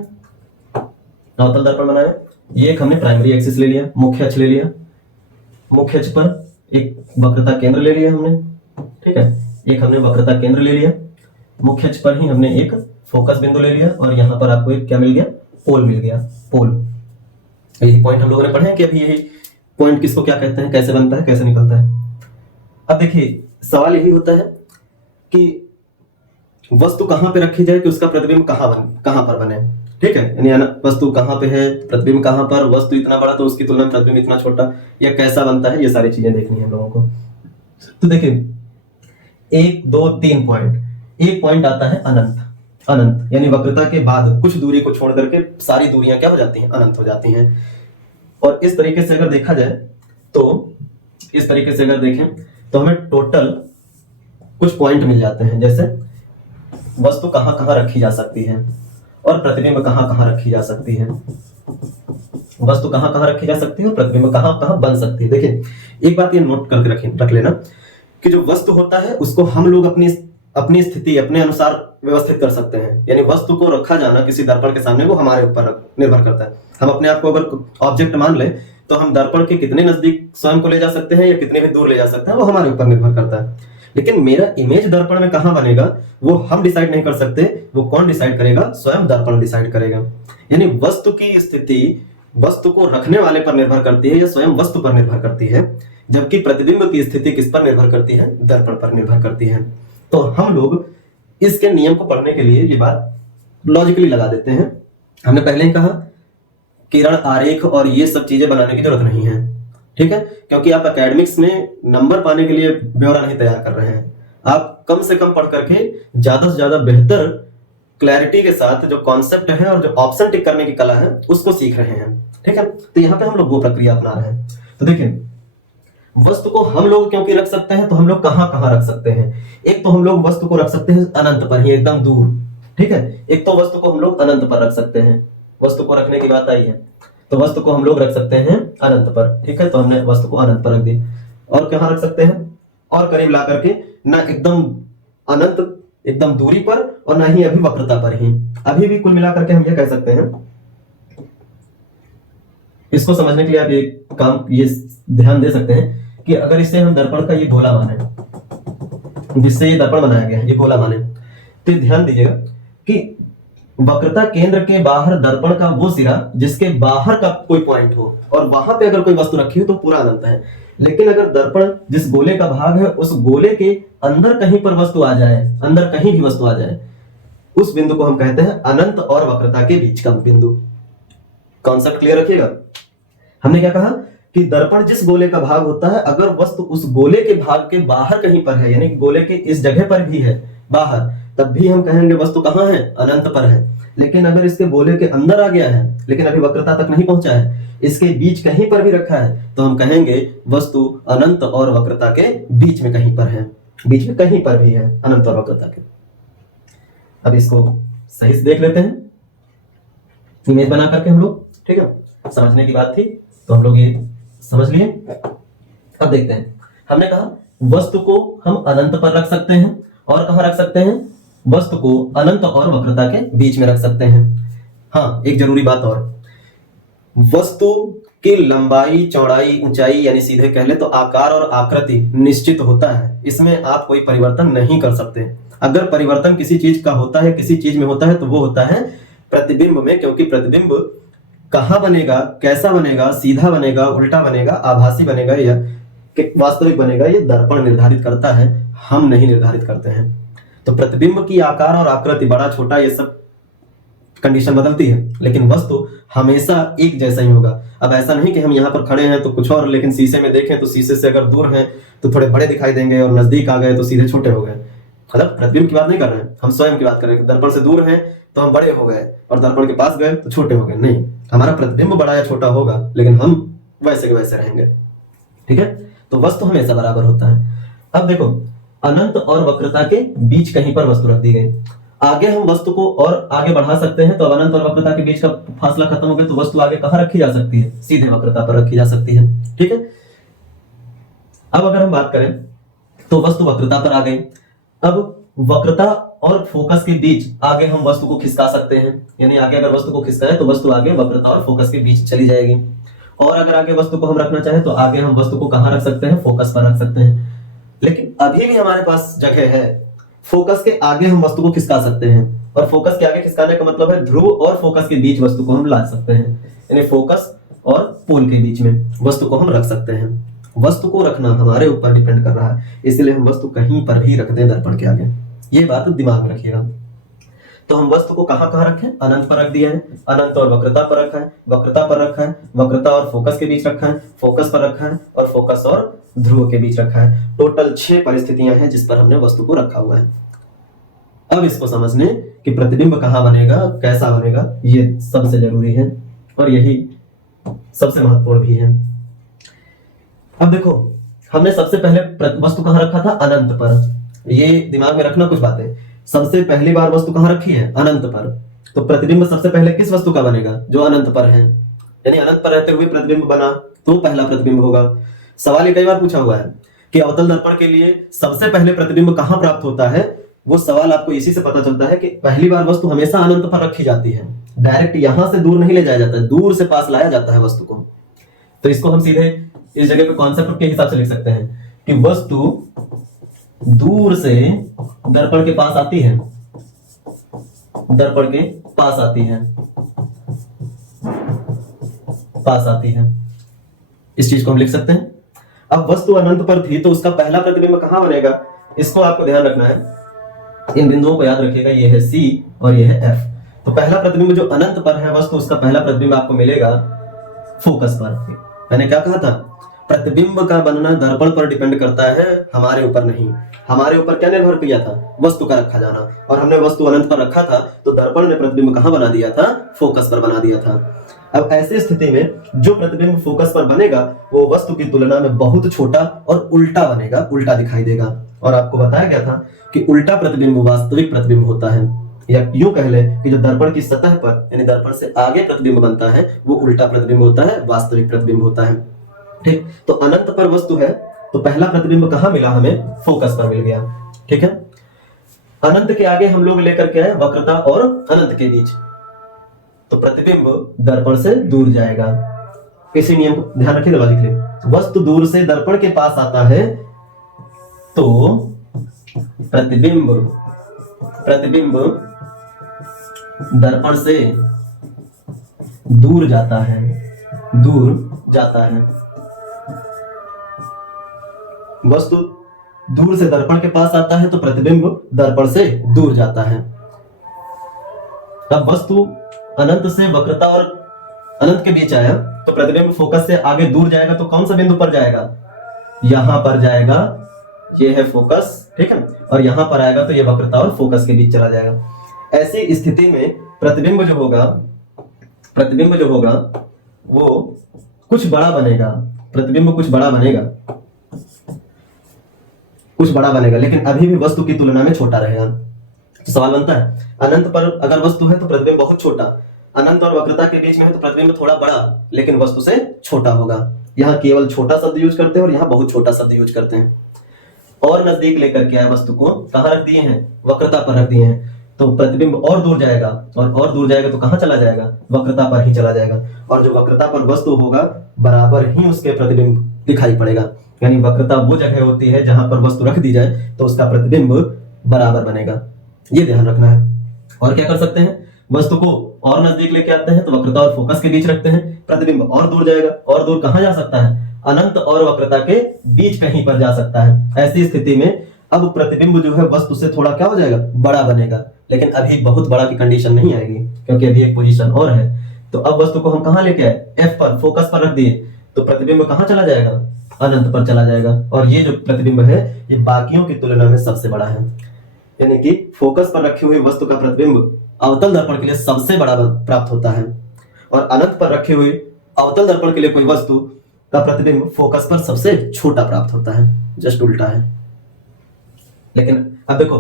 अवतल दर्पण बनाया। ये एक हमने प्राइमरी एक्सिस ले लिया, मुख्य अक्ष ले लिया, मुख्य अक्ष पर एक वक्रता केंद्र ले लिया हमने, ठीक है, एक हमने वक्रता केंद्र ले लिया, मुख्य अक्ष पर ही हमने एक फोकस बिंदु ले लिया, और यहां पर आपको एक क्या मिल गया, पोल मिल गया, पोल। यही पॉइंट हम लोगों ने पढ़े हैं कि अभी यही पॉइंट किसको क्या कहते हैं, कैसे बनता है, कैसे निकलता है। अब देखिए सवाल यही होता है कि वस्तु कहां पे रखी जाए कि उसका प्रतिबिंब कहां पर बने, ठीक है। यानी वस्तु कहां पे है, प्रतिबिंब कहां पर, वस्तु इतना बड़ा तो उसकी तुलना में प्रतिबिंब इतना छोटा, या कैसा बनता है, ये सारी चीजें देखनी है हम लोगों को। तो देखिए 1 2 3 पॉइंट, एक पॉइंट आता है अनंत, अनंत यानी वक्रता के बाद कुछ दूरी को छोड़ करके सारी दूरियां क्या हो जाती हैं, अनंत हो जाती हैं। और इस तरीके से अगर देखा जाए तो, इस तरीके से अगर देखें तो हमें टोटल कुछ पॉइंट मिल जाते हैं, जैसे वस्तु कहां कहां रखी जा सकती है और प्रतिबिंब कहां कहां रखी जा सकती है, वस्तु कहां कहां रखी जा सकती है और प्रतिबिंब कहां कहां बन सकती है। देखिए एक बात ये नोट करके रख लेना कि जो वस्तु होता है उसको हम लोग अपनी स्थिति अपने अनुसार व्यवस्थित कर सकते हैं। यानी वस्तु को रखा जाना किसी दर्पण के सामने वो हमारे ऊपर निर्भर करता है। हम अपने आप को अगर ऑब्जेक्ट मान लें तो हम दर्पण के कितने नजदीक स्वयं को ले जा सकते हैं या कितने भी दूर ले जा सकते हैं, वो हमारे ऊपर निर्भर करता है। लेकिन मेरा इमेज दर्पण में कहां बनेगा वो हम डिसाइड नहीं कर सकते, वो कौन डिसाइड करेगा, स्वयं दर्पण डिसाइड करेगा। यानी वस्तु की स्थिति वस्तु को रखने वाले पर निर्भर करती है या स्वयं वस्तु पर निर्भर करती है, जबकि प्रतिबिंब की स्थिति किस पर निर्भर करती है, दर्पण पर निर्भर करती है। तो हम लोग इसके नियम को पढ़ने के लिए ये बात लॉजिकली लगा देते हैं। हमने पहले ही कहा किरण आरेख और ये सब चीजें बनाने की जरूरत नहीं है, ठीक है, क्योंकि आप एकेडमिक्स में नंबर पाने के लिए ब्यौरा नहीं तैयार कर रहे हैं। आप कम से कम पढ़ करके ज्यादा से ज्यादा बेहतर क्लैरिटी के साथ जो कॉन्सेप्ट है और जो ऑप्शन टिक करने की कला है उसको सीख रहे हैं, ठीक है। तो यहाँ पे हम लोग वो प्रक्रिया अपना रहे हैं। तो देखिए वस्तु को हम लोग क्योंकि रख सकते हैं तो हम लोग कहां कहां रख सकते हैं। एक तो हम लोग वस्तु को रख सकते हैं अनंत पर ही, एकदम दूर, ठीक है। एक तो वस्तु को हम लोग अनंत पर रख सकते हैं, वस्तु को रखने की बात आई है तो वस्तु को हम लोग रख सकते हैं अनंत पर, ठीक है। तो हमने वस्तु को अनंत पर रख दी। और कहां रख सकते हैं, और करीब ला करके, ना एकदम अनंत एकदम दूरी पर और ना ही अभी वक्रता पर ही। अभी भी कुल मिलाकर के हम ये कह सकते हैं, इसको समझने के लिए आप ये ध्यान दे सकते हैं कि अगर इसे हम दर्पण का ये गोला माने, जिससे ये दर्पण बनाया गया है, ये गोला माने, तो ध्यान दीजिएगा कि वक्रता केंद्र के बाहर दर्पण का वो सिरा जिसके बाहर का कोई पॉइंट हो और वहां पे अगर कोई वस्तु रखी हो तो पूरा अनंत है। लेकिन अगर दर्पण जिस गोले का भाग है उस गोले के अंदर कहीं पर वस्तु आ जाए, अंदर कहीं भी वस्तु आ जाए, उस बिंदु को हम कहते हैं अनंत और वक्रता के बीच का बिंदु। कॉन्सेप्ट क्लियर रखिएगा। हमने क्या कहा कि दर्पण जिस गोले का भाग होता है अगर वस्तु उस गोले के भाग के बाहर कहीं पर है, यानी गोले के इस जगह पर भी है बाहर, तब भी हम कहेंगे वस्तु कहाँ है, अनंत पर है। लेकिन अगर इसके गोले के अंदर आ गया है लेकिन अभी वक्रता तक नहीं पहुंचा है, इसके बीच कहीं पर भी रखा है, तो हम कहेंगे वस्तु अनंत और वक्रता के बीच में कहीं पर है, बीच में कहीं पर भी है अनंत और वक्रता के। अब इसको सही से देख लेते हैं इमेज बना करके हम लोग, ठीक है। समझने की बात थी तो हम लोग ये समझ लिए। अब देखते हैं, हमने कहा वस्तु को हम अनंत पर रख सकते हैं और कहां रख सकते हैं, वस्तु को अनंत और वक्रता के बीच में रख सकते हैं। हाँ, एक जरूरी बात और, वस्तु की लंबाई, चौड़ाई, ऊंचाई यानी सीधे कह ले तो आकार और आकृति निश्चित होता है, इसमें आप कोई परिवर्तन नहीं कर सकते। अगर परिवर्तन किसी चीज का होता है, किसी चीज में होता है, तो वो होता है प्रतिबिंब में, क्योंकि प्रतिबिंब कहां बनेगा, कैसा बनेगा, सीधा बनेगा, उल्टा बनेगा, आभासी बनेगा या वास्तविक बनेगा, ये दर्पण निर्धारित करता है, हम नहीं निर्धारित करते हैं। तो प्रतिबिंब की आकार और आकृति, बड़ा छोटा, ये सब कंडीशन बदलती है, लेकिन वस्तु हमेशा एक जैसा ही होगा। अब ऐसा नहीं कि हम यहाँ पर खड़े हैं तो कुछ और, लेकिन शीशे में देखें तो शीशे से अगर दूर हैं तो थोड़े बड़े दिखाई देंगे और नजदीक आ गए तो सीधे छोटे हो गए। मतलब प्रतिबिंब की बात नहीं कर रहे हैं, हम स्वयं की बात कर रहे हैं। दर्पण से दूर हैं तो हम बड़े हो गए और दर्पण के पास गए तो छोटे हो गए, नहीं, हमारा प्रतिबिंब बड़ा या छोटा होगा लेकिन हम वैसे के वैसे रहेंगे, ठीक है। तो वस्तु हमेशा बराबर होता है। अब देखो, अनंत और वक्रता के बीच कहीं पर वस्तु रख दी गई, आगे हम वस्तु को और आगे बढ़ा सकते हैं, तो अब अनंत और वक्रता के बीच का फासला खत्म हो गया, तो वस्तु आगे कहां रखी जा सकती है, सीधे वक्रता पर रखी जा सकती है, ठीक है। अब अगर हम बात करें तो वस्तु वक्रता पर आ गई। अब वक्रता और फोकस के बीच आगे हम वस्तु को खिसका सकते हैं, यानी आगे अगर वस्तु को खिसकाए तो वस्तु आगे वक्रता और फोकस के बीच चली जाएगी। और अगर आगे वस्तु को हम रखना चाहें तो आगे हम वस्तु को कहां रख सकते हैं, फोकस पर रख सकते हैं। लेकिन अभी भी हमारे पास जगह है, फोकस के आगे हम वस्तु को खिसका सकते हैं, और फोकस के आगे खिसकाने का मतलब है ध्रुव और फोकस के बीच वस्तु को हम ला सकते हैं, यानी फोकस और पोल के बीच में वस्तु को हम रख सकते हैं। वस्तु को रखना हमारे ऊपर डिपेंड कर रहा है, इसलिए हम वस्तु कहीं पर भी रख दें दर्पण के आगे, ये बात दिमाग में रखिएगा। तो हम वस्तु को कहां कहां रखें, अनंत पर रख दिया है, अनंत और वक्रता पर रखा है, वक्रता पर रखा है, वक्रता और फोकस के बीच रखा है, फोकस पर रखा है, और फोकस और ध्रुव के बीच रखा है। टोटल 6 परिस्थितियां हैं जिस पर हमने वस्तु को रखा हुआ है। अब इसको समझने कि प्रतिबिंब कहां बनेगा, कैसा बनेगा, ये सबसे जरूरी है और यही सबसे महत्वपूर्ण भी है। अब देखो, हमने सबसे पहले वस्तु कहां रखा था, अनंत पर। ये दिमाग में रखना कुछ बातें, सबसे पहली बार वस्तु कहां रखी है, अनंत पर। तो प्रतिबिंब सबसे पहले किस वस्तु का बनेगा, जो अनंत पर है, यानी अनंत पर रहते हुए प्रतिबिंब बना तो पहला प्रतिबिंब होगा। सवाल ये कई बार पूछा हुआ है कि अवतल दर्पण के लिए सबसे पहले प्रतिबिंब कहां प्राप्त होता है। वो सवाल आपको इसी से पता चलता है कि पहली बार वस्तु हमेशा अनंत पर रखी जाती है, डायरेक्ट यहां से दूर नहीं ले जाया जाता है, दूर से पास लाया जाता है वस्तु को। तो इसको हम सीधे इस जगह पे कॉन्सेप्ट के हिसाब से लिख सकते हैं कि वस्तु दूर से दर्पण के पास आती है, दर्पण के पास आती है, पास आती है, इस चीज को हम लिख सकते हैं। अब वस्तु अनंत पर थी तो उसका पहला प्रतिबिंब कहां बनेगा, इसको आपको ध्यान रखना है, इन बिंदुओं को याद रखिएगा, ये है C और ये है F। तो पहला प्रतिबिंब जो अनंत पर है वस्तु, उसका पहला प्रतिबिंब आपको मिलेगा फोकस पर। मैंने क्या कहा था, प्रतिबिंब का बनना दर्पण पर डिपेंड करता है, हमारे ऊपर नहीं। हमारे ऊपर क्या निर्भर किया था, वस्तु का रखा जाना, और हमने वस्तु अनंत पर रखा था तो दर्पण ने प्रतिबिंब कहां बना दिया था, फोकस पर बना दिया था। अब ऐसी स्थिति में जो प्रतिबिंब फोकस पर बनेगा वो वस्तु की तुलना में बहुत छोटा और उल्टा बनेगा, उल्टा दिखाई देगा। और आपको बताया गया था कि उल्टा प्रतिबिंब वास्तविक प्रतिबिंब होता है, या यूं कह ले कि जो दर्पण की सतह पर यानी दर्पण से आगे प्रतिबिंब बनता है वो उल्टा प्रतिबिंब होता है, वास्तविक प्रतिबिंब होता है, ठीक। तो अनंत पर वस्तु है तो पहला प्रतिबिंब कहां मिला हमें, फोकस पर मिल गया, ठीक है। अनंत के आगे हम लोग लेकर के आए वक्रता और अनंत के बीच, तो प्रतिबिंब दर्पण से दूर जाएगा। इसी नियम को ध्यान रखिएगा लॉजिकली, वस्तु दूर से दर्पण के पास आता है तो प्रतिबिंब दर्पण से दूर जाता है, दूर जाता है। वस्तु दूर से दर्पण के पास आता है तो प्रतिबिंब दर्पण से दूर जाता है। अब वस्तु अनंत से वक्रता और अनंत के बीच आया तो प्रतिबिंब फोकस से आगे दूर जाएगा तो कौन सा बिंदु पर जाएगा, यहां पर जाएगा, ये है फोकस, ठीक है, और यहां पर आएगा तो ये वक्रता और फोकस के बीच चला जाएगा। ऐसी स्थिति में प्रतिबिंब जो होगा, प्रतिबिंब जो होगा वो कुछ बड़ा बनेगा, प्रतिबिंब कुछ बड़ा बनेगा, कुछ बड़ा बनेगा, लेकिन अभी भी वस्तु की तुलना में छोटा रहेगा। तो सवाल बनता है अनंत पर अगर वस्तु है तो प्रतिबिंब बहुत छोटा, अनंत और वक्रता के बीच में है तो प्रतिबिंब थोड़ा बड़ा लेकिन वस्तु से छोटा होगा। यहाँ केवल छोटा शब्द यूज करते हैं और यहाँ बहुत छोटा शब्द यूज करते हैं। और नजदीक लेकर के आए वस्तु को कहाँ रख दिए हैं, वक्रता पर रख दिए हैं, तो प्रतिबिंब और दूर जाएगा, और दूर जाएगा तो कहाँ चला जाएगा, वक्रता पर ही चला जाएगा, और जो वक्रता पर वस्तु होगा बराबर ही उसके प्रतिबिंब दिखाई पड़ेगा। यानी वक्रता वो जगह होती है जहां पर वस्तु रख दी जाए तो उसका प्रतिबिंब बराबर बनेगा, ये ध्यान रखना है। और क्या कर सकते हैं, वस्तु को और नजदीक लेके आते हैं तो वक्रता और फोकस के बीच रखते हैं, प्रतिबिंब और दूर जाएगा, और दूर कहां जा सकता है, अनंत और वक्रता के बीच कहीं पर जा सकता है। ऐसी स्थिति में अब प्रतिबिंब जो है वस्तु से थोड़ा क्या हो जाएगा, बड़ा बनेगा, लेकिन अभी बहुत बड़ा की कंडीशन नहीं आएगी क्योंकि अभी एक पोजीशन और है। तो अब वस्तु को हम कहां लेके आए, एफ पर, फोकस पर रख दिए, तो प्रतिबिंब कहां चला जाएगा, अनंत पर चला जाएगा, और ये जो प्रतिबिंब है ये बाकियों की तुलना में सबसे बड़ा है। यानी कि फोकस पर रखी हुई वस्तु का प्रतिबिंब अवतल दर्पण के लिए सबसे बड़ा प्राप्त होता है, और अनंत पर रखी हुई अवतल दर्पण के लिए कोई वस्तु का प्रतिबिंब फोकस पर सबसे छोटा प्राप्त होता है, जस्ट उल्टा है। लेकिन अब देखो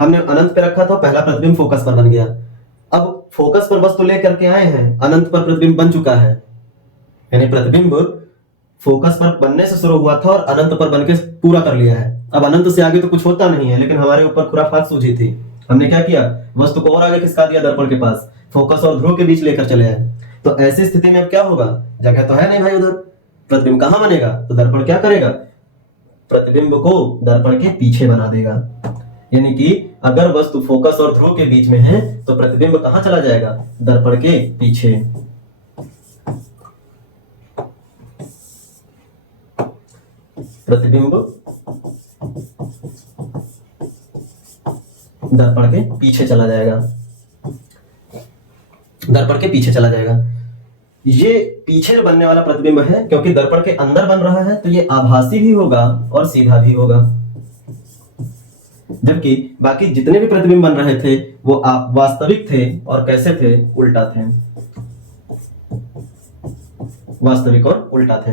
हमने अनंत पे रखा था, पहला प्रतिबिंब फोकस पर बन गया, अब फोकस पर वस्तु लेकर के आए हैं, अनंत पर प्रतिबिंब बन चुका है, यानी प्रतिबिंब फोकस पर बनने से शुरू हुआ था और अनंत पर बनके पूरा कर लिया है। अब अनंत से आगे तो कुछ होता नहीं है, लेकिन हमारे ऊपर खुराफात सूझी थी, हमने क्या किया, वस्तु को और आगे खिसका दिया दर्पण के पास, फोकस और ध्रुव के बीच लेकर चले आए। तो ऐसी स्थिति में अब क्या होगा, जगह तो है नहीं भाई उधर, प्रतिबिंब कहां बनेगा, तो दर्पण क्या करेगा, प्रतिबिंब को दर्पण के पीछे बना देगा। यानी कि अगर वस्तु फोकस और ध्रुव के बीच में है तो प्रतिबिंब कहां चला जाएगा, दर्पण के पीछे। प्रतिबिंब दर्पण के पीछे चला जाएगा, दर्पण के पीछे चला जाएगा। ये पीछे बनने वाला प्रतिबिंब है क्योंकि दर्पण के अंदर बन रहा है तो ये आभासी भी होगा और सीधा भी होगा, जबकि बाकी जितने भी प्रतिबिंब बन रहे थे वो आप वास्तविक थे और कैसे थे, उल्टा थे, वास्तविक और उल्टा थे।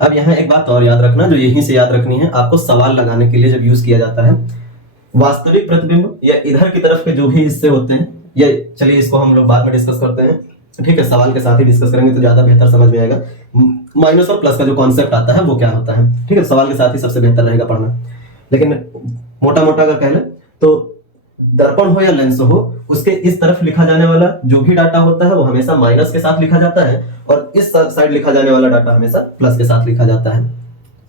अब यहाँ एक बात और याद रखना जो यहीं से याद रखनी है, आपको सवाल लगाने के लिए जब यूज किया जाता है, वास्तविक प्रतिबिंब या इधर की तरफ के जो भी हिस्से होते हैं, या चलिए इसको हम लोग बाद में डिस्कस करते हैं, ठीक है, सवाल के साथ ही डिस्कस करेंगे तो ज्यादा बेहतर समझ में आएगा। माइनस और प्लस का जो कॉन्सेप्ट आता है वो क्या होता है, ठीक है, सवाल के साथ ही सबसे बेहतर रहेगा पढ़ना। लेकिन मोटा मोटा अगर कह लें तो दर्पण हो या लेंस हो, उसके इस तरफ लिखा जाने वाला जो भी डाटा होता है वो हमेशा माइनस के साथ लिखा जाता है, और इस साइड लिखा जाने वाला डाटा हमेशा प्लस के साथ लिखा जाता है।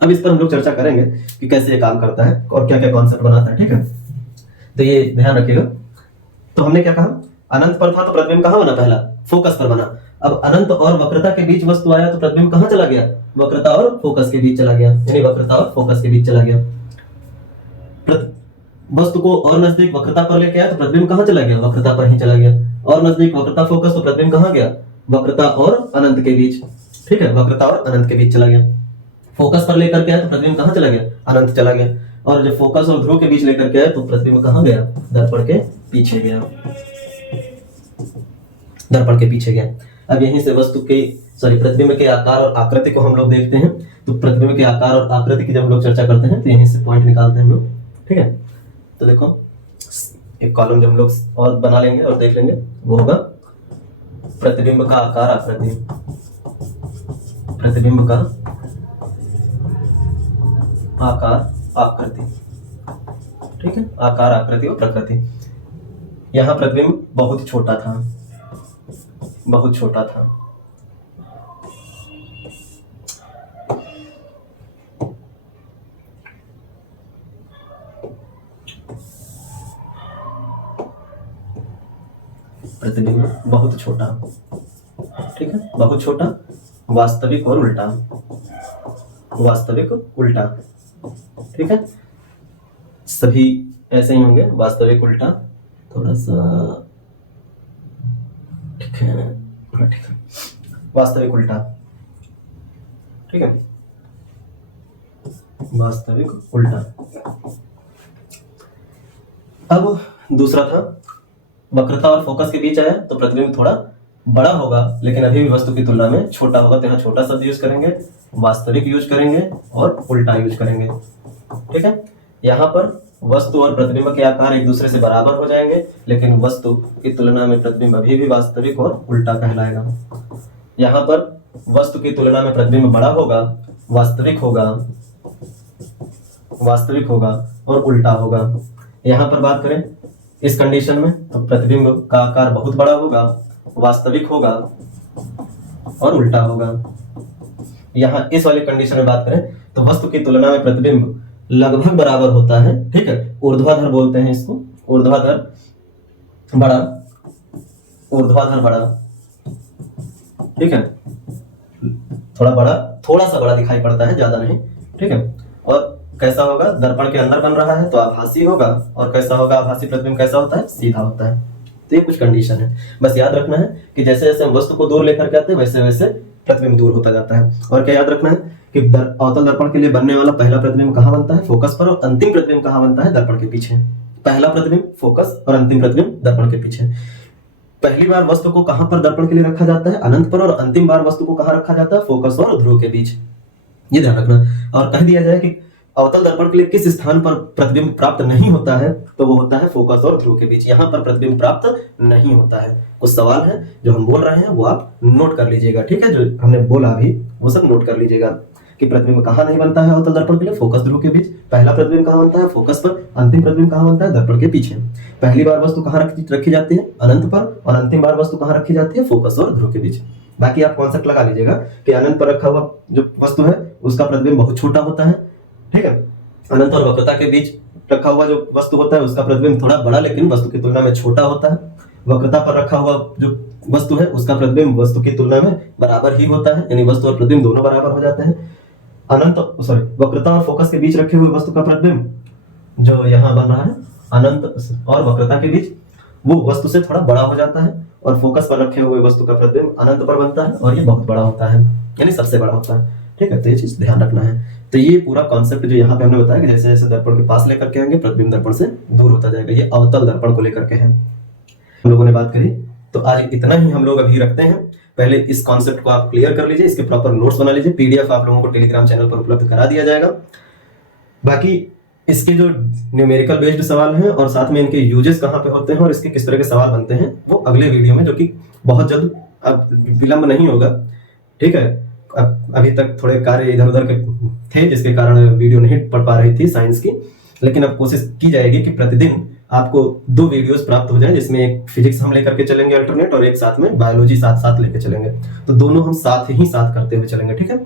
अब इस पर हम लोग चर्चा करेंगे कि कैसे ये काम करता है और क्या क्या कॉन्सेप्ट बनाता है, ठीक है, तो ये ध्यान रखिएगा। तो हमने क्या कहा, अनंत पर था तो प्रतिबिंब कहां बना, पहला फोकस पर बना। अब अनंत और वक्रता के बीच वस्तु आया तो प्रतिबिंब कहां चला गया, वक्रता और फोकस के बीच चला गया, यानी वक्रता और फोकस के बीच चला गया। वस्तु को और नजदीक वक्रता पर लेके आया तो प्रतिबिंब कहां चला गया, वक्रता पर ही चला गया, और नजदीक वक्रता फोकस तो प्रतिबिंब कहां गया, वक्रता और अनंत के बीच, ठीक है, वक्रता और अनंत के बीच चला गया। फोकस पर लेकर के आया तो प्रतिबिंब कहां चला गया, अनंत चला गया, और जब फोकस और ध्रुव के बीच लेकर के आया तो प्रतिबिंब कहां गया, दर्पण के पीछे गया, दर्पण के पीछे गया। अब यहीं से वस्तु के प्रतिबिंब के आकार और आकृति को हम लोग देखते हैं। तो प्रतिबिंब के आकार और आकृति की जब हम लोग चर्चा करते हैं तो यहीं से पॉइंट निकालते हैं हम लोग, ठीक है। तो देखो एक कॉलम जब हम लोग और बना लेंगे और देख लेंगे, वो होगा प्रतिबिंब का आकार आकृति, प्रतिबिंब का आकार आकृति, ठीक है, आकार आकृति और प्रकृति। यहां प्रतिबिंब बहुत छोटा था, बहुत छोटा था, प्रतिबिंब बहुत छोटा, ठीक है, बहुत छोटा, वास्तविक और उल्टा, वास्तविक उल्टा, ठीक है, सभी ऐसे ही होंगे, वास्तविक उल्टा, थोड़ा सा ठीक है, ठीक है, वास्तविक उल्टा, ठीक है। वास्तविक उल्टा। अब दूसरा था वक्रता और फोकस के बीच आया तो प्रतिबिंब थोड़ा बड़ा होगा लेकिन अभी भी वस्तु की तुलना में छोटा होगा, तो यहाँ छोटा शब्द यूज करेंगे, वास्तविक यूज करेंगे और उल्टा यूज करेंगे। ठीक है, यहाँ पर वस्तु और प्रतिबिंब के आकार एक दूसरे से बराबर हो जाएंगे लेकिन वस्तु की तुलना में प्रतिबिंब अभी भी वास्तविक और उल्टा कहलाएगा। यहाँ पर वस्तु की तुलना में प्रतिबिंब बड़ा होगा, वास्तविक होगा और उल्टा होगा। यहाँ पर बात करें इस कंडीशन में तो प्रतिबिंब का आकार बहुत बड़ा होगा, वास्तविक होगा और उल्टा होगा। यहाँ इस वाले कंडीशन में बात करें तो वस्तु की तुलना में प्रतिबिंब लगभग बराबर होता है। ठीक है, ऊर्ध्वाधर बोलते हैं इसको, ऊर्ध्वाधर बड़ा। ठीक है, थोड़ा सा बड़ा दिखाई पड़ता है, ज्यादा नहीं। ठीक है, और कैसा होगा, दर्पण के अंदर बन रहा है तो आभासी होगा, और कैसा होगा, आभासी प्रतिबिंब कैसा होता है, सीधा होता है। तो ये कुछ कंडीशन है, बस याद रखना है कि जैसे जैसे हम वस्तु को दूर लेकर के आते हैं वैसे वैसे प्रतिबिंब दूर होता जाता है। और क्या याद रखना है कि अवतल दर्पण के लिए बनने वाला पहला प्रतिबिंब कहाँ बनता है, फोकस पर, और अंतिम प्रतिबिंब कहाँ बनता है, दर्पण के पीछे। पहला प्रतिबिंब फोकस और अंतिम प्रतिबिंब दर्पण के पीछे। पहली बार वस्तु को कहां पर दर्पण के लिए रखा जाता है, अनंत पर, और अंतिम बार वस्तु को कहां रखा जाता है, फोकस और ध्रुव के बीच। ये ध्यान रखना। और कह दिया जाए कि अवतल दर्पण के लिए किस स्थान पर प्रतिबिंब प्राप्त नहीं होता है, तो वो होता है फोकस और ध्रुव के बीच। यहाँ पर प्रतिबिंब प्राप्त नहीं होता है। कुछ सवाल है जो हम बोल रहे हैं वो आप नोट कर लीजिएगा। ठीक है, जो हमने बोला अभी वो सब नोट कर लीजिएगा कि प्रतिबिंब कहाँ नहीं बनता है अवतल दर्पण के लिए, फोकस ध्रुव के बीच। पहला प्रतिबिंब कहाँ बनता है, फोकस पर। अंतिम प्रतिबिंब कहाँ बनता है, दर्पण के पीछे। पहली बार वस्तु कहाँ रखी जाती है, अनंत पर, और अंतिम बार वस्तु कहाँ रखी जाती है, फोकस और ध्रुव के बीच। बाकी आप कॉन्सेप्ट लगा लीजिएगा कि अनंत पर रखा हुआ जो वस्तु है उसका प्रतिबिंब बहुत छोटा होता है। ठीक है, अनंत और वक्रता के बीच रखा हुआ जो वस्तु होता है उसका प्रतिबिंब थोड़ा बड़ा लेकिन वस्तु की तुलना में छोटा होता है। वक्रता पर रखा हुआ जो वस्तु है उसका प्रतिबिंब वस्तु की तुलना में बराबर ही होता है, यानी वस्तु और प्रतिबिंब दोनों बराबर हो जाते हैं। वक्रता और फोकस के बीच रखे हुए वस्तु का प्रतिबिंब जो यहाँ बन रहा है अनंत और वक्रता के बीच, वो वस्तु से थोड़ा बड़ा हो जाता है, और फोकस पर रखे हुए वस्तु का प्रतिबिंब अनंत पर बनता है और ये बहुत बड़ा होता है, यानी सबसे बड़ा होता है। ठीक है, तो ये चीज ध्यान रखना है। तो ये पूरा कॉन्सेप्ट जो यहाँ पे हमने बताया कि जैसे जैसे दर्पण के पास लेकर के आएंगे प्रतिबिंब दर्पण से दूर होता जाएगा। ये अवतल दर्पण को लेकर के है हम लोगों ने बात करी। तो आज इतना ही हम लोग अभी रखते हैं। पहले इस कॉन्सेप्ट को आप क्लियर कर लीजिए, इसके प्रॉपर नोट्स बना लीजिए। पीडीएफ आप लोगों को टेलीग्राम चैनल पर उपलब्ध करा दिया जाएगा। बाकी इसके जो न्यूमेरिकल बेस्ड सवाल हैं और साथ में इनके यूजेस कहाँ पे होते हैं और इसके किस तरह के सवाल बनते हैं वो अगले वीडियो में, जो कि बहुत जल्द, अब विलंब नहीं होगा। ठीक है, अभी तक थोड़े कार्य इधर उधर के थे जिसके कारण वीडियो नहीं पढ़ पा रही थी साइंस की, लेकिन अब कोशिश की जाएगी कि प्रतिदिन आपको 2 वीडियोस प्राप्त हो जाए, जिसमें एक फिजिक्स हम लेकर के चलेंगे अल्टरनेट, और एक साथ में बायोलॉजी साथ साथ लेकर चलेंगे। तो दोनों हम साथ ही साथ करते हुए चलेंगे। ठीक है,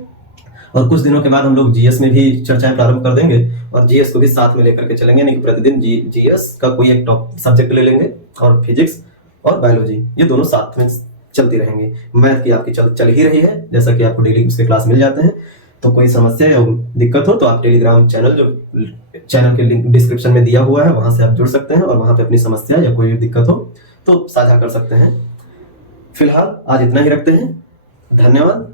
और कुछ दिनों के बाद हम लोग जीएस में भी चर्चाएं प्रारंभ कर देंगे और जीएस को भी साथ में लेकर के चलेंगे, यानी कि प्रतिदिन जीएस का कोई एक टॉप सब्जेक्ट ले लेंगे और फिजिक्स और बायोलॉजी ये दोनों साथ में चलती रहेंगी। मैथ की आपकी चल ही रही है, जैसा कि आपको डेली उसके क्लास मिल जाते हैं। तो कोई समस्या या दिक्कत हो तो आप टेलीग्राम चैनल, जो चैनल के लिंक डिस्क्रिप्शन में दिया हुआ है, वहां से आप जुड़ सकते हैं और वहां पे अपनी समस्या या कोई भी दिक्कत हो तो साझा कर सकते हैं। फिलहाल आज इतना ही रखते हैं। धन्यवाद।